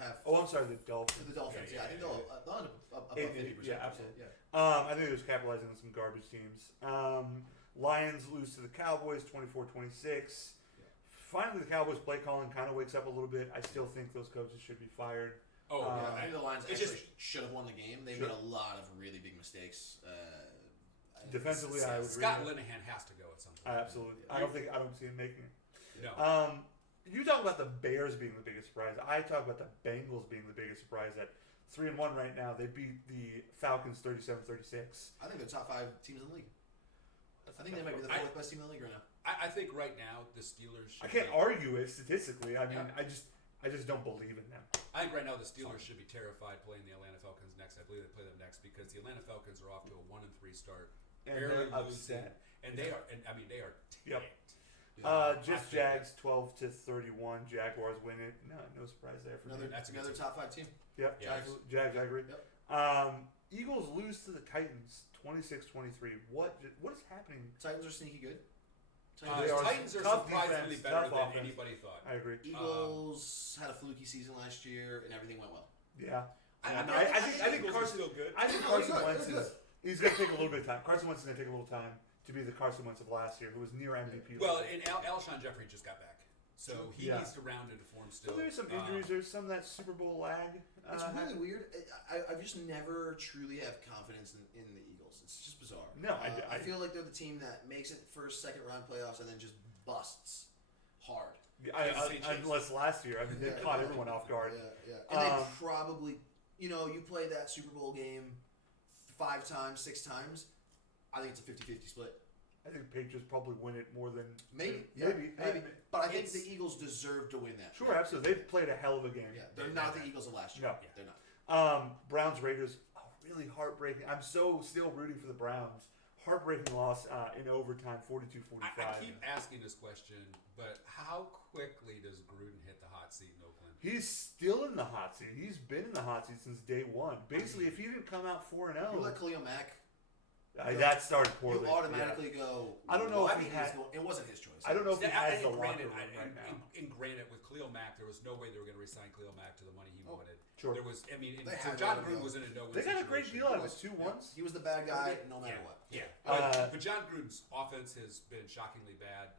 have. Oh, I'm sorry, the Dolphins. The Dolphins. Yeah, I think they'll end up above 50%. Yeah, absolutely. Yeah. I think it was capitalizing on some garbage teams. Lions lose to the Cowboys 24-26. Yeah. Finally, the Cowboys play calling kind of wakes up a little bit. I still think those coaches should be fired. Oh, I think the Lions It's actually should have won the game. They made a lot of really big mistakes. Defensively, I would Scott agree. Linehan has to go at some point. Absolutely. I don't see him making it. No. You talk about the Bears being the biggest surprise. I talk about the Bengals being the biggest surprise. At 3-1 right now, they beat the Falcons 37-36. I think they're top 5 teams in the league. I think they might be the 4th best team in the league right now. I think right now the Steelers should I can't be, argue it statistically. I mean, Yeah. I just don't believe in them. I think right now the Steelers should be terrified playing the Atlanta Falcons next. I believe they play them next because the Atlanta Falcons are off to a 1-3 start. And barely they're losing. upset. And they are they are Yep. ticked. I Just think Jags 12-31. Jaguars win it. No surprise there for me. That's a good Another top 5 team. Yep. Yeah. Jags, I agree. Yep. Eagles lose to the Titans 26-23. What is happening? Titans are sneaky good. They are Titans are tough surprisingly defense, better tough than offense. anybody thought. I agree. Eagles had a fluky season last year, and everything went well. Yeah. I think Eagles are Carson. still good. I think No, Carson they're Wentz good. he's going to take a little bit of time. Carson Wentz is going to take a little time to be the Carson Wentz of last year, who was near MVP. Well, and Alshon Jeffrey just got back, so he Yeah. needs to round into form still. So there's some injuries. There's some of that Super Bowl lag. It's really weird. I just never truly have confidence in the Eagles. It's just bizarre. No, I feel like they're the team that makes it first, second round playoffs and then just busts hard. Unless last year, I mean, they caught everyone off guard. Yeah. And they probably, you play that Super Bowl game 5 times, 6 times. I think it's a 50-50 split. I think Patriots probably win it more than Maybe. maybe. But I think the Eagles deserve to win that. Sure, absolutely. They played a hell of a game. Yeah, they're not the Eagles of last year. No. They're not. Browns Raiders, really heartbreaking. I'm so still rooting for the Browns. Heartbreaking loss in overtime, 42-45. I keep asking this question, but how quickly does Gruden hit the hot seat in Oakland? He's still in the hot seat. He's been in the hot seat since day one. Basically, if he didn't come out 4-0, You let Khalil Mack. that started poorly. You automatically go. I don't know if he had. It wasn't his choice. I don't know if he has the And locker granted, room right now. and granted, with Khalil Mack, there was no way they were going to resign Khalil Mack to the money he wanted. Sure. There was, They so had to John let him Gruden go. was in a no-win They got a great situation. deal out of it. 2 once. He was the bad guy, no matter what. Yeah. But John Gruden's offense has been shockingly bad.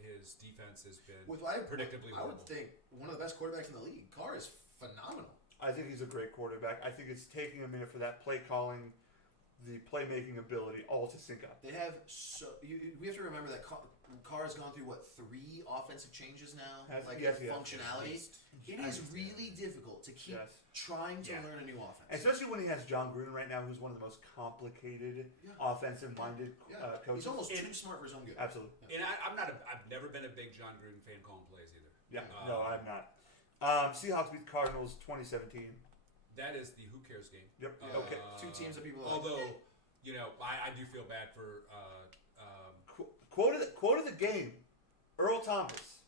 His defense has been predictably I horrible. would think one of the best quarterbacks in the league. Carr is phenomenal. I think he's a great quarterback. I think it's taking a minute for that play calling, the playmaking ability, all to sync up. They have we have to remember that Carr has gone through 3 offensive changes now, Yes. functionality. It is really difficult to keep trying to learn a new offense, especially when he has John Gruden right now, who's one of the most complicated, offensive-minded coaches. He's almost too smart for his own good. Absolutely. And I've never been a big John Gruden fan calling plays either. Yeah. No, I'm not. Seahawks beat the Cardinals 2017. That is the who cares game. Yep. Okay. 2 teams that people like. Although, I do feel bad for. Quote of the game, Earl Thomas.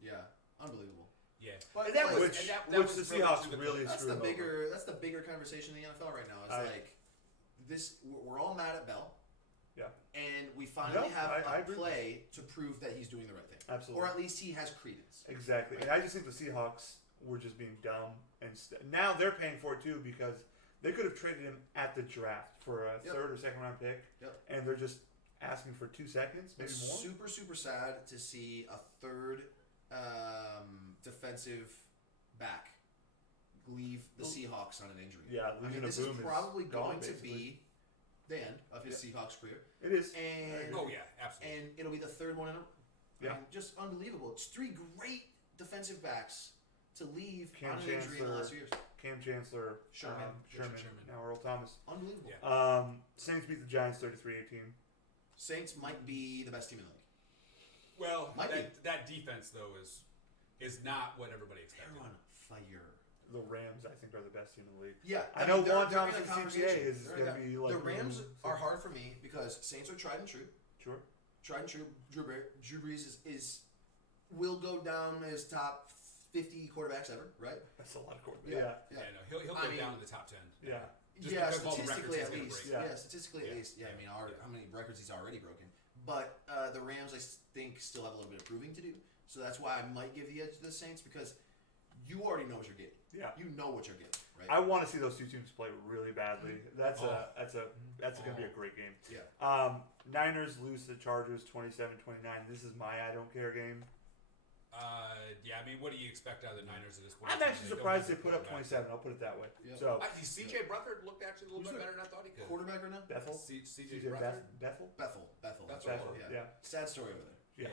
Yeah, unbelievable. Yeah, But And that like, which the thrown Seahawks into the really that's screwed the them over. that's the bigger conversation in the NFL right now. It's like this. We're all mad at Bell. Yeah. And we finally have I a agree. play to prove that he's doing the right thing. Absolutely. Or at least he has credence. Exactly. And I just think the Seahawks were just being dumb. And now they're paying for it too because they could have traded him at the draft for a 3rd or 2nd round pick. Yep. And they're just asking for 2 seconds, maybe It's more. super, super sad to see a 3rd defensive back leave the Seahawks on an injury. Yeah, I mean, Legion of this is Boom probably gone, going to basically. be the end of his Seahawks career. It is. And absolutely. and it'll be the 3rd one in a Yeah. I mean, just unbelievable. It's 3 great defensive backs to leave Cam on an injury in the Chancellor. last few years. Cam Chancellor, Sherman. Sherman, Sherman. now Earl Thomas. Unbelievable. Yeah. Saints beat the Giants 33-18. Saints might be the best team in the league. Well, Might be. that defense though is not what everybody expected. They're on fire. The Rams, I think, are the best team in the league. Yeah, I know they're- Juan they're Thomas in and the CTA conversation. is They're in going to be like the Rams so- are hard for me because Saints are tried and true. Sure. Tried and true. Drew Brees will go down as top 50 quarterbacks ever, right? That's a lot of quarterbacks. Yeah. Yeah, no, he'll go down in the top 10. Yeah. Just Yeah, because of all the statistically records at he's least. gonna break. Yeah, statistically Yeah. at least. Yeah, I mean, how many records he's already broken. But the Rams, I think, still have a little bit of proving to do. So that's why I might give the edge to the Saints because you already know what you're getting. Yeah. You know what you're getting, right? I want to see those two teams play really badly. That's going to be a great game. Yeah. Niners lose to the Chargers 27-29. This is my I don't care game. Yeah, I mean, what do you expect out of the Niners at this point? I'm actually surprised they put up 27. I'll put it that way. Yeah. So CJ Beathard looked actually a little bit better than I thought he could. Quarterback right now? Bethel. CJ Beathard. Bethel. Bethel. That's right. right. Yeah. Sad story over there. Yeah.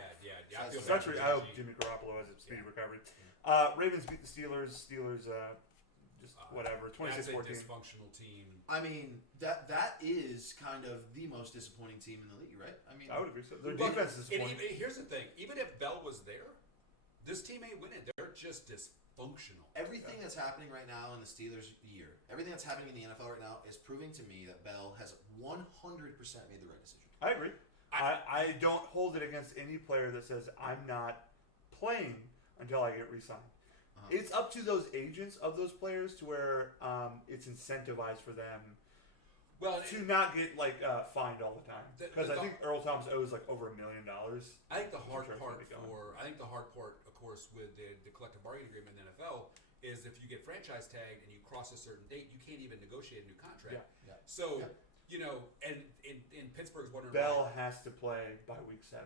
I feel bad Especially, for I hope Jimmy. Jimmy Garoppolo has a speedy recovery. Ravens beat the Steelers. Steelers, just whatever. That's a 26-14. dysfunctional team. I mean, that is kind of the most disappointing team in the league, right? I mean, I would agree. So their But- defense is and disappointing. here's the thing: even if Bell was there, this team ain't winning. They're just dysfunctional. everything that's happening right now in the Steelers' year, everything that's happening in the NFL right now is proving to me that Bell has 100% made the right decision. I agree. I don't hold it against any player that says I'm not playing until I get re-signed. It's up to those agents of those players to where it's incentivized for them to not get fined all the time. Because I think Earl Thomas owes over $1 million. I think the hard part, of course, with the collective bargaining agreement in the NFL is if you get franchise tagged and you cross a certain date, you can't even negotiate a new contract. Yeah. So, and in Pittsburgh's wondering Bell has to play by week 7.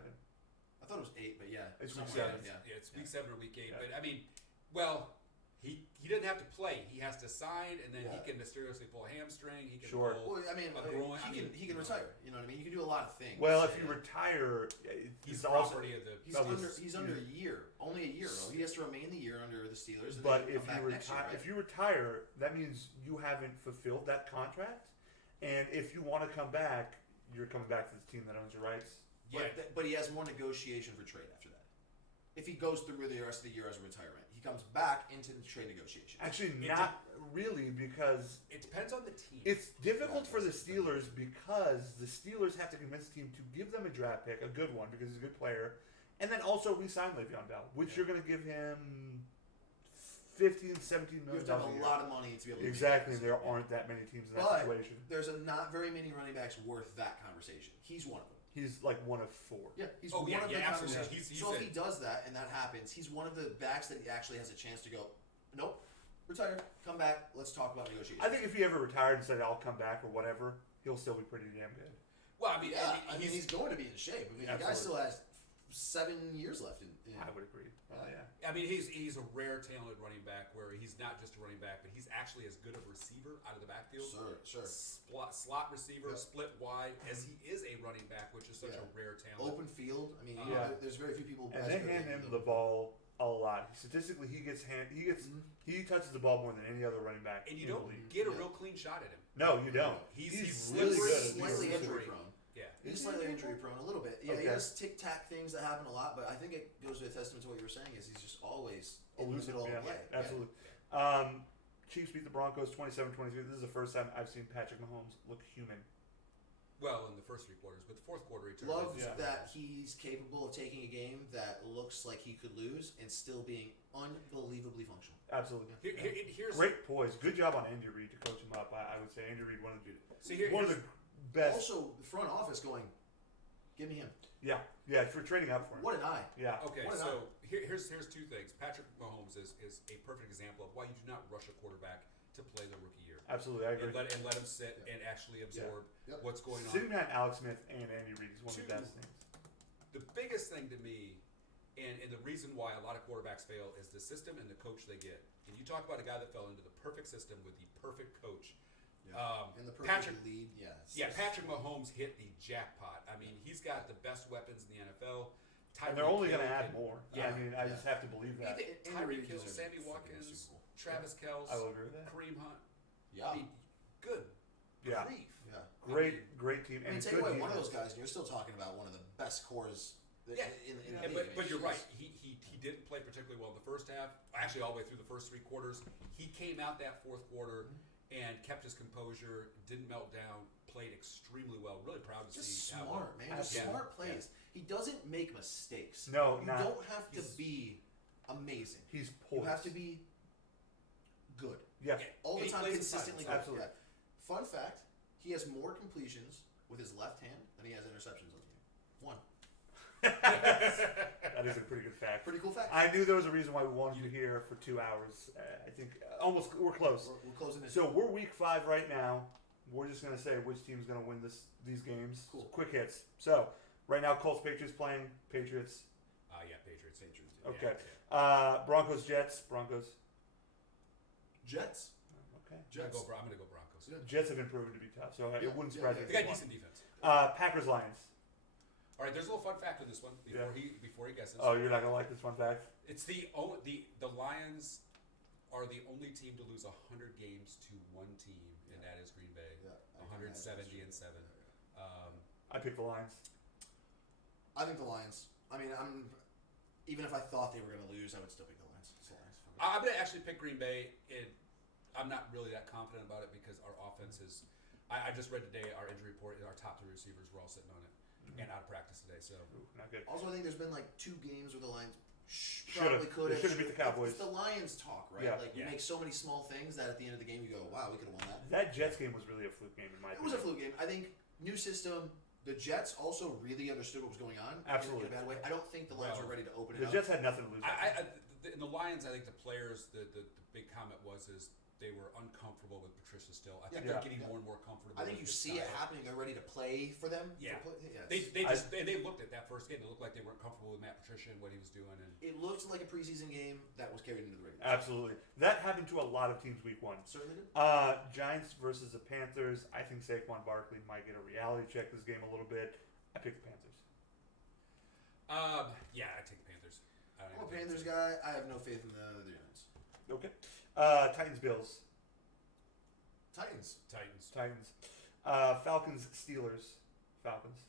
I thought it was 8, but yeah. It's week somewhere 7. in- Yeah, it's week 7 or week 8. Yeah. But I mean, he doesn't have to play. He has to sign, and then he Yeah. can mysteriously pull a hamstring. He can Sure. pull. Well, I mean, A groin- he can retire. You know what I mean? You can do a lot of things. Well, if you retire, He's it's also. property of the. He's under a year, only a year though. He has to remain the year under the Steelers. And But then if come you back next year, retire, right? if you retire, that means you haven't fulfilled that contract. And if you want to come back, you're coming back to the team that owns your rights. Yeah. But he has more negotiation for trade after that. If he goes through the rest of the year as a retirement, he comes back into the trade negotiations. Actually, not really, because It depends on the team. it's difficult for the Steelers because the Steelers have to convince the team to give them a draft pick, a good one, because he's a good player, and then also re-sign Le'Veon Bell, which you're going to give him $15, $17 You million have to have a a year. lot of money to be able to Exactly, do there that. aren't that many teams in that But situation. there's not very many running backs worth that conversation. He's one of them. He's like one of 4. Yeah, he's Oh, one yeah, of yeah, the absolutely. conversations. He's So if a- he does that and that happens, he's one of the backs that actually has a chance to go, nope, retire, come back, let's talk about negotiations. I think if he ever retired and said, I'll come back or whatever, he'll still be pretty damn good. Well, I mean, yeah, and he's going to be in shape. I mean, the guy still has 7 years left in I would agree. Yeah. I mean, he's a rare, talented running back where he's not just a running back, but he's actually as good of a receiver out of the backfield. Sure. Slot receiver, Yep. split wide, as he is a running back, which is such a rare talent. Open field. I mean, Yeah. there's very few people. And as they good hand as him him. the ball a lot. Statistically, he touches the ball more than any other running back. And you in don't the league. get a real clean shot at him. No, you don't. He's really slippery, good. Slightly He's injury slippery. prone. Yeah. He's slightly injury prone a little bit. Yeah, Okay. he has tic tac things that happen a lot, but I think it goes to a testament to what you were saying is he's just always in the Elusive, middle of yeah, the play. absolutely. Chiefs beat the Broncos 27-23. This is the first time I've seen Patrick Mahomes look human. Well, in the first 3 quarters, but the fourth quarter he turned. Loved Yeah. that he's capable of taking a game that looks like he could lose and still being unbelievably functional. Absolutely. Here's Great poise. Good job on Andy Reid to coach him up. I would say Andy Reid one of the here's best. Also, the front office going, give me him. Yeah, for trading up for him. What an eye. Yeah. Okay, What an so here's 2 things. Patrick Mahomes is a perfect example of why you do not rush a quarterback to play the rookie year. Absolutely, I agree. And let him sit and actually absorb Yep. what's going on. Sitting behind Alex Smith and Andy Reid is one of the Two. best things. The biggest thing to me, and the reason why a lot of quarterbacks fail, is the system and the coach they get. And you talk about a guy that fell into the perfect system with the perfect coach. And the perfect Patrick- lead, yeah. Yeah, Patrick Mahomes hit the jackpot. I mean, he's got the best weapons in the NFL. And they're only going to Hill add can- more. Yeah. I mean, I just have to believe that. Even Andy Reid Tyreek Hill, deserves Sammy a freaking Watkins, Super Bowl. Travis Kelce, I will agree with that. Kareem Hunt. Yeah. I mean, good Yeah. grief. Yeah. Great team. I mean, And take good away one of defense. those guys, and you're still talking about one of the best cores in the Yeah, league. but you're right. He didn't play particularly well in the first half. Actually, all the way through the first 3 quarters, he came out that fourth quarter and kept his composure, didn't melt down, played extremely well. Really proud to Just see. how smart, man. Just Yeah. smart plays. He doesn't make mistakes. No, you not. don't have to He's- be amazing. He's You poised. have to be good Yeah. all the And he time, plays consistently inside. good. Absolutely. Yeah. Fun fact: he has more completions with his left hand than he has interceptions on the game. 1. That is a pretty good fact. Pretty cool fact. I knew there was a reason why we wanted you here for 2 hours. I think almost we're close. We're closing this. So we're week 5 right now. We're just gonna say which team's gonna win these games. Cool. Quick hits. So right now, Colts Patriots playing Patriots. Yeah, Patriots. Yeah. Okay. Yeah. Broncos Jets. Broncos. Jets. Okay. I'm gonna go Broncos. Yeah. Jets have been proven to be tough, so it wouldn't surprise me. They got decent defense. Packers Lions. All right, there's a little fun fact with this one before he guesses. Oh, you're not gonna like this fun fact. It's the Lions are the only team to lose 100 games to one team, and that is Green Bay. Yeah, 170-7. I picked the Lions. I think the Lions. I mean, even if I thought they were going to lose, I would still pick the Lions. It's the Lions. I'm going to actually pick Green Bay. I'm not really that confident about it because our offense is. I just read today our injury report. Our top 3 receivers were all sitting on it and out of practice today. So Not good. Also, I think there's been like 2 games where the Lions Should've. probably could have. They should've beat the Cowboys. It's the Lions talk, right? Yeah. Like you make so many small things that at the end of the game you go, "Wow, we could have won that." That Jets game was really a fluke game in my It opinion. was a fluke game. I think new system. The Jets also really understood what was going on. Absolutely. In a bad way. I don't think the Lions were ready to open it The up. Jets had nothing to lose. in the Lions, I think the players, the big comment was they were uncomfortable with Patricia still. I think they're getting more and more comfortable. I think you with see style. it happening. They're ready to play for them. Yeah. Yes. They looked at that first game. They looked like they weren't comfortable with Matt Patricia and what he was doing. And It looked like a preseason game that was carried into the regular. Absolutely. That happened to a lot of teams week 1. Certainly did. Giants versus the Panthers. I think Saquon Barkley might get a reality check this game a little bit. I picked the Panthers. yeah, I take the Panthers. I'm a Panthers guy. I have no faith in the Giants. Okay. Titans Bills. Titans. Falcons Steelers. Falcons.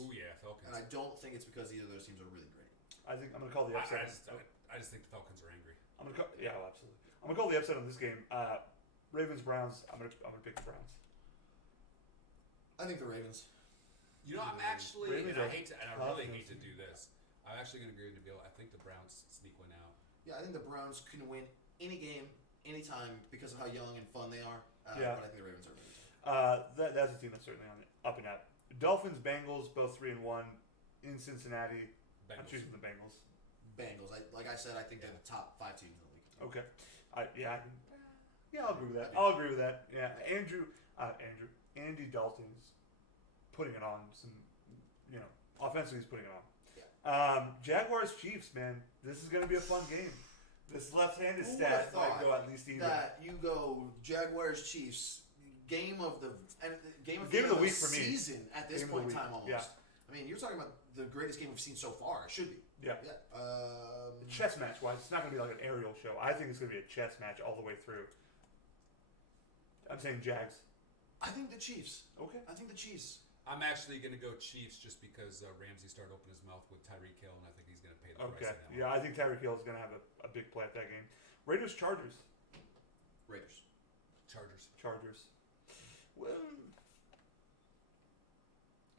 Ooh yeah, Falcons. And I don't think it's because either of those teams are really great. I think I'm gonna call the upset. I just think the Falcons are angry. Absolutely. I'm gonna call the upset on this game. Ravens Browns. I'm gonna pick the Browns. I think the Ravens. You know, I'm actually, Ravens and I are really tough. hate to do this. I'm actually going to agree with Nabil. I think the Browns sneak one out. Yeah, I think the Browns can win any game, anytime because of how young and fun they are. Yeah. But I think the Ravens are better. That's a team that's certainly on the up and up. Dolphins Bengals both 3-1 in Cincinnati. I'm choosing the Bengals. Bengals. Like I said, I think they're the top 5 teams in the league. Okay. I'll agree with that. I'll agree with that. Yeah. Andy Dalton's putting it on some, offensively he's putting it on. Yeah. Jaguars Chiefs, man. This is going to be a fun game. This left-handed Who stat would've might thought go at least even. That you go Jaguars Chiefs game of the week for me. Season at this Game of point in the week. time almost. Yeah. I mean, you're talking about the greatest game we've seen so far. It should be. Yeah. Yeah. Chess match wise, it's not going to be like an aerial show. I think it's going to be a chess match all the way through. I'm saying Jags. I think the Chiefs. Okay. I think the Chiefs. I'm actually going to go Chiefs just because Ramsey started opening his mouth with Tyreek Hill, and I think he's going to pay the price Okay. on that one. Yeah, I think Tyreek Hill is going to have a big play at that game. Raiders Chargers. Chargers. Well,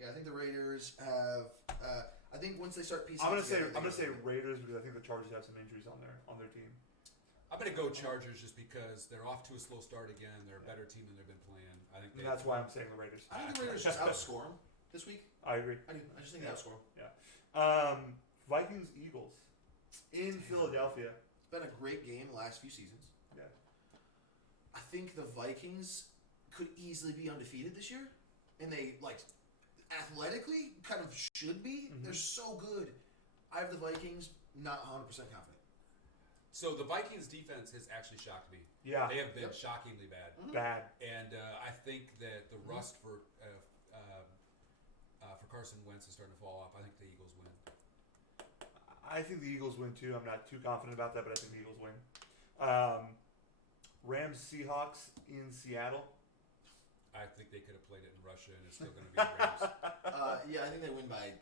Yeah, I think the Raiders have. I think once they start piecing. I'm gonna together, say Raiders because I think the Chargers have some injuries on their team. I'm going to go Chargers just because they're off to a slow start again. They're a better team than they've been playing. I think And that's why I'm saying the Raiders. I think the Raiders just outscore them this week. I agree. I do. I just think they outscore them. Vikings Eagles in Philadelphia. It's been a great game the last few seasons. Yeah. I think the Vikings could easily be undefeated this year, and they athletically kind of should be. Mm-hmm. They're so good. I have the Vikings not 100% confident. So the Vikings defense has actually shocked me. Yeah. They have been shockingly bad. Bad. And I think that the rust for Carson Wentz is starting to fall off. I think the Eagles win. I think the Eagles win too. I'm not too confident about that, but I think the Eagles win. Rams Seahawks in Seattle. I think they could have played it in Russia, and it's still going to be the Rams. Yeah, I think they win by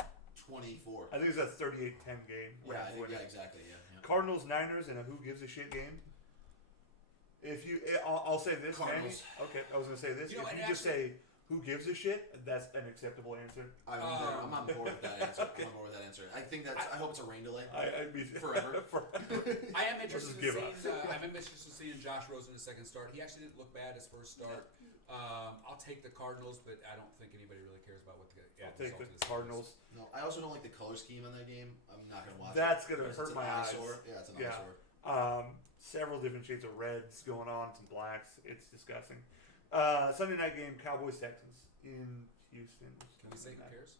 24. I think it's a 38-10 game. Rams win. Yeah, exactly. Yeah. Cardinals Niners in a who gives a shit game. I'll say this, Manny. Cardinals. Okay, I was gonna say this. You know, if and you just say who gives a shit, that's an acceptable answer. I'm on board with that answer. I'm on board with that answer. I think I hope it's a rain delay. I mean, Forever. I am interested give in up. seeing Josh Rosen his second start. He actually didn't look bad his first start. I'll take the Cardinals, but I don't think anybody really cares about what the I'll take result the of this Cardinals. No, I also don't like the color scheme on that game. I'm not gonna watch That's it. gonna It's hurt an my eyes. eyesore. Yeah, it's an Yeah. eyesore. Several different shades of reds going on, some blacks. It's disgusting. Sunday night game, Cowboys Texans in Houston. Can we say who cares?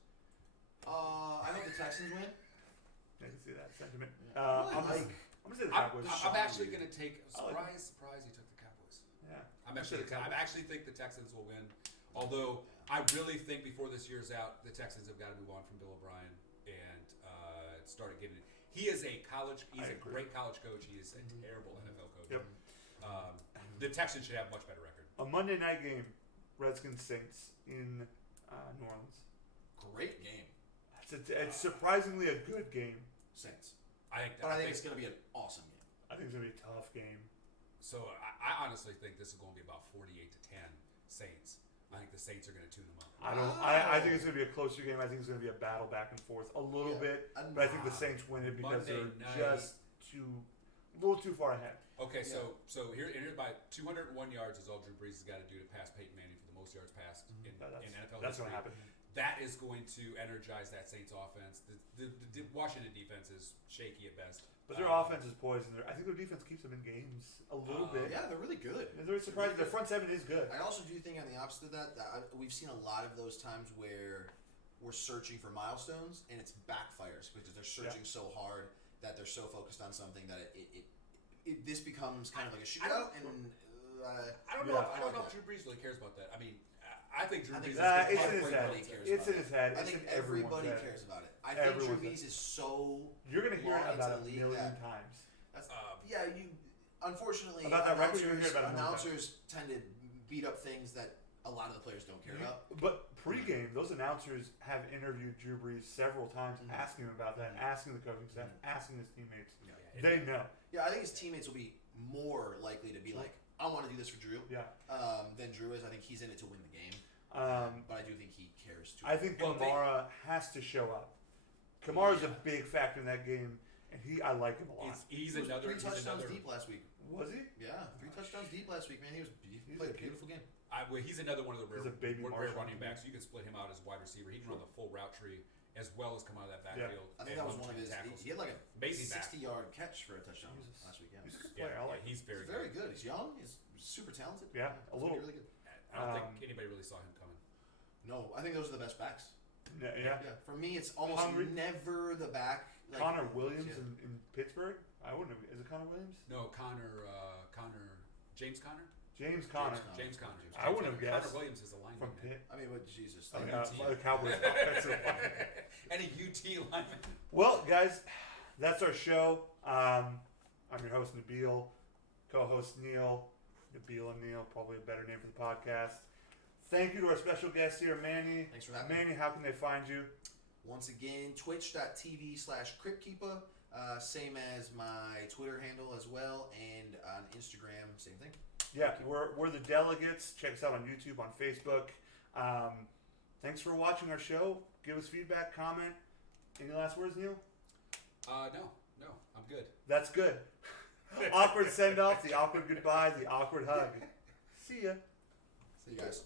I hope the Texans win. I can see that sentiment. Yeah. I'm Like, gonna say the I'm Cowboys. actually going to take surprise. He took the Cowboys. Yeah. I actually think the Texans will win. Although I really think before this year's out, the Texans have got to move on from Bill O'Brien and start getting it. He is a great college coach. He is a terrible NFL coach. Yep. The Texans should have a much better record. A Monday night game, Redskins Saints in New Orleans. great game. It's surprisingly a good game. Saints. I think it's going to be an awesome game. I think it's gonna be a tough game. So I honestly think this is going to be about 48-10 Saints. I think the Saints are going to tune them up. I think it's gonna be a closer game. I think it's gonna be a battle back and forth a little bit, but I think the Saints win it because Monday they're just a little too far ahead. Okay, so here's by 201 yards is all Drew Brees has got to do to pass Peyton Manning for the most yards passed in NFL That's history. gonna happen. That is going to energize that Saints offense. The Washington defense is shaky at best. But their offense is poised, and I think their defense keeps them in games a little bit. Yeah, they're really good. And they're surprising. Their front seven is good. I also do think on the opposite of that, we've seen a lot of those times where we're searching for milestones and it's backfires because they're searching so hard that they're so focused on something that this becomes kind of like a shootout. I don't know if Drew Brees really cares about that. I mean, I think Drew Brees it's in his head. It's in his head. I think everybody cares about it. I think Drew Brees is so. You're gonna hear it about a league million times. Unfortunately, about that record, you're gonna hear about announcers tend to beat up things that a lot of the players don't care about. But pregame, those announcers have interviewed Drew Brees several times, asking him about that, asking the coaching staff, asking his teammates. They know. Yeah, I think his teammates will be more likely to be like, I want to do this for Drew. Yeah. Than Drew is. I think he's in it to win the game. But I do think he cares too. I think Kamara has to show up. Kamara's a big factor in that game, and I like him a lot. He's another 3 touchdowns deep last week. Was he? Yeah, 3 touchdowns deep last week, man. He played a beautiful game. He's another one of the rare running Marshall. backs. You can split him out as a wide receiver. He can run the full route tree as well as come out of that backfield. I think that was one of his. He had like a amazing 60-yard catch for a touchdown last week. Yeah, he's a good player. I like him. He's very good. He's young. He's super talented. Yeah, a little. Really good. I don't think anybody really saw him coming. No, I think those are the best backs. Yeah. For me, it's almost never the back. Like, Connor Williams in Pittsburgh. I wouldn't know. Is it Connor Williams? No, James Conner. James Conner. I wouldn't have guessed. Connor Williams is a lineman. From Pitt. I mean, but Jesus. The Cowboys offensive line. And a UT lineman. Well, guys, that's our show. I'm your host, Nabil. Co-host Neil. Nabil and Neil, probably a better name for the podcast. Thank you to our special guest here, Manny. Thanks for having me. Manny, how can they find you? Once again, twitch.tv/KryppKeepa. Same as my Twitter handle as well, and on Instagram, same thing. Yeah, we're the Dellegates. Check us out on YouTube, on Facebook. Thanks for watching our show. Give us feedback, comment. Any last words, Neil? No, I'm good. That's good. Awkward send-off, the awkward goodbye, the awkward hug. See ya. See you guys.